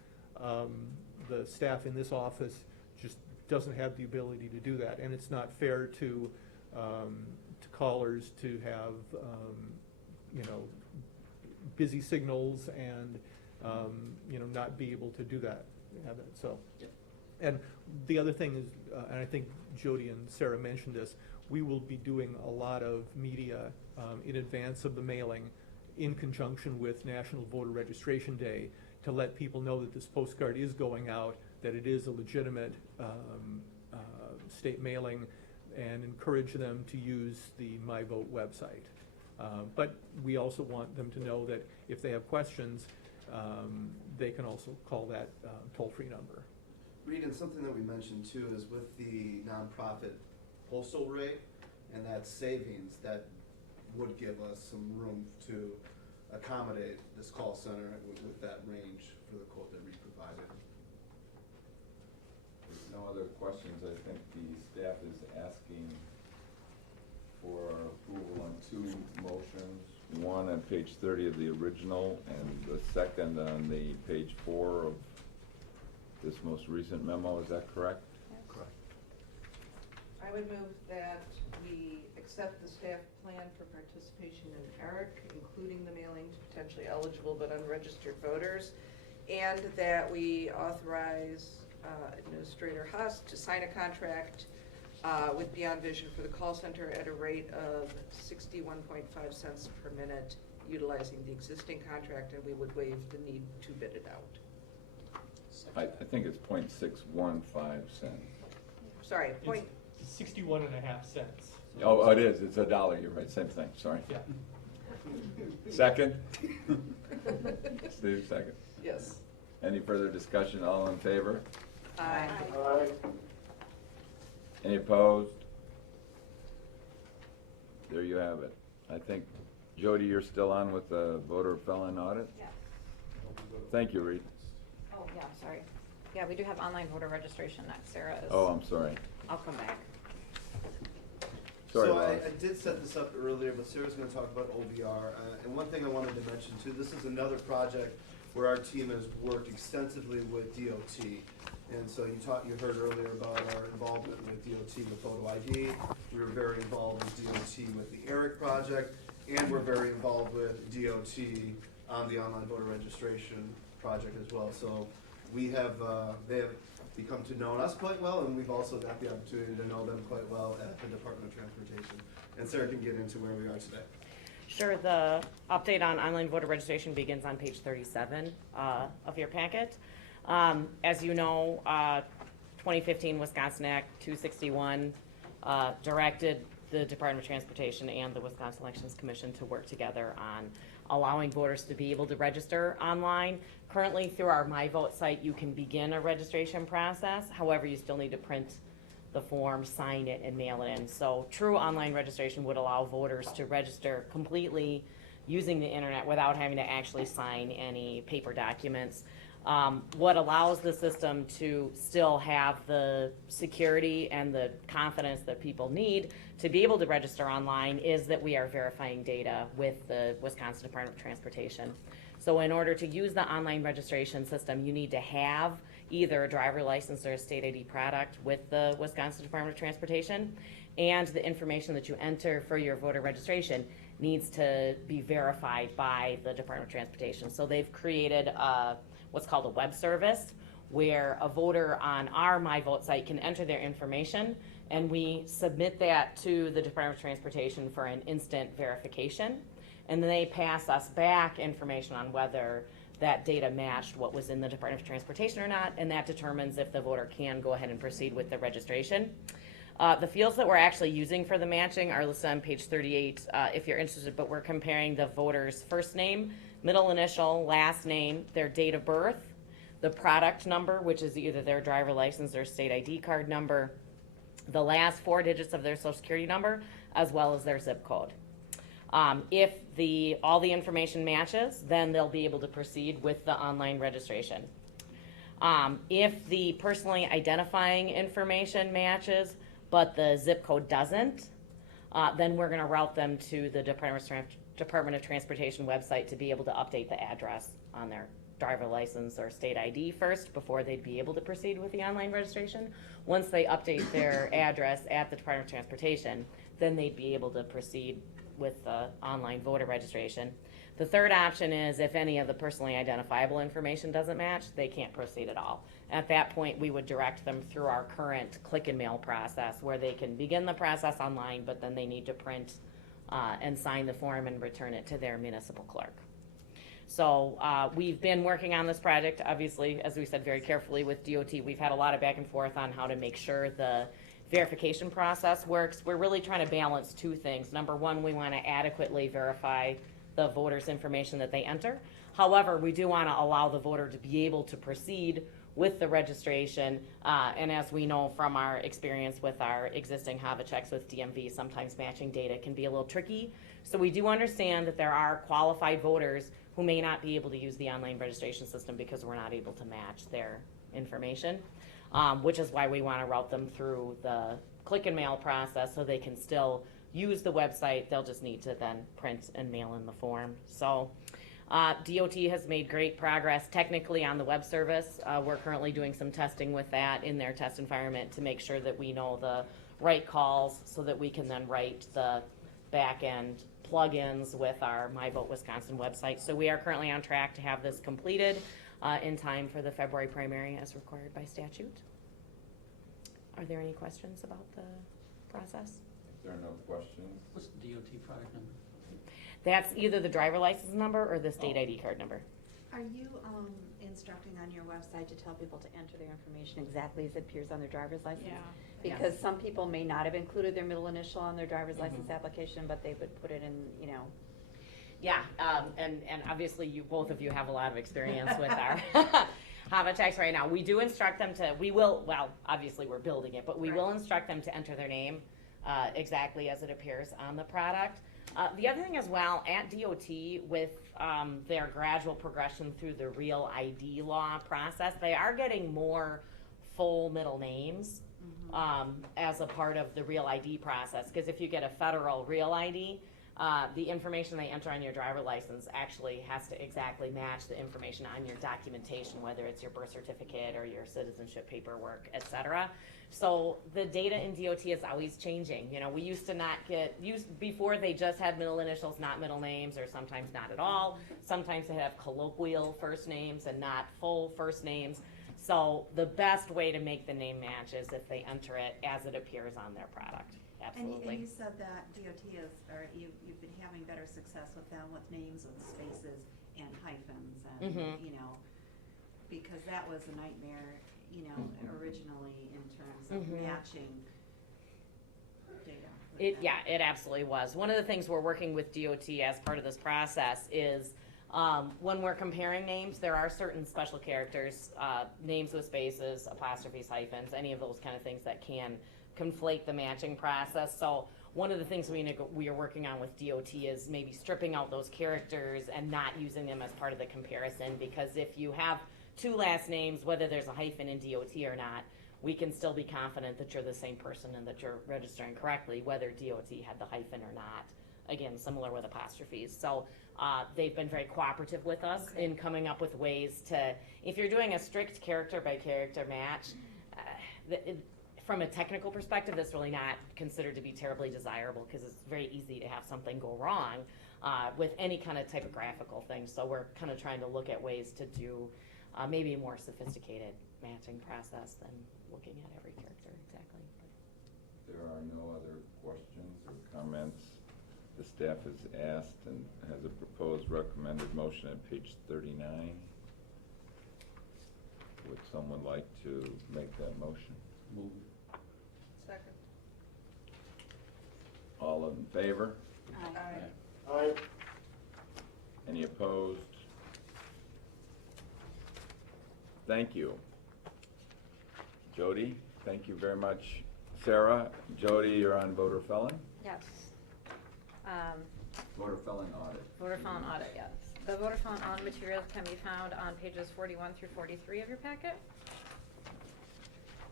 the staff in this office just doesn't have the ability to do that, and it's not fair to callers to have, you know, busy signals and, you know, not be able to do that. So, and the other thing is, and I think Jody and Sarah mentioned this, we will be doing a lot of media in advance of the mailing in conjunction with National Voter Registration Day to let people know that this postcard is going out, that it is a legitimate state mailing, and encourage them to use the My Vote website. But we also want them to know that if they have questions, they can also call that toll-free number. Reed, and something that we mentioned too is with the nonprofit postal rate and that savings, that would give us some room to accommodate this call center with that range for the quote that we provided. No other questions. I think the staff is asking for approval on two motions. One on page 30 of the original, and the second on the page 4 of this most recent memo. Is that correct? Correct. I would move that we accept the staff plan for participation in ERIC, including the mailing to potentially eligible but unregistered voters, and that we authorize Administrator Huss to sign a contract with Beyond Vision for the call center at a rate of 61.5 cents per minute, utilizing the existing contract, and we would waive the need to bid it out. I think it's 0.615 cents. Sorry, point. 61.5 cents. Oh, it is. It's $1. You're right. Same thing. Sorry. Yeah. Second? Steve, second. Yes. Any further discussion? All in favor? Aye. Aye. Any opposed? There you have it. I think, Jody, you're still on with the voter felon audit? Yeah. Thank you, Reed. Oh, yeah, sorry. Yeah, we do have online voter registration next, Sarah is. Oh, I'm sorry. I'll come back. Sorry, So Lois. I did set this up earlier, but Sarah's gonna talk about OVR. And one thing I wanted to mention too, this is another project where our team has worked extensively with DOT. And so you heard earlier about our involvement with DOT with photo ID. We were very involved with DOT with the ERIC project, and we're very involved with DOT on the online voter registration project as well. So we have, they have become to know us quite well, and we've also got the opportunity to know them quite well at the Department of Transportation. And Sarah can get into where we are today. Sure, the update on online voter registration begins on page 37 of your packet. As you know, 2015 Wisconsin Act 261 directed the Department of Transportation and the Wisconsin Elections Commission to work together on allowing voters to be able to register online. Currently, through our My Vote site, you can begin a registration process. However, you still need to print the form, sign it, and mail it in. So true online registration would allow voters to register completely using the internet without having to actually sign any paper documents. What allows the system to still have the security and the confidence that people need to be able to register online is that we are verifying data with the Wisconsin Department of Transportation. So in order to use the online registration system, you need to have either a driver license or a state ID product with the Wisconsin Department of Transportation, and the information that you enter for your voter registration needs to be verified by the Department of Transportation. So they've created what's called a web service, where a voter on our My Vote site can enter their information, and we submit that to the Department of Transportation for an instant verification. And then they pass us back information on whether that data matched what was in the Department of Transportation or not, and that determines if the voter can go ahead and proceed with the registration. The fields that we're actually using for the matching are listed on page 38 if you're interested, but we're comparing the voter's first name, middle initial, last name, their date of birth, the product number, which is either their driver license or state ID card number, the last 4 digits of their social security number, as well as their zip code. If all the information matches, then they'll be able to proceed with the online registration. If the personally identifying information matches, but the zip code doesn't, then we're going to route them to the Department of Transportation website to be able to update the address on their driver license or state ID first before they'd be able to proceed with the online registration. Once they update their address at the Department of Transportation, then they'd be able to proceed with the online voter registration. The third option is if any of the personally identifiable information doesn't match, they can't proceed at all. At that point, we would direct them through our current click and mail process, where they can begin the process online, but then they need to print and sign the form and return it to their municipal clerk. So we've been working on this project, obviously, as we said, very carefully with DOT. We've had a lot of back and forth on how to make sure the verification process works. We're really trying to balance 2 things. Number one, we want to adequately verify the voter's information that they enter. However, we do want to allow the voter to be able to proceed with the registration, and as we know from our experience with our existing HAVA checks with DMV, sometimes matching data can be a little tricky. So we do understand that there are qualified voters who may not be able to use the online registration system because we're not able to match their information, which is why we want to route them through the click and mail process so they can still use the website. They'll just need to then print and mail in the form. So DOT has made great progress technically on the web service. We're currently doing some testing with that in their test environment to make sure that we know the right calls so that we can then write the back-end plugins with our My Vote Wisconsin website. So we are currently on track to have this completed in time for the February primary as required by statute. Are there any questions about the process? If there are no questions. What's the DOT product number? That's either the driver license number or the state ID card number. Are you instructing on your website to tell people to enter their information exactly as it appears on their driver's license? Yeah. Because some people may not have included their middle initial on their driver's license application, but they would put it in, Yeah, and obviously both of you have a lot of experience with our HAVA checks right now. We do instruct them obviously we're building it, but we will instruct them to enter their name exactly as it appears on the product. The other thing as well, at DOT, with their gradual progression through the Real ID law process, they are getting more full middle names as a part of the Real ID process. Because if you get a federal Real ID, the information they enter on your driver license actually has to exactly match the information on your documentation, whether it's your birth certificate or your citizenship paperwork, etc. So the data in DOT is always changing. We used to not before they just had middle initials, not middle names, or sometimes not at all. Sometimes they have colloquial first names and not full first names. So the best way to make the name match is if they enter it as it appears on their product. Absolutely. And you said that DOT you've been having better success with them with names with spaces and hyphens and, because that was a nightmare, originally in terms of matching data. It absolutely was. One of the things we're working with DOT as part of this process is when we're comparing names, there are certain special characters, names with spaces, apostrophes, hyphens, any of those kind of things that can conflate the matching process. So one of the things we are working on with DOT is maybe stripping out those characters and not using them as part of the comparison, because if you have two last names, whether there's a hyphen in DOT or not, we can still be confident that you're the same person and that you're registering correctly, whether DOT had the hyphen or not. Again, similar with apostrophes. So they've been very cooperative with us in coming up with ways to, if you're doing a strict character by character match, from a technical perspective, that's really not considered to be terribly desirable because it's very easy to have something go wrong with any kind of typographical thing. So we're kind of trying to look at ways to do maybe a more sophisticated matching process than looking at every character exactly. There are no other questions or comments. The staff has asked and has a proposed recommended motion at page 39. Would someone like to make that motion? Move. Second. All in favor? Aye. Aye. Any opposed? Thank you. Jody, thank you very much. Sarah, Jody, you're on voter felon? Yes. Voter felon audit. Voter felon audit, yes. The voter felon audit materials can be found on pages 41 through 43 of your packet.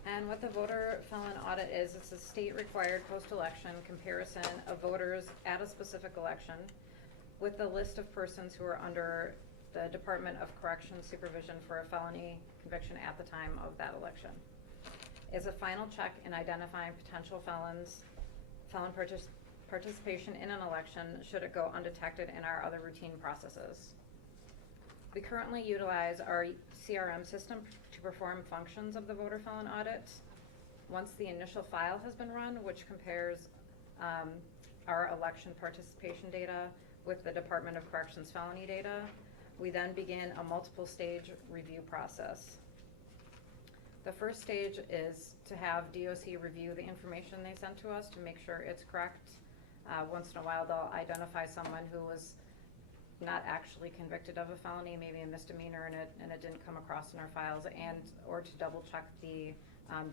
And what the voter felon audit is, it's a state-required post-election comparison of voters at a specific election with the list of persons who are under the Department of Corrections supervision for a felony conviction at the time of that election. It's a final check in identifying potential felons, felon participation in an election should it go undetected in our other routine processes. We currently utilize our CRM system to perform functions of the voter felon audit. Once the initial file has been run, which compares our election participation data with the Department of Corrections felony data, we then begin a multiple stage review process. The first stage is to have DOC review the information they sent to us to make sure it's correct. Once in a while, they'll identify someone who was not actually convicted of a felony, maybe a misdemeanor, and it didn't come across in our files, or to double check the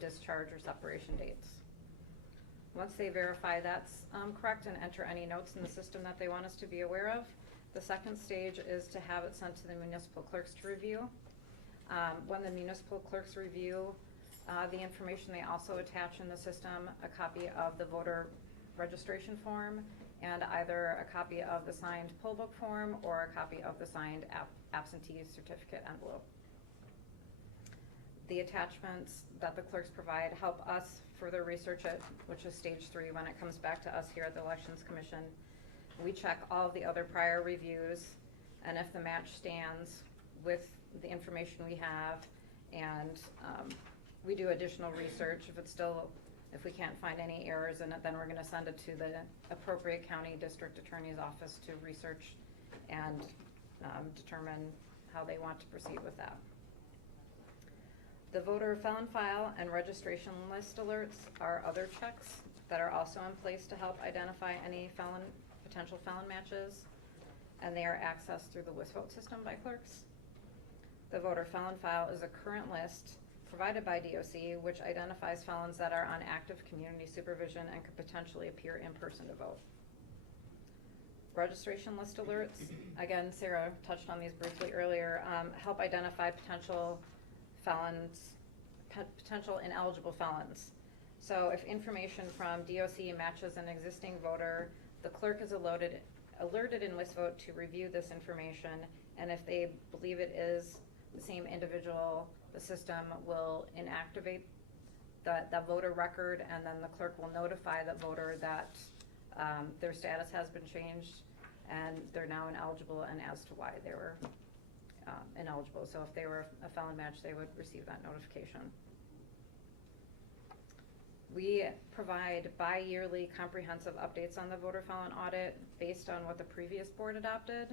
discharge or separation dates. Once they verify that's correct and enter any notes in the system that they want us to be aware of, the second stage is to have it sent to the municipal clerks to review. When the municipal clerks review the information, they also attach in the system a copy of the voter registration form and either a copy of the signed poll book form or a copy of the signed absentee certificate envelope. The attachments that the clerks provide help us further research it, which is stage 3 when it comes back to us here at the Elections Commission. We check all of the other prior reviews, and if the match stands with the information we have, and we do additional research. If we can't find any errors in it, then we're going to send it to the appropriate county district attorney's office to research and determine how they want to proceed with that. The voter felon file and registration list alerts are other checks that are also in place to help identify any potential felon matches, and they are accessed through the WisVote system by clerks. The voter felon file is a current list provided by DOC, which identifies felons that are on active community supervision and could potentially appear in person to vote. Registration list alerts, again, Sarah touched on these briefly earlier, help identify potential felons, potential ineligible felons. So if information from DOC matches an existing voter, the clerk is alerted in WisVote to review this information, and if they believe it is the same individual, the system will inactivate the voter record, and then the clerk will notify the voter that their status has been changed and they're now ineligible, and as to why they were ineligible. So if they were a felon match, they would receive that notification. We provide bi-yearly comprehensive updates on the voter felon audit based on what the previous board adopted.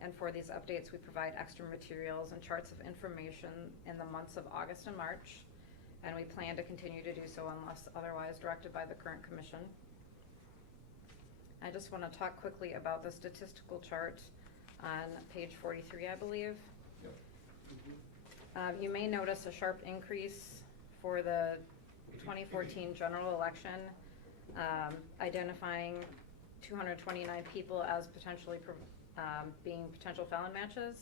And for these updates, we provide extra materials and charts of information in the months of August and March. And we plan to continue to do so unless otherwise directed by the current commission. I just want to talk quickly about the statistical chart on page 43, I believe. Yep. You may notice a sharp increase for the 2014 general election, identifying 229 people as potentially being potential felon matches.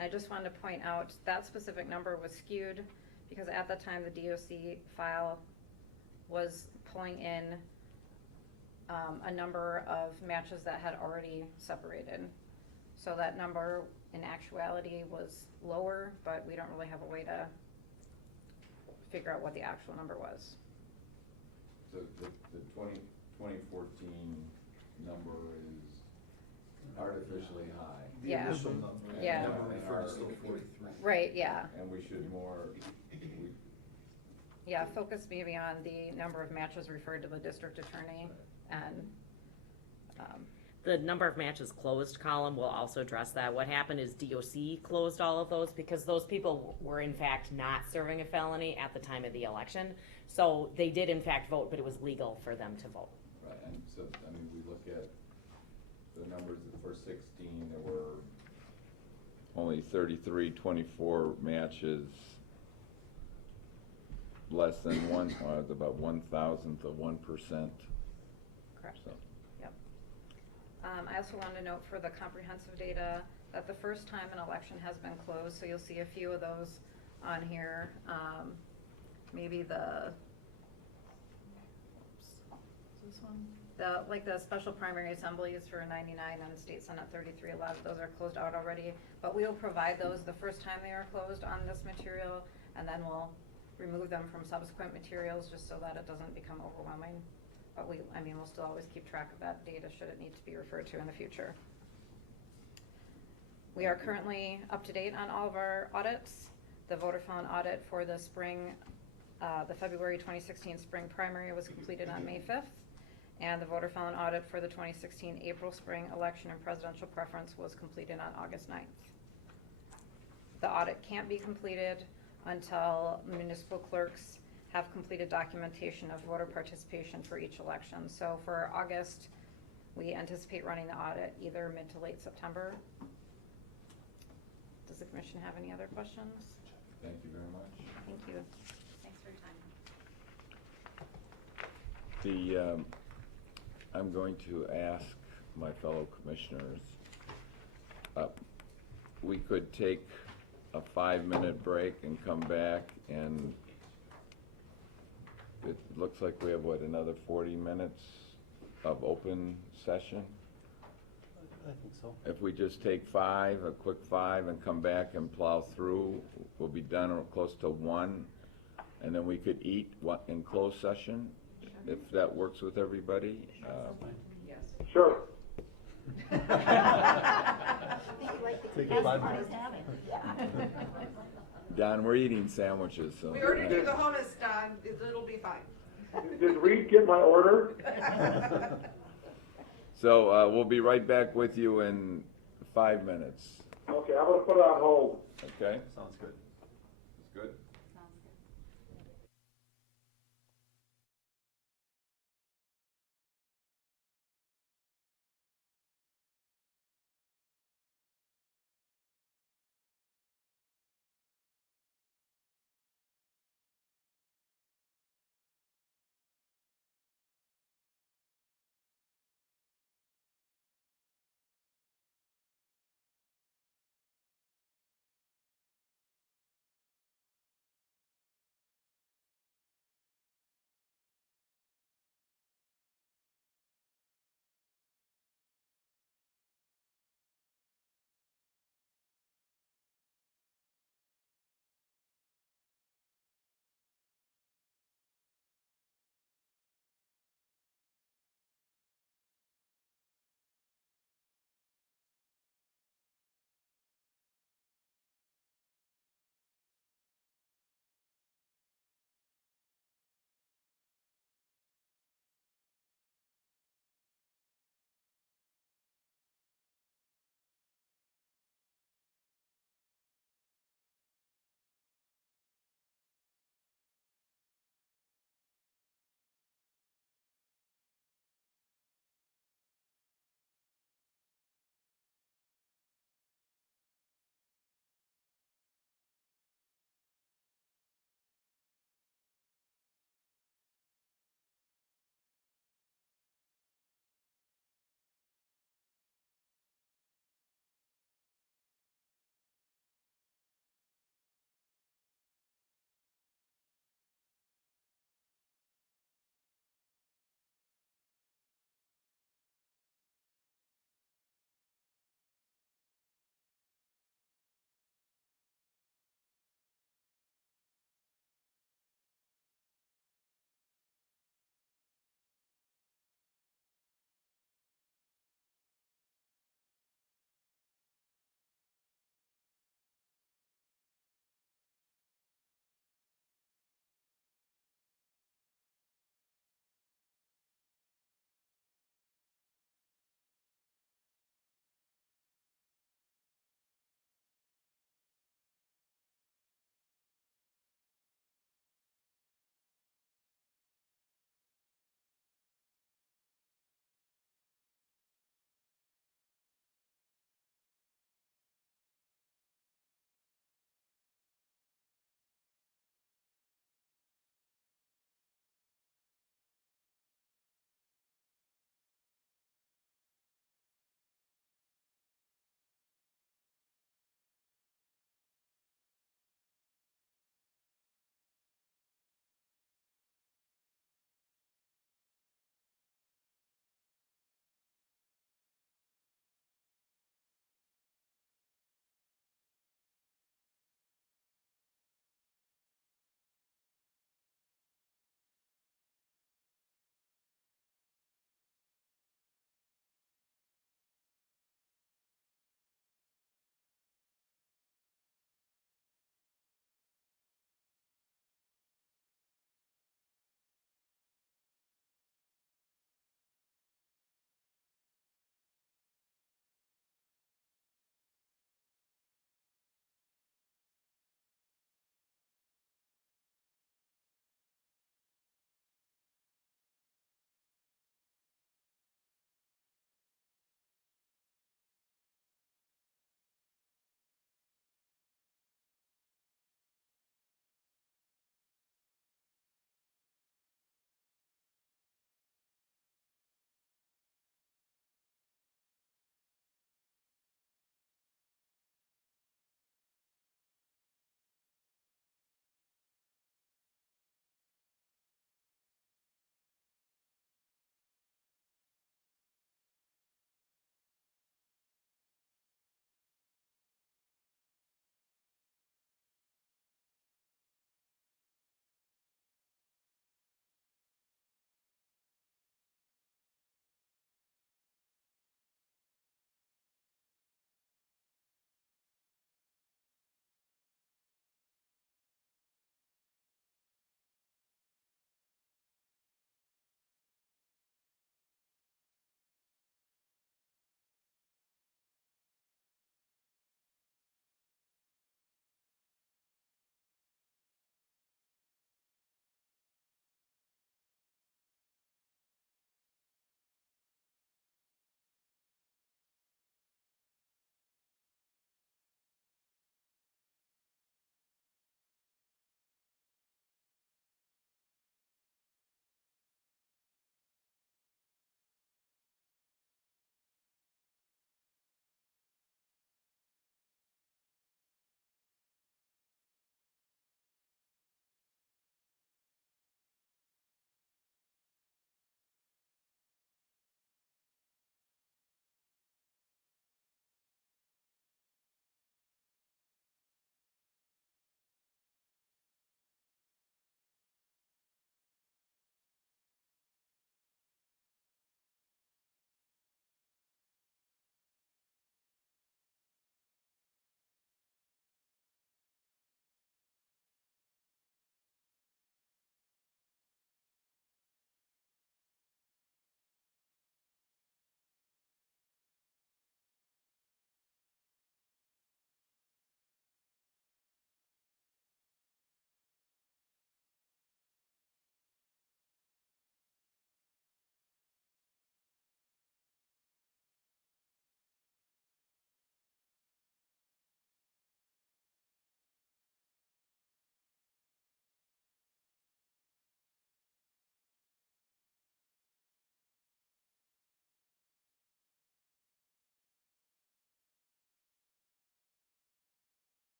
I just wanted to point out that specific number was skewed because at the time the DOC file was pulling in a number of matches that had already separated. So that number in actuality was lower, but we don't really have a way to figure out what the actual number was. So the 2014 number is artificially high. The Yeah. initial number. Yeah. Number referred to still 43. Right, yeah. And we should more, Yeah, focus maybe on the number of matches referred to the district attorney and, The number of matches closed column will also address that. What happened is DOC closed all of those because those people were in fact not serving a felony at the time of the election. So they did in fact vote, but it was legal for them to vote. right, and so, I mean, we look at the numbers for 16, there were only 33, 24 matches, less than one, it's about 1,000th of 1%. correct. So, Yep. I also wanted to note for the comprehensive data that the first time an election has been closed, so you'll see a few of those on here. Maybe the, oops, is this one? Like the special primary assemblies for 99 and state senate 33, a lot of those are closed out already. But we will provide those the first time they are closed on this material, and then we'll remove them from subsequent materials just so that it doesn't become overwhelming. But we'll still always keep track of that data should it need to be referred to in the future. We are currently up to date on all of our audits. The voter felon audit for the spring, the February 2016 spring primary was completed on May 5th. And the voter felon audit for the 2016 April spring election and presidential preference was completed on August 9th. The audit can't be completed until municipal clerks have completed documentation of voter participation for each election. So for August, we anticipate running the audit either mid to late September. Does the commission have any other questions? thank you very much. Thank you. Thanks for your time. I'm going to ask my fellow commissioners, we could take a 5-minute break and come back, and it looks like we have, what, another 40 minutes of open session? I think so. If we just take a quick 5, and come back and plow through, we'll be done close to 1, and then we could eat in closed session, if that works with everybody. Yes. Sure. Take a 5 minutes. Don, we're eating sandwiches, so. We already do the hummus, Don. It'll be fine. Did Reed get my order? So we'll be right back with you in 5 minutes, Okay, I'm gonna put it on hold. okay? Sounds good. It's good?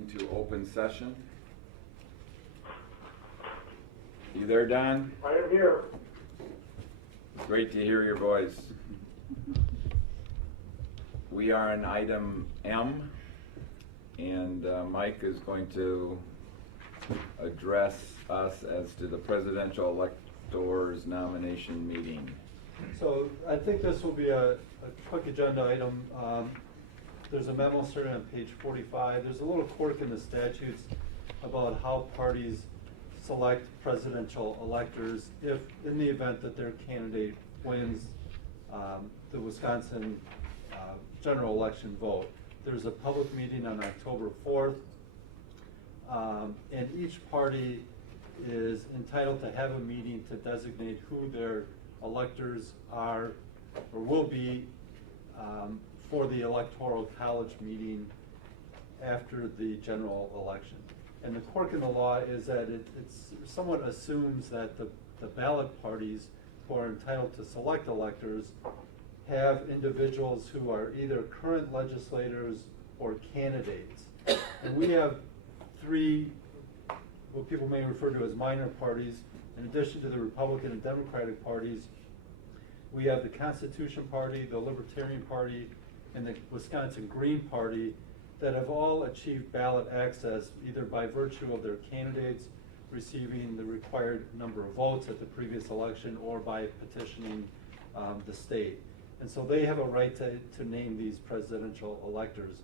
into open session. You there, Don? I am here. Great to hear your voice. We are on item M, and Mike is going to address us as to the presidential electors nomination meeting. So I think this will be a quick agenda item. There's a memo starting on page 45. There's a little quirk in the statutes about how parties select presidential electors if, in the event that their candidate wins the Wisconsin general election vote. There's a public meeting on October 4th, and each party is entitled to have a meeting to designate who their electors are or will be for the electoral college meeting after the general election. And the quirk in the law is that it somewhat assumes that the ballot parties who are entitled to select electors have individuals who are either current legislators or candidates. And we have three, what people may refer to as minor parties. In addition to the Republican and Democratic parties, we have the Constitution Party, the Libertarian Party, and the Wisconsin Green Party that have all achieved ballot access either by virtue of their candidates receiving the required number of votes at the previous election or by petitioning the state. And so they have a right to name these presidential electors.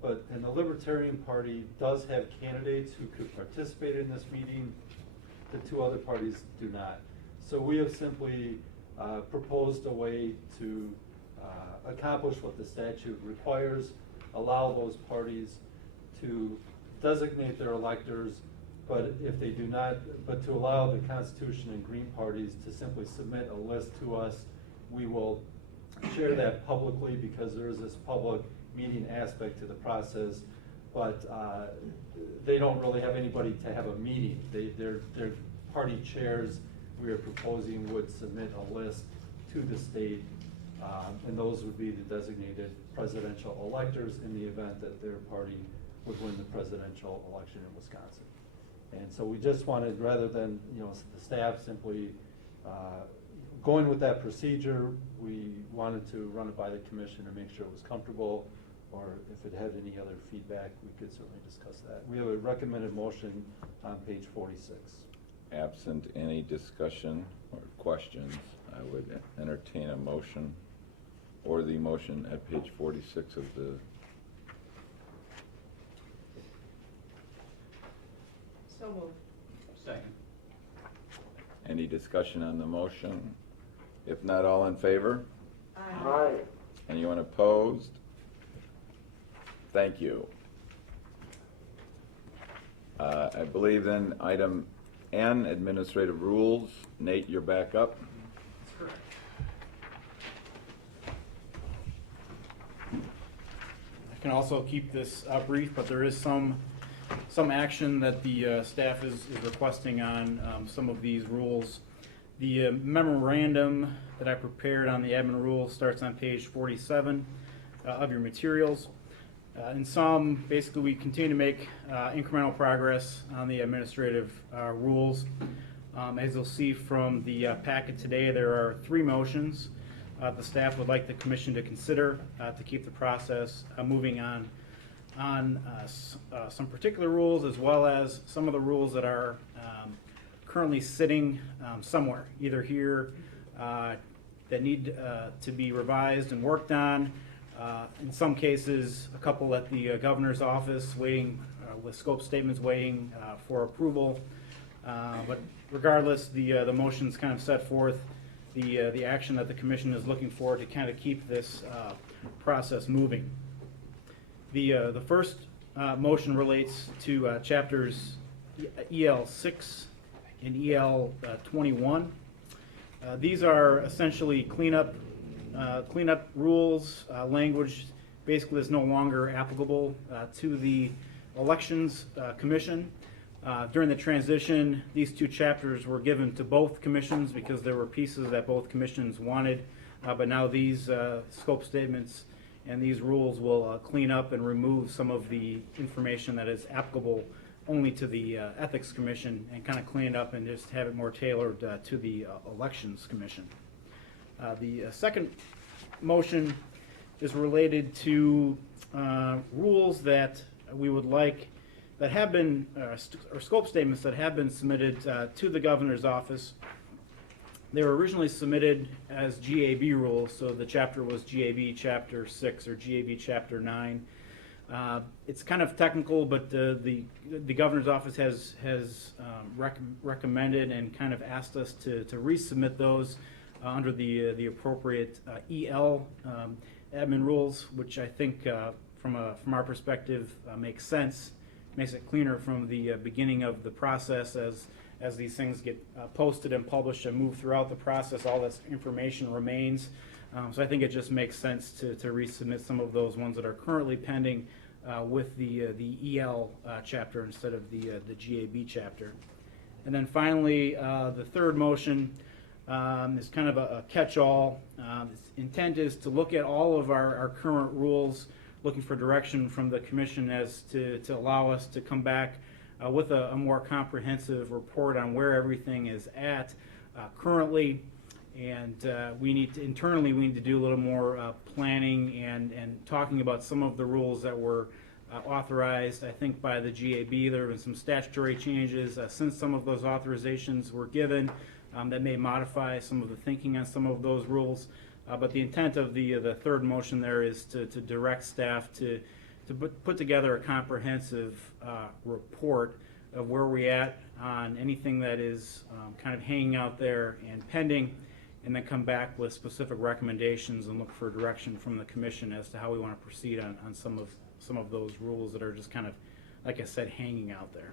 But and the Libertarian Party does have candidates who could participate in this meeting. The two other parties do not. So we have simply proposed a way to accomplish what the statute requires, allow those parties to designate their electors, but if they do not, but to allow the Constitution and Green parties to simply submit a list to us. We will share that publicly because there is this public meeting aspect to the process, but they don't really have anybody to have a meeting. Their party chairs, we are proposing, would submit a list to the state, and those would be the designated presidential electors in the event that their party would win the presidential election in Wisconsin. And so we just wanted, rather than the staff simply going with that procedure, we wanted to run it by the commission and make sure it was comfortable, or if it had any other feedback, we could certainly discuss that. We have a recommended motion on page 46. Absent any discussion or questions, I would entertain a motion or the motion at page 46 of the. So moved. Second. Any discussion on the motion? If not, all in favor? Aye. Anyone opposed? Thank you. I believe then item N, administrative rules. Nate, you're back up. That's correct. I can also keep this brief, but there is some action that the staff is requesting on some of these rules. The memorandum that I prepared on the admin rules starts on page 47 of your materials. In some, basically, we continue to make incremental progress on the administrative rules. As you'll see from the packet today, there are 3 motions the staff would like the commission to consider to keep the process moving on some particular rules, as well as some of the rules that are currently sitting somewhere, either here that need to be revised and worked on. In some cases, a couple at the governor's office waiting with scope statements waiting for approval. But regardless, the motions kind of set forth the action that the commission is looking for to kind of keep this process moving. The first motion relates to chapters EL 6 and EL 21. These are essentially cleanup rules, language basically is no longer applicable to the Elections Commission. During the transition, these 2 chapters were given to both commissions because there were pieces that both commissions wanted, but now these scope statements And these rules will clean up and remove some of the information that is applicable only to the Ethics Commission, and kind of clean it up and just have it more tailored to the Elections Commission. The second motion is related to rules that we would like, that have been, or scope statements that have been submitted to the governor's office. They were originally submitted as GAB rules, so the chapter was GAB Chapter 6 or GAB Chapter 9. It's kind of technical, but the governor's office has recommended and kind of asked us to resubmit those under the appropriate EL admin rules, which I think from our perspective makes sense, makes it cleaner from the beginning of the process. As these things get posted and published and move throughout the process, all this information remains. So I think it just makes sense to resubmit some of those ones that are currently pending with the EL chapter instead of the GAB chapter. And then finally, the third motion is kind of a catch-all. Its intent is to look at all of our current rules, looking for direction from the commission as to allow us to come back with a more comprehensive report on where everything is at currently. And internally we need to do a little more planning and talking about some of the rules that were authorized, I think, by the GAB. There have been some statutory changes since some of those authorizations were given that may modify some of the thinking on some of those rules. But the intent of the third motion there is to direct staff to put together a comprehensive report of where we're at on anything that is kind of hanging out there and pending, and then come back with specific recommendations and look for direction from the commission as to how we want to proceed on some of those rules that are just kind of, like I said, hanging out there.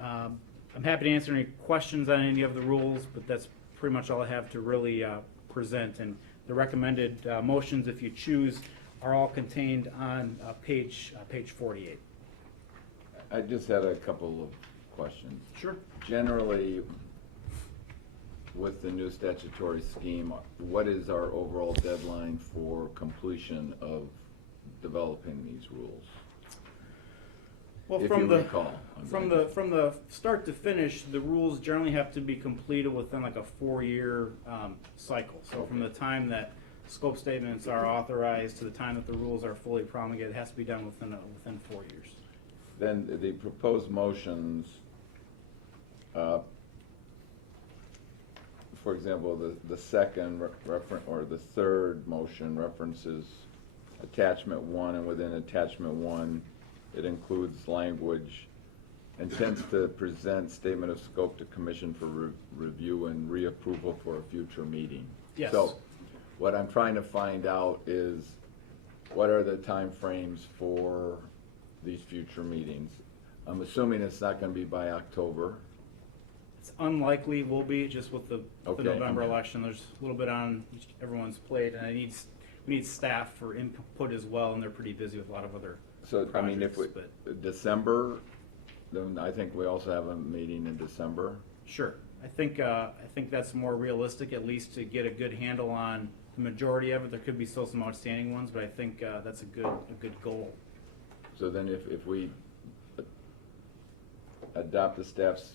I'm happy to answer any questions on any of the rules, but that's pretty much all I have to really present. And the recommended motions, if you choose, are all contained on page 48. I just had a couple of questions. Sure. Generally, with the new statutory scheme, what is our overall deadline for completion of developing these rules? Well, If from you the recall. from the start to finish, the rules generally have to be completed within like a 4-year cycle. So from the time that scope statements are authorized to the time that the rules are fully promulgated, it has to be done within 4 years. Then the proposed motions, for example, the second or the third motion references attachment 1, and within attachment 1, it includes language intends to present statement of scope to commission for review and reapproval for a future meeting. Yes. So what I'm trying to find out is what are the time frames for these future meetings? I'm assuming it's not going to be by October. It's unlikely will be, just with the Okay. November election. There's a little bit on everyone's plate, and we need staff for input as well, and they're pretty busy with a lot of other So, I mean, if projects, December, then I think we also have a meeting in December. Sure. I think that's more realistic, at least to get a good handle on the majority of it. There could be still some outstanding ones, but I think that's a good goal. So then if we adopt the staff's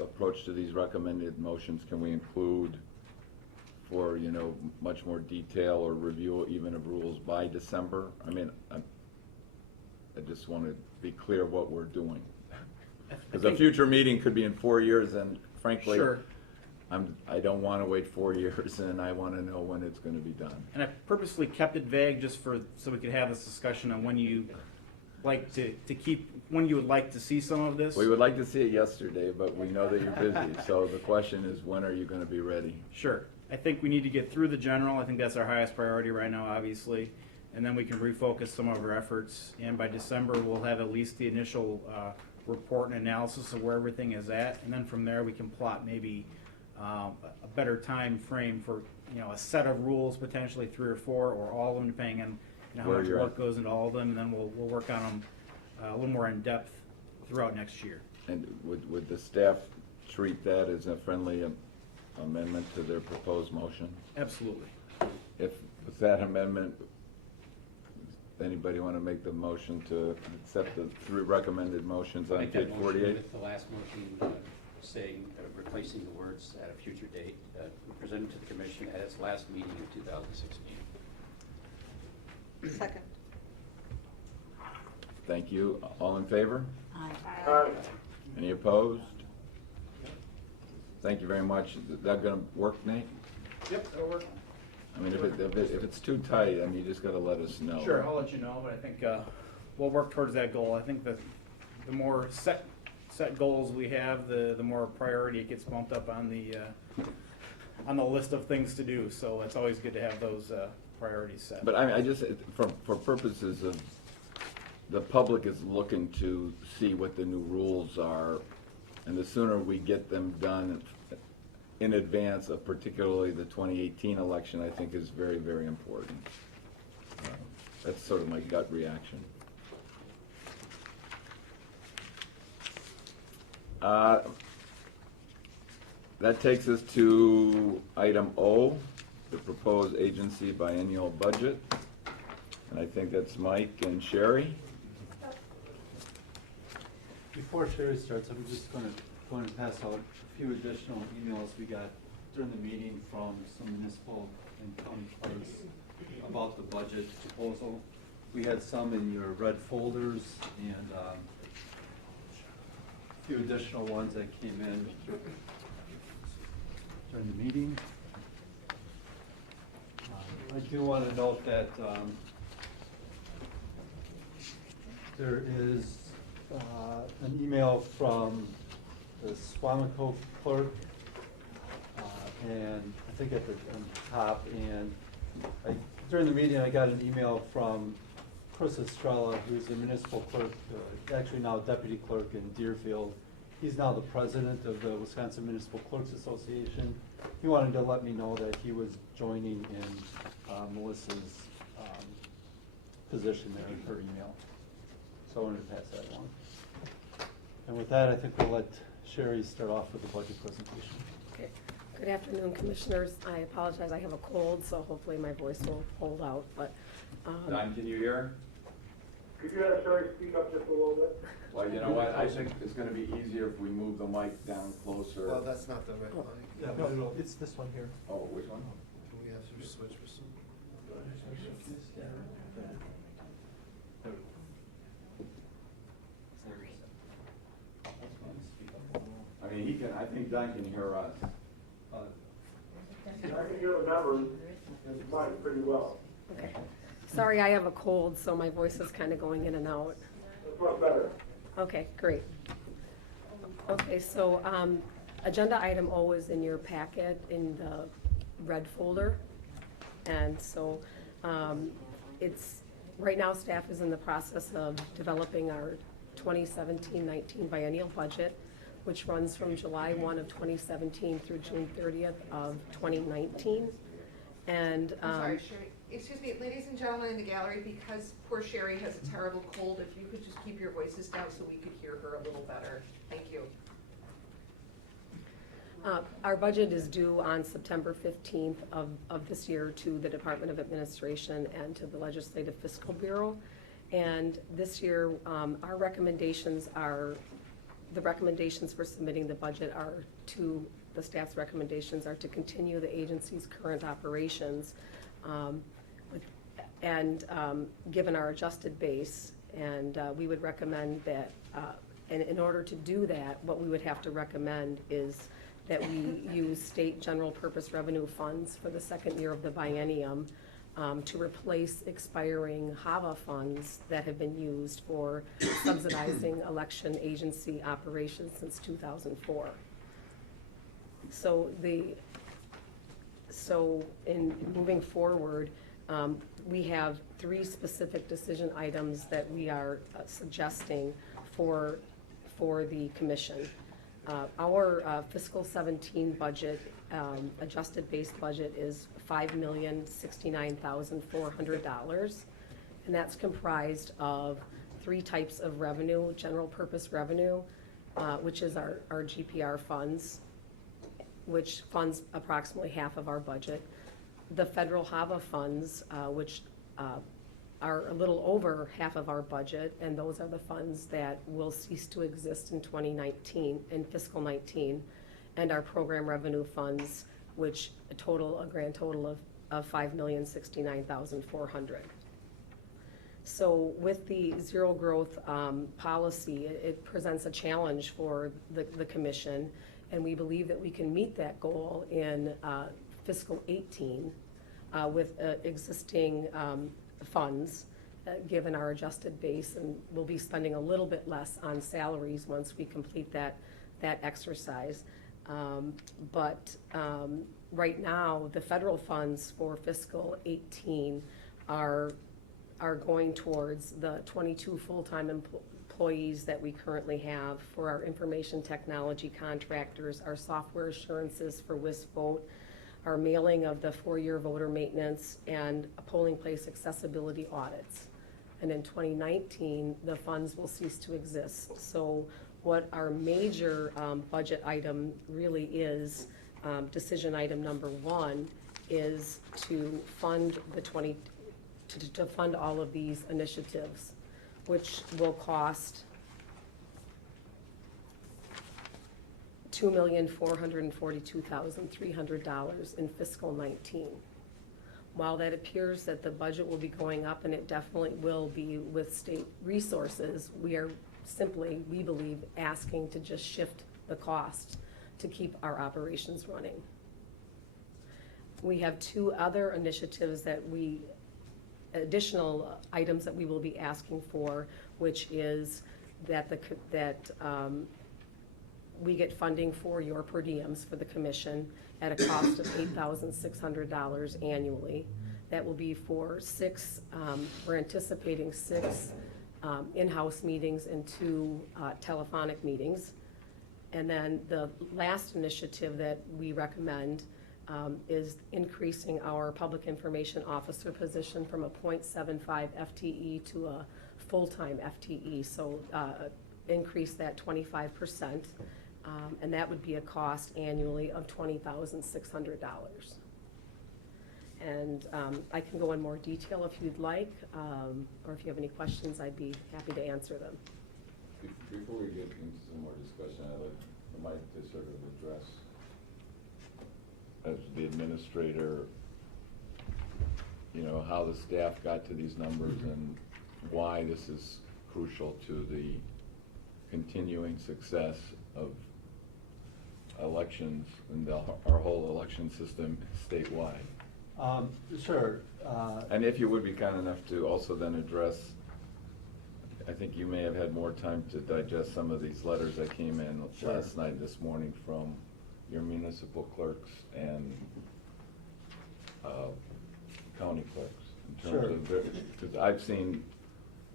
approach to these recommended motions, can we include for, much more detail or review even of rules by December? I mean, I just want to be clear what we're doing. Because a future meeting could be in 4 years, and frankly, Sure. I don't want to wait 4 years, and I want to know when it's going to be done. And I purposely kept it vague just so we could have this discussion on when you when you would like to see some of this. We would like to see it yesterday, but we know that you're busy. So the question is, when are you going to be ready? Sure. I think we need to get through the general. I think that's our highest priority right now, obviously. And then we can refocus some of our efforts. And by December, we'll have at least the initial report and analysis of where everything is at. And then from there, we can plot maybe a better time frame for a set of rules, potentially 3 or 4, or all of them, depending on how Where much you're work at. goes into all of them. And then we'll work on them a little more in depth throughout next year. And would the staff treat that as a friendly amendment to their proposed motion? Absolutely. If with that amendment, anybody want to make the motion to accept the three recommended motions on Make page that motion 48? with the last motion saying, replacing the words at a future date, presented to the commission at its last meeting in 2016. Second. Thank you. All in favor? Aye. Any opposed? Thank you very much. Is that going to work, Nate? Yep, that'll work. I mean, if it's too tight, I mean, you just got to let us know. Sure, I'll let you know, but I think we'll work towards that goal. I think that the more set goals we have, the more priority it gets bumped up on the list of things to do. So it's always good to have those priorities set. But I mean, I just, for purposes of, the public is looking to see what the new rules are, and the sooner we get them done in advance of particularly the 2018 election, I think is very, very important. That's sort of my gut reaction. That takes us to item O, the proposed agency biennial budget. And I think that's Mike and Sherry. Before Sherry starts, I'm just going to pass out a few additional emails we got during the meeting from some municipal and county clerks about the budget proposal. We had some in your red folders and a few additional ones that came in during the meeting. I do want to note that there is an email from the Swamico clerk, and I think at the on top, and during the meeting I got an email from Chris Estrella, who's the municipal clerk, actually now deputy clerk in Deerfield. He's now the president of the Wisconsin Municipal Clerks Association. He wanted to let me know that he was joining in Melissa's position there in her email. So I wanted to pass that along. And with that, I think we'll let Sherry start off with the budget presentation. Okay. Good afternoon, Commissioners. I apologize, I have a cold, so hopefully my voice will hold out, but. Don, can you hear? Could you have Sherry speak up just a little bit? Well, you know what, I think it's gonna be easier if we move the mic down closer. Well, that's not the right mic. Yeah, no, it's this one here. Oh, which one? Can we have you switch for some? I mean, he can, I think Don can hear us. I can hear the numbers and the mic pretty well. Okay. Sorry, I have a cold, so my voice is kind of going in and out. That's much better. Okay, great. Okay, so agenda item O is in your packet in the red folder. And so it's, right now staff is in the process of developing our 2017-19 biennial budget, which runs from July 1 of 2017 through June 30th of 2019. And I'm sorry, Sherry. Excuse me, ladies and gentlemen in the gallery, because poor Sherry has a terrible cold, if you could just keep your voices down so we could hear her a little better. Thank you. Our budget is due on September 15th of this year to the Department of Administration and to the Legislative Fiscal Bureau. And this year, our recommendations are, the recommendations for submitting the budget are to, the staff's recommendations are to continue the agency's current operations and given our adjusted base. And we would recommend that, and in order to do that, what we would have to recommend is that we use state general purpose revenue funds for the second year of the biennium to replace expiring HAVA funds that have been used for subsidizing election agency operations since 2004. So in moving forward, we have 3 specific decision items that we are suggesting for the commission. Our fiscal 17 budget, adjusted base budget is $5,069,400, and that's comprised of 3 types of revenue: general purpose revenue, which is our GPR funds, which funds approximately half of our budget; the federal HAVA funds, which are a little over half of our budget, and those are the funds that will cease to exist in 2019, in fiscal 19, and our program revenue funds, which a grand total of $5,069,400. So with the zero growth policy, it presents a challenge for the commission, and we believe that we can meet that goal in fiscal 18 with existing funds, given our adjusted base, and we'll be spending a little bit less on salaries once we complete that exercise. But right now, the federal funds for fiscal 18 are going towards the 22 full-time employees that we currently have for our information technology contractors, our software assurances for WisVote, our mailing of the 4-year voter maintenance, and polling place accessibility audits. And in 2019, the funds will cease to exist. So what our major budget item really is, decision item number 1, is to fund to fund all of these initiatives, which will cost $2,442,300 in fiscal 19. While that appears that the budget will be going up, and it definitely will be with state resources, we are simply, we believe, asking to just shift the cost to keep our operations running. We have 2 other initiatives additional items that we will be asking for, which is that we get funding for your per diems for the commission at a cost of $8,600 annually. That will be for 6, we're anticipating 6 in-house meetings and 2 telephonic meetings. And then the last initiative that we recommend is increasing our public information officer position from a .75 FTE to a full-time FTE, so increase that 25%, and that would be a cost annually of $20,600. And I can go in more detail if you'd like, or if you have any questions, I'd be happy to answer them. Before we get into some more discussion, I'd like Mike to sort of address, as the administrator, how the staff got to these numbers and why this is crucial to the continuing success of elections and our whole election system statewide. Sure. And if you would be kind enough to also then address, I think you may have had more time to digest some of these letters that came in last night, this morning, from your municipal clerks and county clerks, in terms of, because I've seen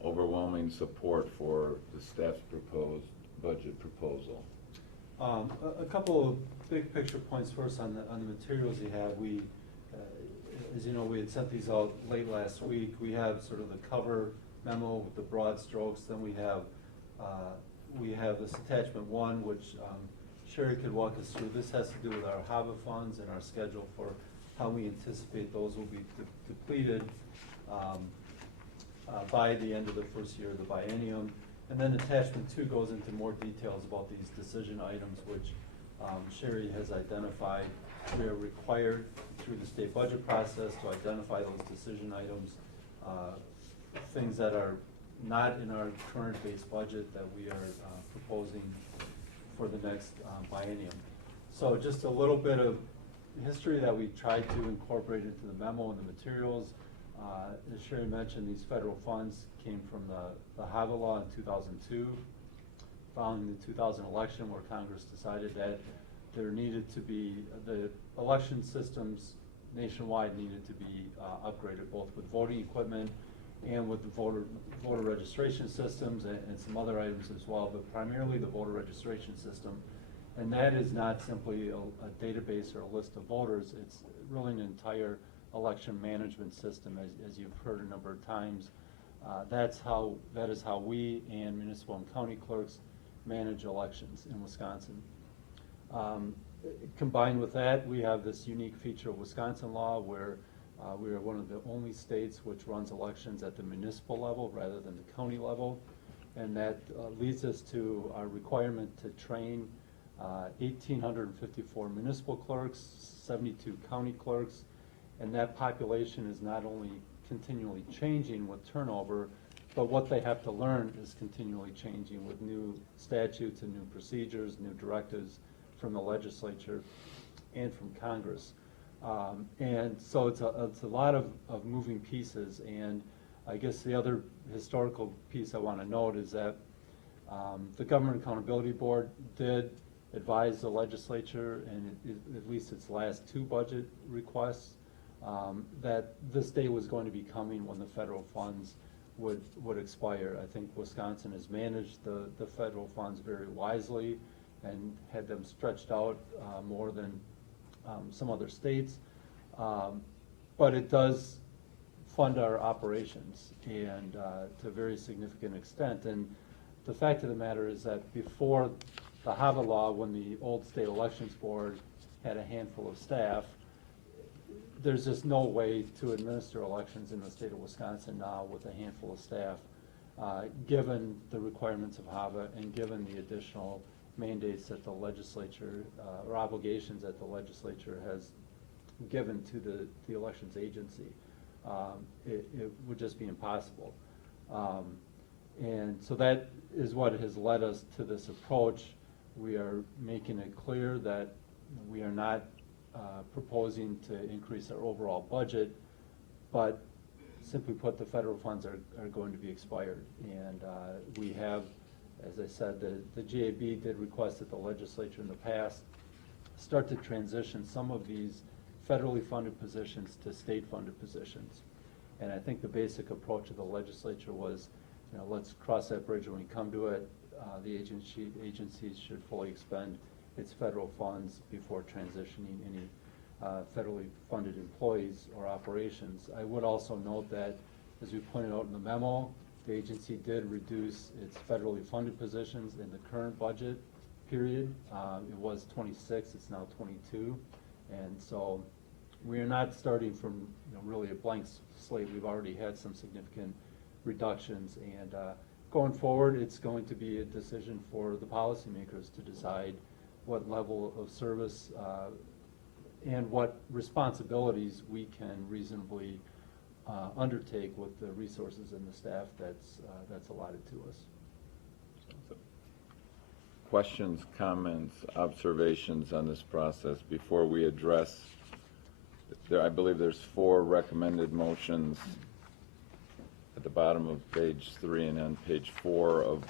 overwhelming support for the staff's proposed budget proposal. A couple of big picture points first on the materials you have. We, as you know, we had sent these out late last week. We have sort of the cover memo with the broad strokes. Then we have this attachment 1, which Sherry could walk us through. This has to do with our HAVA funds and our schedule for how we anticipate those will be depleted by the end of the first year of the biennium. And then attachment 2 goes into more details about these decision items, which Sherry has identified. We are required through the state budget process to identify those decision items, things that are not in our current base budget that we are proposing for the next biennium. So just a little bit of history that we tried to incorporate into the memo and the materials. As Sherry mentioned, these federal funds came from the HAVA law in 2002, following the 2000 election, where Congress decided that there needed to be, the election systems nationwide needed to be upgraded, both with voting equipment and with the voter registration systems and some other items as well, but primarily the voter registration system. And that is not simply a database or a list of voters. It's really an entire election management system, as you've heard a number of times. That is how we and municipal and county clerks manage elections in Wisconsin. Combined with that, we have this unique feature of Wisconsin law where We are one of the only states which runs elections at the municipal level rather than the county level. And that leads us to our requirement to train 1,854 municipal clerks, 72 county clerks, and that population is not only continually changing with turnover, but what they have to learn is continually changing with new statutes and new procedures, new directives from the legislature and from Congress. And so it's a lot of moving pieces. And I guess the other historical piece I want to note is that the Government Accountability Board did advise the legislature, and at least its last two budget requests, that this day was going to be coming when the federal funds would expire. I think Wisconsin has managed the federal funds very wisely and had them stretched out more than some other states. But it does fund our operations, and to a very significant extent. And the fact of the matter is that before the HAVA law, when the old state elections board had a handful of staff, there's just no way to administer elections in the state of Wisconsin now with a handful of staff, given the requirements of HAVA and given the additional mandates that the legislature, or obligations that the legislature has given to the elections agency. It would just be impossible. And so that is what has led us to this approach. We are making it clear that we are not proposing to increase our overall budget, but simply put, the federal funds are going to be expired. And we have, as I said, the GAB did request that the legislature in the past start to transition some of these federally funded positions to state funded positions. And I think the basic approach of the legislature was, let's cross that bridge when we come to it. The agencies should fully expend its federal funds before transitioning any federally funded employees or operations. I would also note that, as we pointed out in the memo, the agency did reduce its federally funded positions in the current budget period. It was 26, it's now 22. And so we are not starting from really a blank slate. We've already had some significant reductions, and going forward, it's going to be a decision for the policymakers to decide what level of service and what responsibilities we can reasonably undertake with the resources and the staff that's allotted to us. Questions, comments, observations on this process before we address? I believe there's 4 recommended motions at the bottom of page 3 and on page 4 of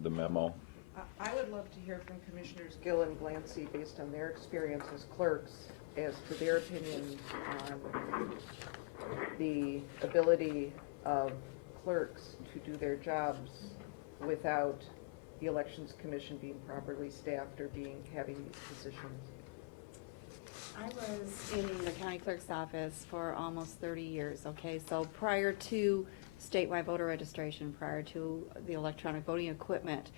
the memo. I would love to hear from Commissioners Gill and Glancy, based on their experience as clerks, as to their opinions on the ability of clerks to do their jobs without the Elections Commission being properly staffed or having these positions. I was in the county clerk's office for almost 30 years, okay? So prior to statewide voter registration, prior to the electronic voting equipment,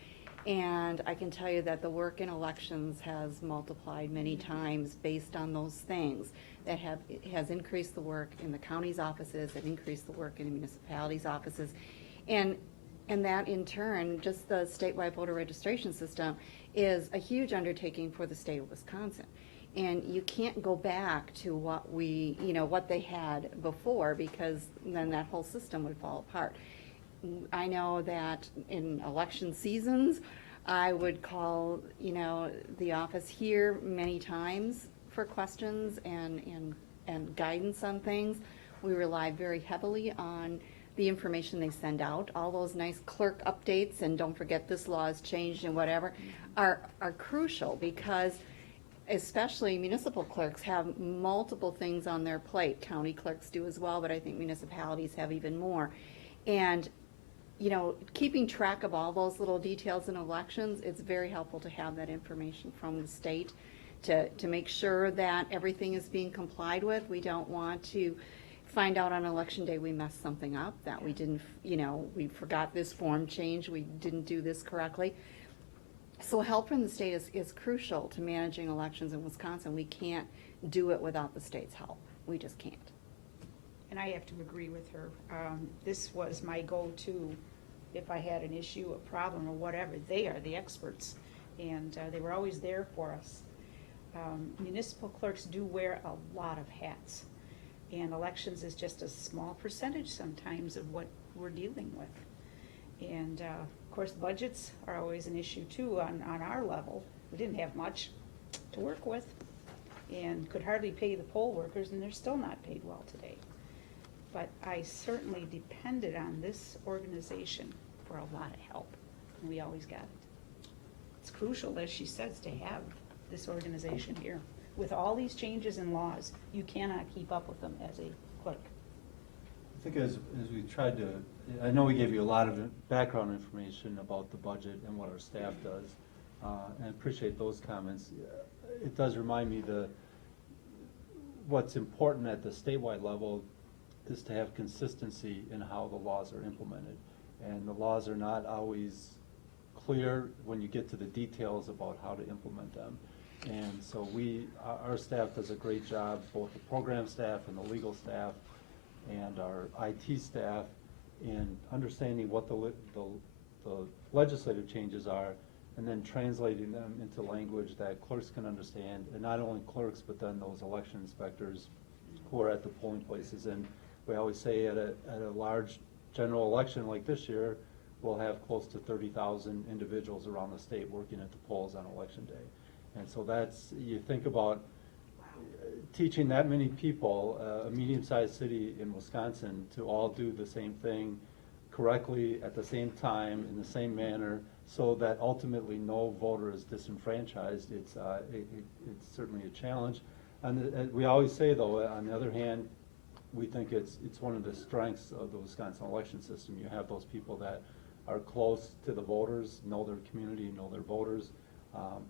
and I can tell you that the work in elections has multiplied many times based on those things. That has increased the work in the county's offices, it increased the work in the municipalities' offices, and that in turn, just the statewide voter registration system is a huge undertaking for the state of Wisconsin. And you can't go back to what what they had before, because then that whole system would fall apart. I know that in election seasons, I would call, the office here many times for questions and guidance on things. We rely very heavily on the information they send out. All those nice clerk updates, and don't forget this law has changed and whatever, are crucial, because especially municipal clerks have multiple things on their plate. County clerks do as well, but I think municipalities have even more. And keeping track of all those little details in elections, it's very helpful to have that information from the state to make sure that everything is being complied with. We don't want to find out on election day we messed something up, that we didn't, we forgot this form change, we didn't do this correctly. So help from the state is crucial to managing elections in Wisconsin. We can't do it without the state's help. We just can't. and I have to agree with her. This was my go-to if I had an issue, a problem, or whatever. They are the experts, and they were always there for us. Municipal clerks do wear a lot of hats, and elections is just a small percentage sometimes of what we're dealing with. And of course, budgets are always an issue too on our level. We didn't have much to work with and could hardly pay the poll workers, and they're still not paid well today. But I certainly depended on this organization for a lot of help, and we always got it. It's crucial, as she says, to have this organization here. With all these changes in laws, you cannot keep up with them as a clerk. I think as we tried to, I know we gave you a lot of background information about the budget and what our staff does, and I appreciate those comments. It does remind me what's important at the statewide level is to have consistency in how the laws are implemented. And the laws are not always clear when you get to the details about how to implement them. And so our staff does a great job, both the program staff and the legal staff and our IT staff, in understanding what the legislative changes are, and then translating them into language that clerks can understand, and not only clerks, but then those election inspectors who are at the polling places. And we always say at a large general election like this year, we'll have close to 30,000 individuals around the state working at the polls on election day. And so you think about teaching that many people, a medium-sized city in Wisconsin, to all do the same thing correctly at the same time in the same manner, so that ultimately no voter is disenfranchised. It's certainly a challenge. And we always say, though, on the other hand, we think it's one of the strengths of the Wisconsin election system. You have those people that are close to the voters, know their community, know their voters,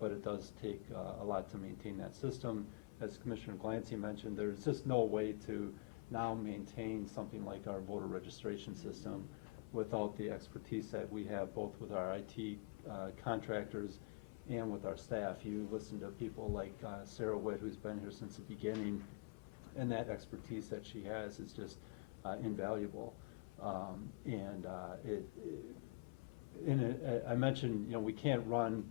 but it does take a lot to maintain that system. As Commissioner Glancy mentioned, there's just no way to now maintain something like our voter registration system without the expertise that we have, both with our IT contractors and with our staff. You listen to people like Sarah Witt, who's been here since the beginning, and that expertise that she has is just invaluable. I mentioned, we can't run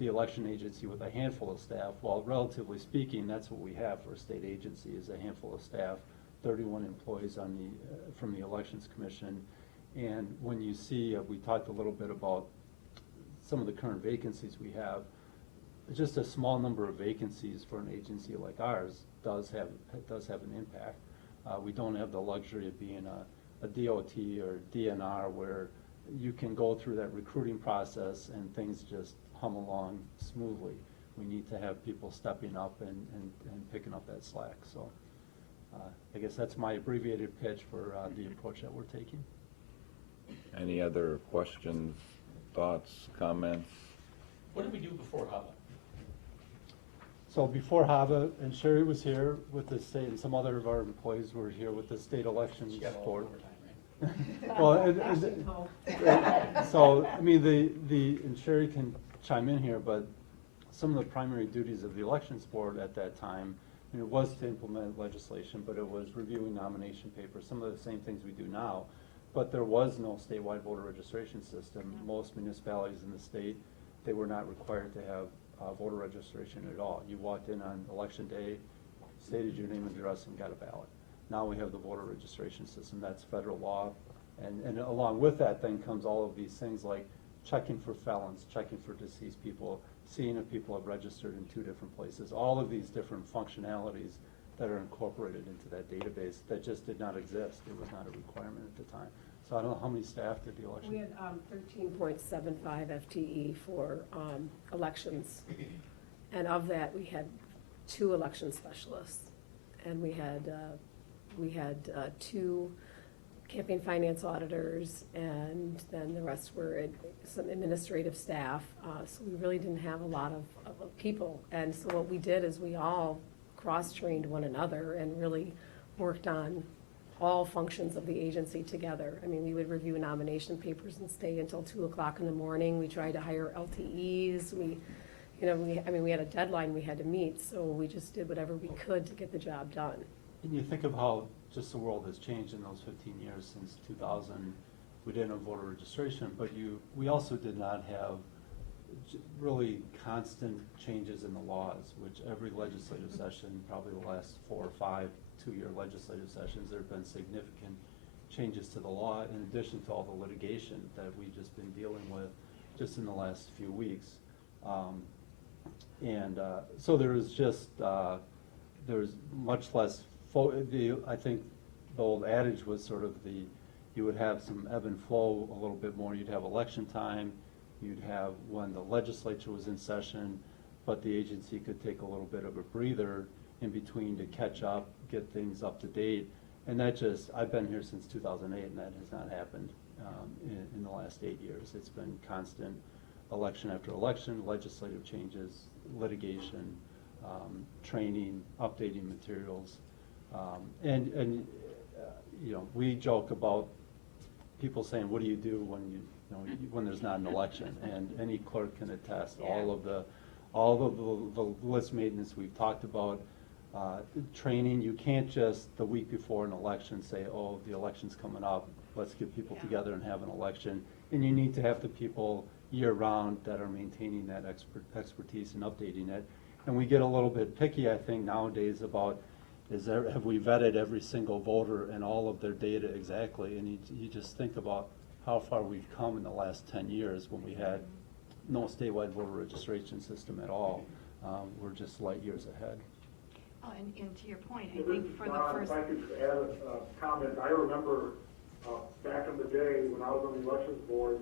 the election agency with a handful of staff. Well, relatively speaking, that's what we have for a state agency, is a handful of staff, 31 employees from the Elections Commission. And when you see, we talked a little bit about some of the current vacancies we have, just a small number of vacancies for an agency like ours does have an impact. We don't have the luxury of being a DOT or DNR where you can go through that recruiting process and things just hum along smoothly. We need to have people stepping up and picking up that slack. So I guess that's my abbreviated pitch for the approach that we're taking. Any other questions, thoughts, comments? What did we do before HAVA? So before HAVA, and Sherry was here with the state, and some other of our employees were here with the state elections board. Well, so I mean, and Sherry can chime in here, but some of the primary duties of the elections board at that time, was to implement legislation, but it was reviewing nomination papers, some of the same things we do now. But there was no statewide voter registration system. Most municipalities in the state, they were not required to have voter registration at all. You walked in on election day, stated your name and address, and got a ballot. Now we have the voter registration system. That's federal law. And along with that then comes all of these things like checking for felons, checking for deceased people, seeing if people have registered in 2 different places, all of these different functionalities that are incorporated into that database that just did not exist. It was not a requirement at the time. So I don't know how many staff did the election. We had 13.75 FTE for elections, and of that we had 2 election specialists, and we had 2 campaign finance auditors, and then the rest were some administrative staff. So we really didn't have a lot of people, and so what we did is we all cross-trained one another and really worked on all functions of the agency together. I mean, we would review nomination papers and stay until 2 o'clock in the morning. We tried to hire LTEs. We had a deadline we had to meet, so we just did whatever we could to get the job done. And you think of how just the world has changed in those 15 years since 2000. We didn't have voter registration, but we also did not have really constant changes in the laws, which every legislative session, probably the last 4 or 5 two-year legislative sessions, there have been significant changes to the law in addition to all the litigation that we've just been dealing with just in the last few weeks. So there was just, there's much less, I think the old adage was sort of you would have some ebb and flow a little bit more. You'd have election time, you'd have when the legislature was in session, but the agency could take a little bit of a breather in between to catch up, get things up to date. And that just, I've been here since 2008, and that has not happened in the last 8 years. It's been constant election after election, legislative changes, litigation, training, updating materials. You know, we joke about people saying, what do you do when there's not an election? And any clerk can attest, all of the list maintenance we've talked about, training. You can't just the week before an election say, oh, the election's coming up, let's get people together and have an election. And you need to have the people year-round that are maintaining that expertise and updating it. And we get a little bit picky, I think, nowadays about have we vetted every single voter and all of their data exactly? And you just think about how far we've come in the last 10 years when we had no statewide voter registration system at all. We're just light years ahead. Oh, and to your point, I Well, think this is for the Don. first. If I could add a comment, I remember back in the day when I was on the elections board,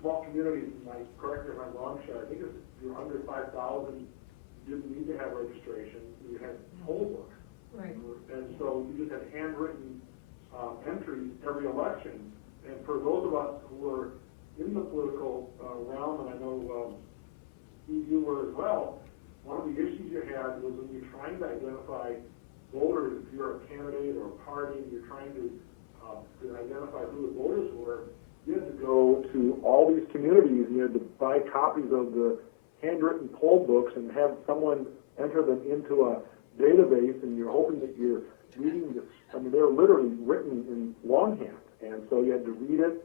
small communities, correct me if I'm wrong, Sharon, I think if you're under 5,000, you didn't need to have registration. You had poll books. Right. And so you just had handwritten entries every election. And for those of us who were in the political realm, and I know you were as well, one of the issues you had was when you're trying to identify voters, if you're a candidate or a party, and you're trying to identify who the voters were, you had to go to all these communities, and you had to buy copies of the handwritten poll books and have someone enter them into a database, and you're hoping that you're reading this. I mean, they're literally written in longhand, and so you had to read it,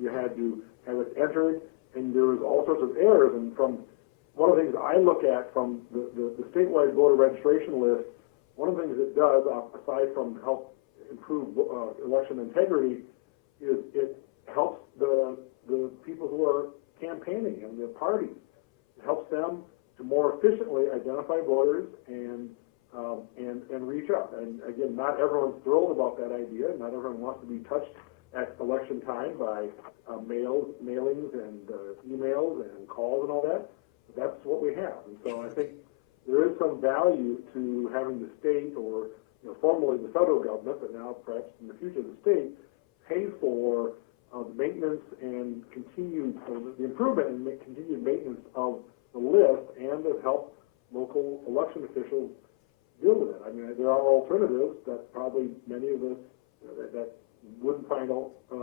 you had to have it entered, and there was all sorts of errors. And from one of the things I look at from the statewide voter registration list, one of the things it does, aside from help improve election integrity, is it helps the people who are campaigning and the parties. It helps them to more efficiently identify voters and reach out. And again, not everyone's thrilled about that idea. Not everyone wants to be touched at election time by mailings and emails and calls and all that. But that's what we have. And so I think there is some value to having the state, or formerly the federal government, but now perhaps in the future the state, pay for the maintenance and the improvement and continued maintenance of the list, and to help local election officials deal with it. I mean, there are alternatives that probably many of us that wouldn't find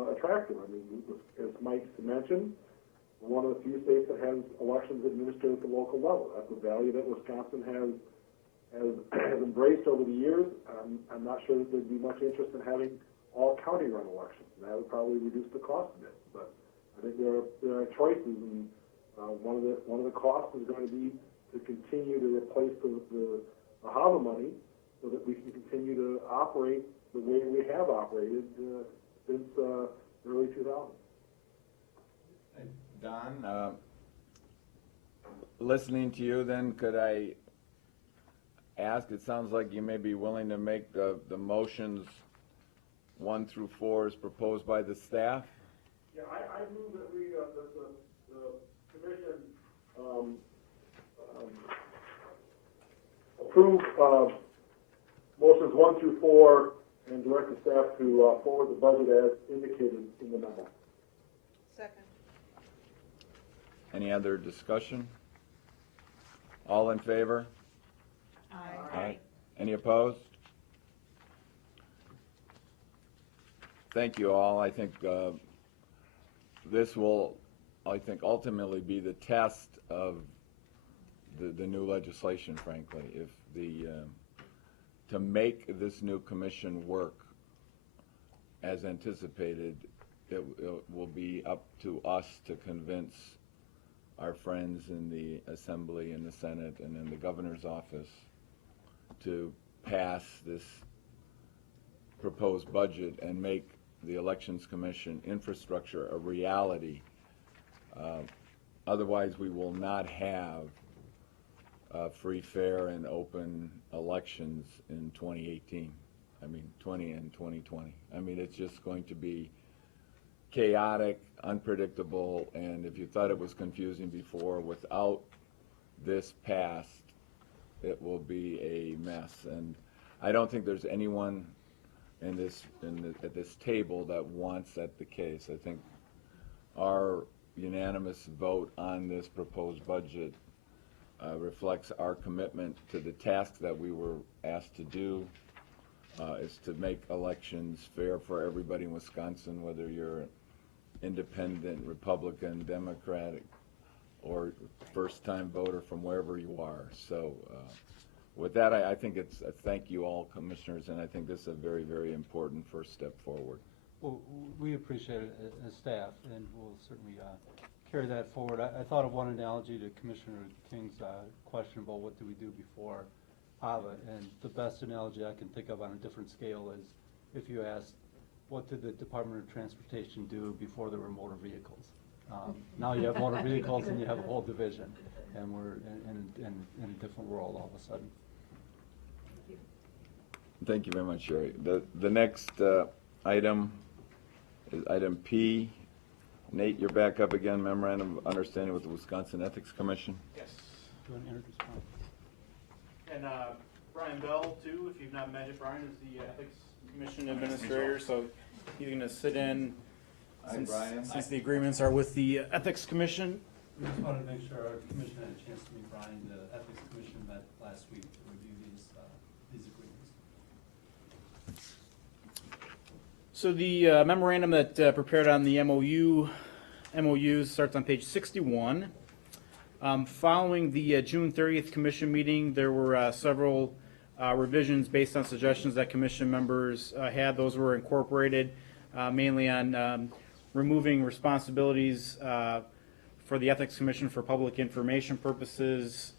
attractive. I mean, as Mike mentioned, one of the few states that has elections administered at the local level. That's a value that Wisconsin has embraced over the years. I'm not sure that there'd be much interest in having all county-run elections. That would probably reduce the cost a bit. But I think there are choices, and one of the costs is going to be to continue to replace the HAVA money so that we can continue to operate the way we have operated since early 2000. Don, listening to you then, could I ask, it sounds like you may be willing to make the motions 1 through 4 as proposed by the staff? Yeah, I move that we, the commission approve motions 1 through 4 and direct the staff to forward the budget as indicated in the memo. Second. Any other discussion? All in favor? Aye. Any opposed? Thank you all. I think this will, ultimately be the test of the new legislation, frankly. If to make this new commission work as anticipated, it will be up to us to convince our friends in the Assembly and the Senate and in the governor's office to pass this proposed budget and make the Elections Commission infrastructure a reality. Otherwise, we will not have free, fair, and open elections in 2018. I mean, 20 and 2020. I mean, it's just going to be chaotic, unpredictable, and if you thought it was confusing before, without this passed, it will be a mess. And I don't think there's anyone at this table that wants that the case. I think our unanimous vote on this proposed budget reflects our commitment to the task that we were asked to do, is to make elections fair for everybody in Wisconsin, whether you're independent, Republican, Democratic, or first-time voter from wherever you are. So with that, I think it's a thank you all, commissioners, and I think this is a very, very important first step forward. Well, we appreciate it as staff, and we'll certainly carry that forward. I thought of one analogy to Commissioner King's question about what do we do before AVA, and the best analogy I can think of on a different scale is if you asked, what did the Department of Transportation do before there were motor vehicles? Now you have motor vehicles and you have a whole division, and we're in a different world all of a sudden. Thank you very much, Sherry. The next item is item P. Nate, you're back up again, memorandum of understanding with the Wisconsin Ethics Commission. Yes. Do you want to introduce Brian? And Brian Bell, too, if you've not met it, Brian is the Ethics Commission Administrator, so he's going to sit in since the agreements are with the Ethics Commission. We just wanted to make sure our commission had a chance to meet Brian. The Ethics Commission met last week to review these agreements. So the memorandum that prepared on the MOUs starts on page 61. Following the June 30th commission meeting, there were several revisions based on suggestions that commission members had. Those were incorporated mainly on removing responsibilities for the Ethics Commission for public information purposes,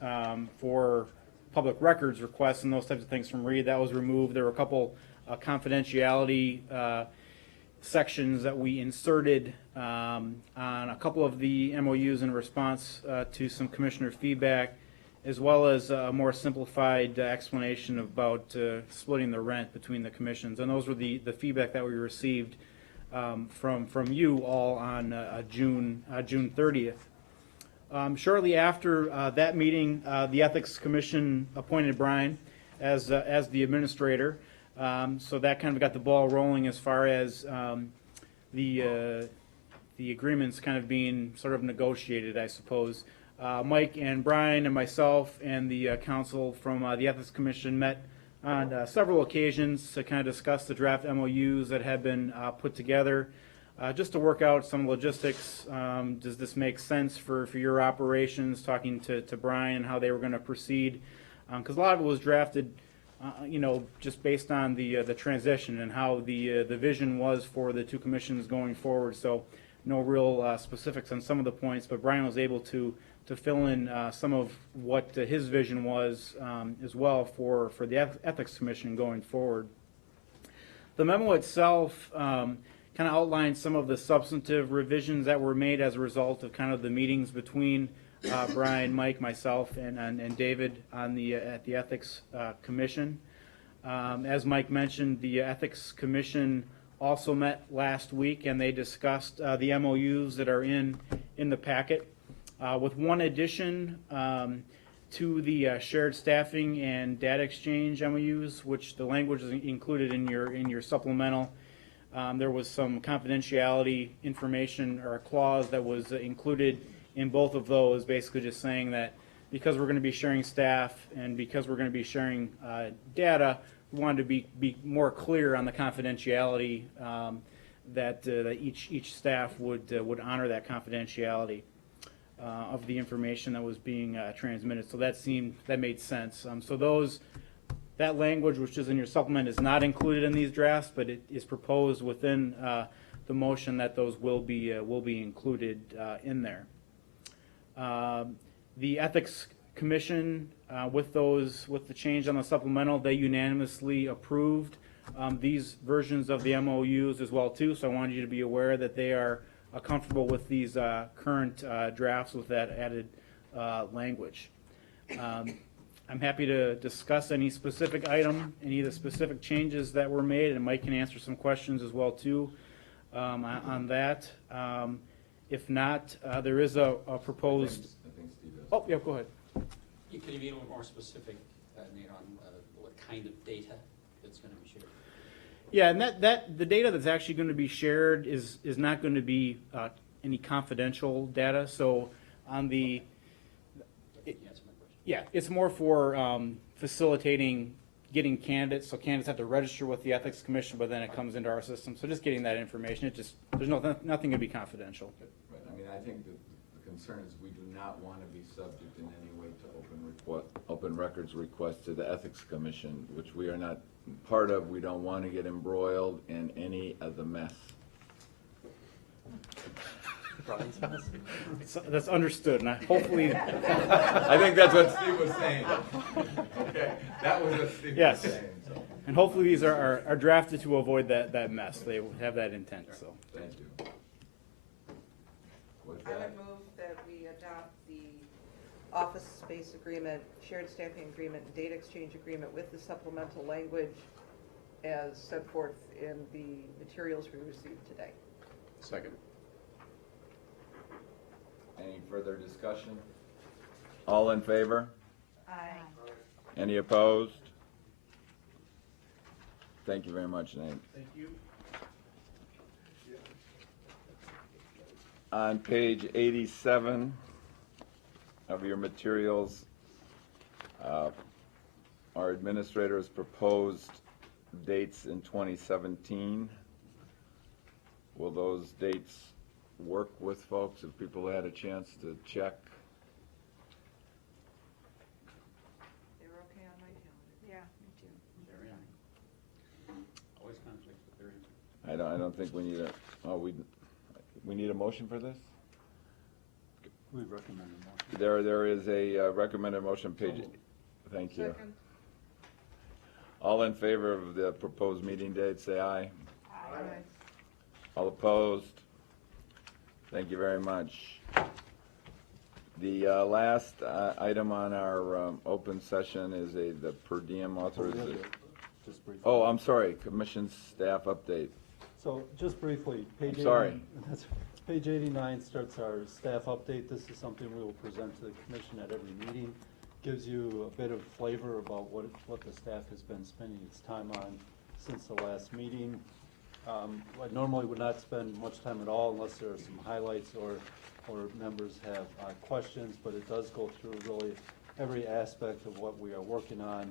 for public records requests and those types of things from Reed. That was removed. There were a couple confidentiality sections that we inserted on a couple of the MOUs in response to some commissioner feedback, as well as a more simplified explanation about splitting the rent between the commissions. And those were the feedback that we received from you all on June 30th. Shortly after that meeting, the Ethics Commission appointed Brian as the administrator. So that kind of got the ball rolling as far as the agreements kind of being sort of negotiated, I suppose. Mike and Brian and myself and the council from the Ethics Commission met on several occasions to kind of discuss the draft MOUs that had been put together, just to work out some logistics. Does this make sense for your operations? Talking to Brian and how they were going to proceed, because a lot of it was drafted just based on the transition and how the vision was for the two commissions going forward. So no real specifics on some of the points, but Brian was able to fill in some of what his vision was as well for the Ethics Commission going forward. The memo itself kind of outlines some of the substantive revisions that were made as a result of kind of the meetings between Brian, Mike, myself, and David on at the Ethics Commission. As Mike mentioned, the Ethics Commission also met last week, and they discussed the MOUs that are in the packet, with one addition to the shared staffing and data exchange MOUs, which the language is included in your supplemental. There was some confidentiality information or a clause that was included in both of those, basically just saying that because we're going to be sharing staff and because we're going to be sharing data, we wanted to be more clear on the confidentiality, that each staff would honor that confidentiality of the information that was being transmitted. So that made sense. So those That language, which is in your supplement, is not included in these drafts, but it is proposed within the motion that those will be included in there. The Ethics Commission, with the change on the supplemental, they unanimously approved these versions of the MOUs as well too. So I wanted you to be aware that they are comfortable with these current drafts with that added language. I'm happy to discuss any specific item, any of the specific changes that were made, and Mike can answer some questions as well too on that. If not, there is a proposed. I think Steve has. Oh, yeah, go ahead. Can you be a little more specific, Nate, on what kind of data that's going to be shared? Yeah, and the data that's actually going to be shared is not going to be any confidential data. So on the yeah, it's more for facilitating getting candidates. So candidates have to register with the Ethics Commission, but then it comes into our system. So just getting that information. There's nothing going to be confidential. Right. I mean, I think the concern is we do not want to be subject in any way to open records requests to the Ethics Commission, which we are not part of. We don't want to get embroiled in any of the mess. That's understood, and hopefully. I think that's what Steve was saying. Okay, that was what Steve yes. was saying. So. And hopefully these are drafted to avoid that mess. They have that intent. So. Thank you. With I that, would move that we adopt the office space agreement, shared staffing agreement, and data exchange agreement with the supplemental language as set forth in the materials we received today. Second. any further discussion? All in favor? Aye. Any opposed? Thank you very much, Nate. Thank you. On page 87 of your materials, our administrators proposed dates in 2017. Will those dates work with folks if people had a chance to check? They were okay on my calendar. Yeah, me too. They're in. Always conflicts, but they're in. I don't think we need we need a motion for this? We recommend a motion. There is a recommended motion page. Thank you. Second. All in favor of the proposed meeting date, say aye. Aye. All opposed? Thank you very much. The last item on our open session is the per diem authorization. Just briefly. Oh, I'm sorry, commission staff update. So just briefly, page 89. Sorry. That's, page 89 starts our staff update. This is something we will present to the commission at every meeting. Gives you a bit of flavor about what the staff has been spending its time on since the last meeting. I normally would not spend much time at all unless there are some highlights or members have questions, but it does go through really every aspect of what we are working on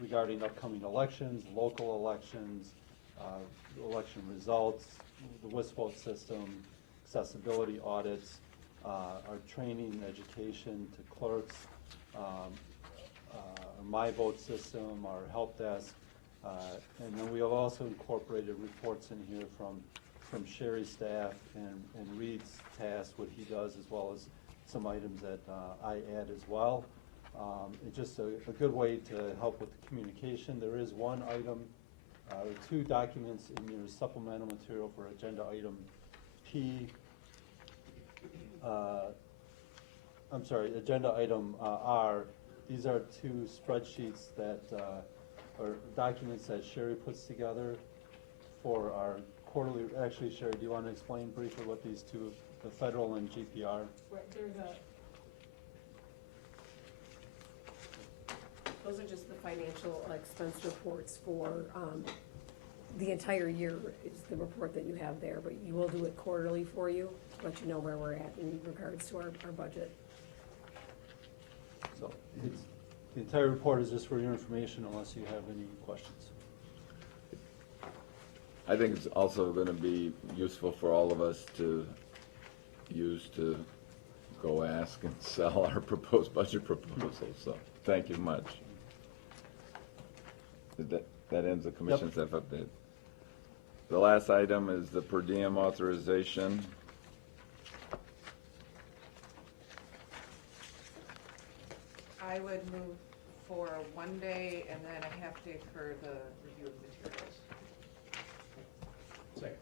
regarding upcoming elections, local elections, election results, the WISP vote system, accessibility audits, our training, education to clerks, our My Vote system, our help desk, and then we have also incorporated reports in here from Sherry's staff and Reed's task, what he does, as well as some items that I add as well. It's just a good way to help with the communication. There is one item, two documents in your supplemental material for agenda item P. Agenda item R. These are two spreadsheets that or documents that Sherry puts together for our quarterly. Actually, Sherry, do you want to explain briefly what these two, the federal and GPR? Those are just the financial expense reports for the entire year is the report that you have there, but you will do it quarterly for you, to let you know where we're at in regards to our budget. So the entire report is just for your information unless you have any questions. I think it's also going to be useful for all of us to use to go ask and sell our proposed budget proposals. So thank you much. That ends the commission's update. The last item is the per diem authorization. I would move for 1 day, and then I have to incur the review of materials. Second.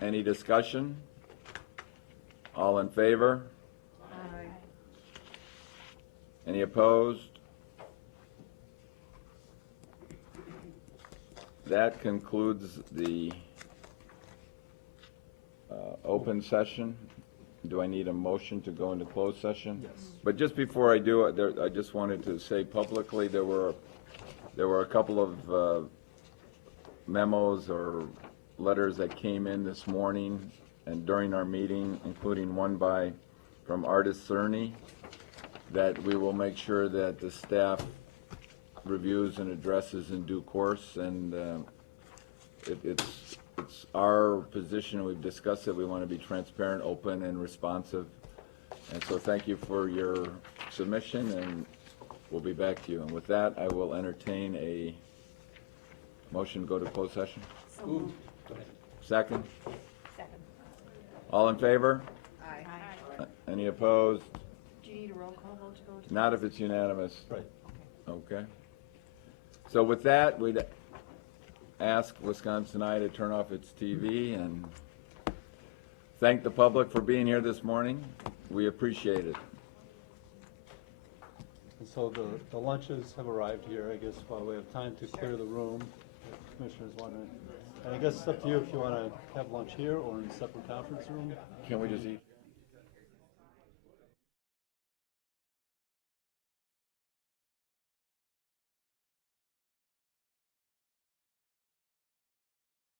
Any discussion? All in favor? Aye. Any opposed? That concludes the open session. Do I need a motion to go into closed session? Yes. But just before I do, I just wanted to say publicly, there were a couple of memos or letters that came in this morning and during our meeting, including one from Artist Cerny, that we will make sure that the staff reviews and addresses in due course, and it's our position, we've discussed it, we want to be transparent, open, and responsive. And so thank you for your submission, and we'll be back to you. And with that, I will entertain a motion to go to closed session. Ooh, go ahead. Second? Second. All in favor? Aye. Any opposed? Do you need a roll call vote to go to? Not if it's unanimous. Right. Okay. So with that, we'd ask Wisconsin-I to turn off its TV and thank the public for being here this morning. We appreciate it. And so the lunches have arrived here, I guess, while we have time to clear the room, if commissioners want to. And I guess it's up to you if you want to have lunch here or in a separate conference room. Can we just eat?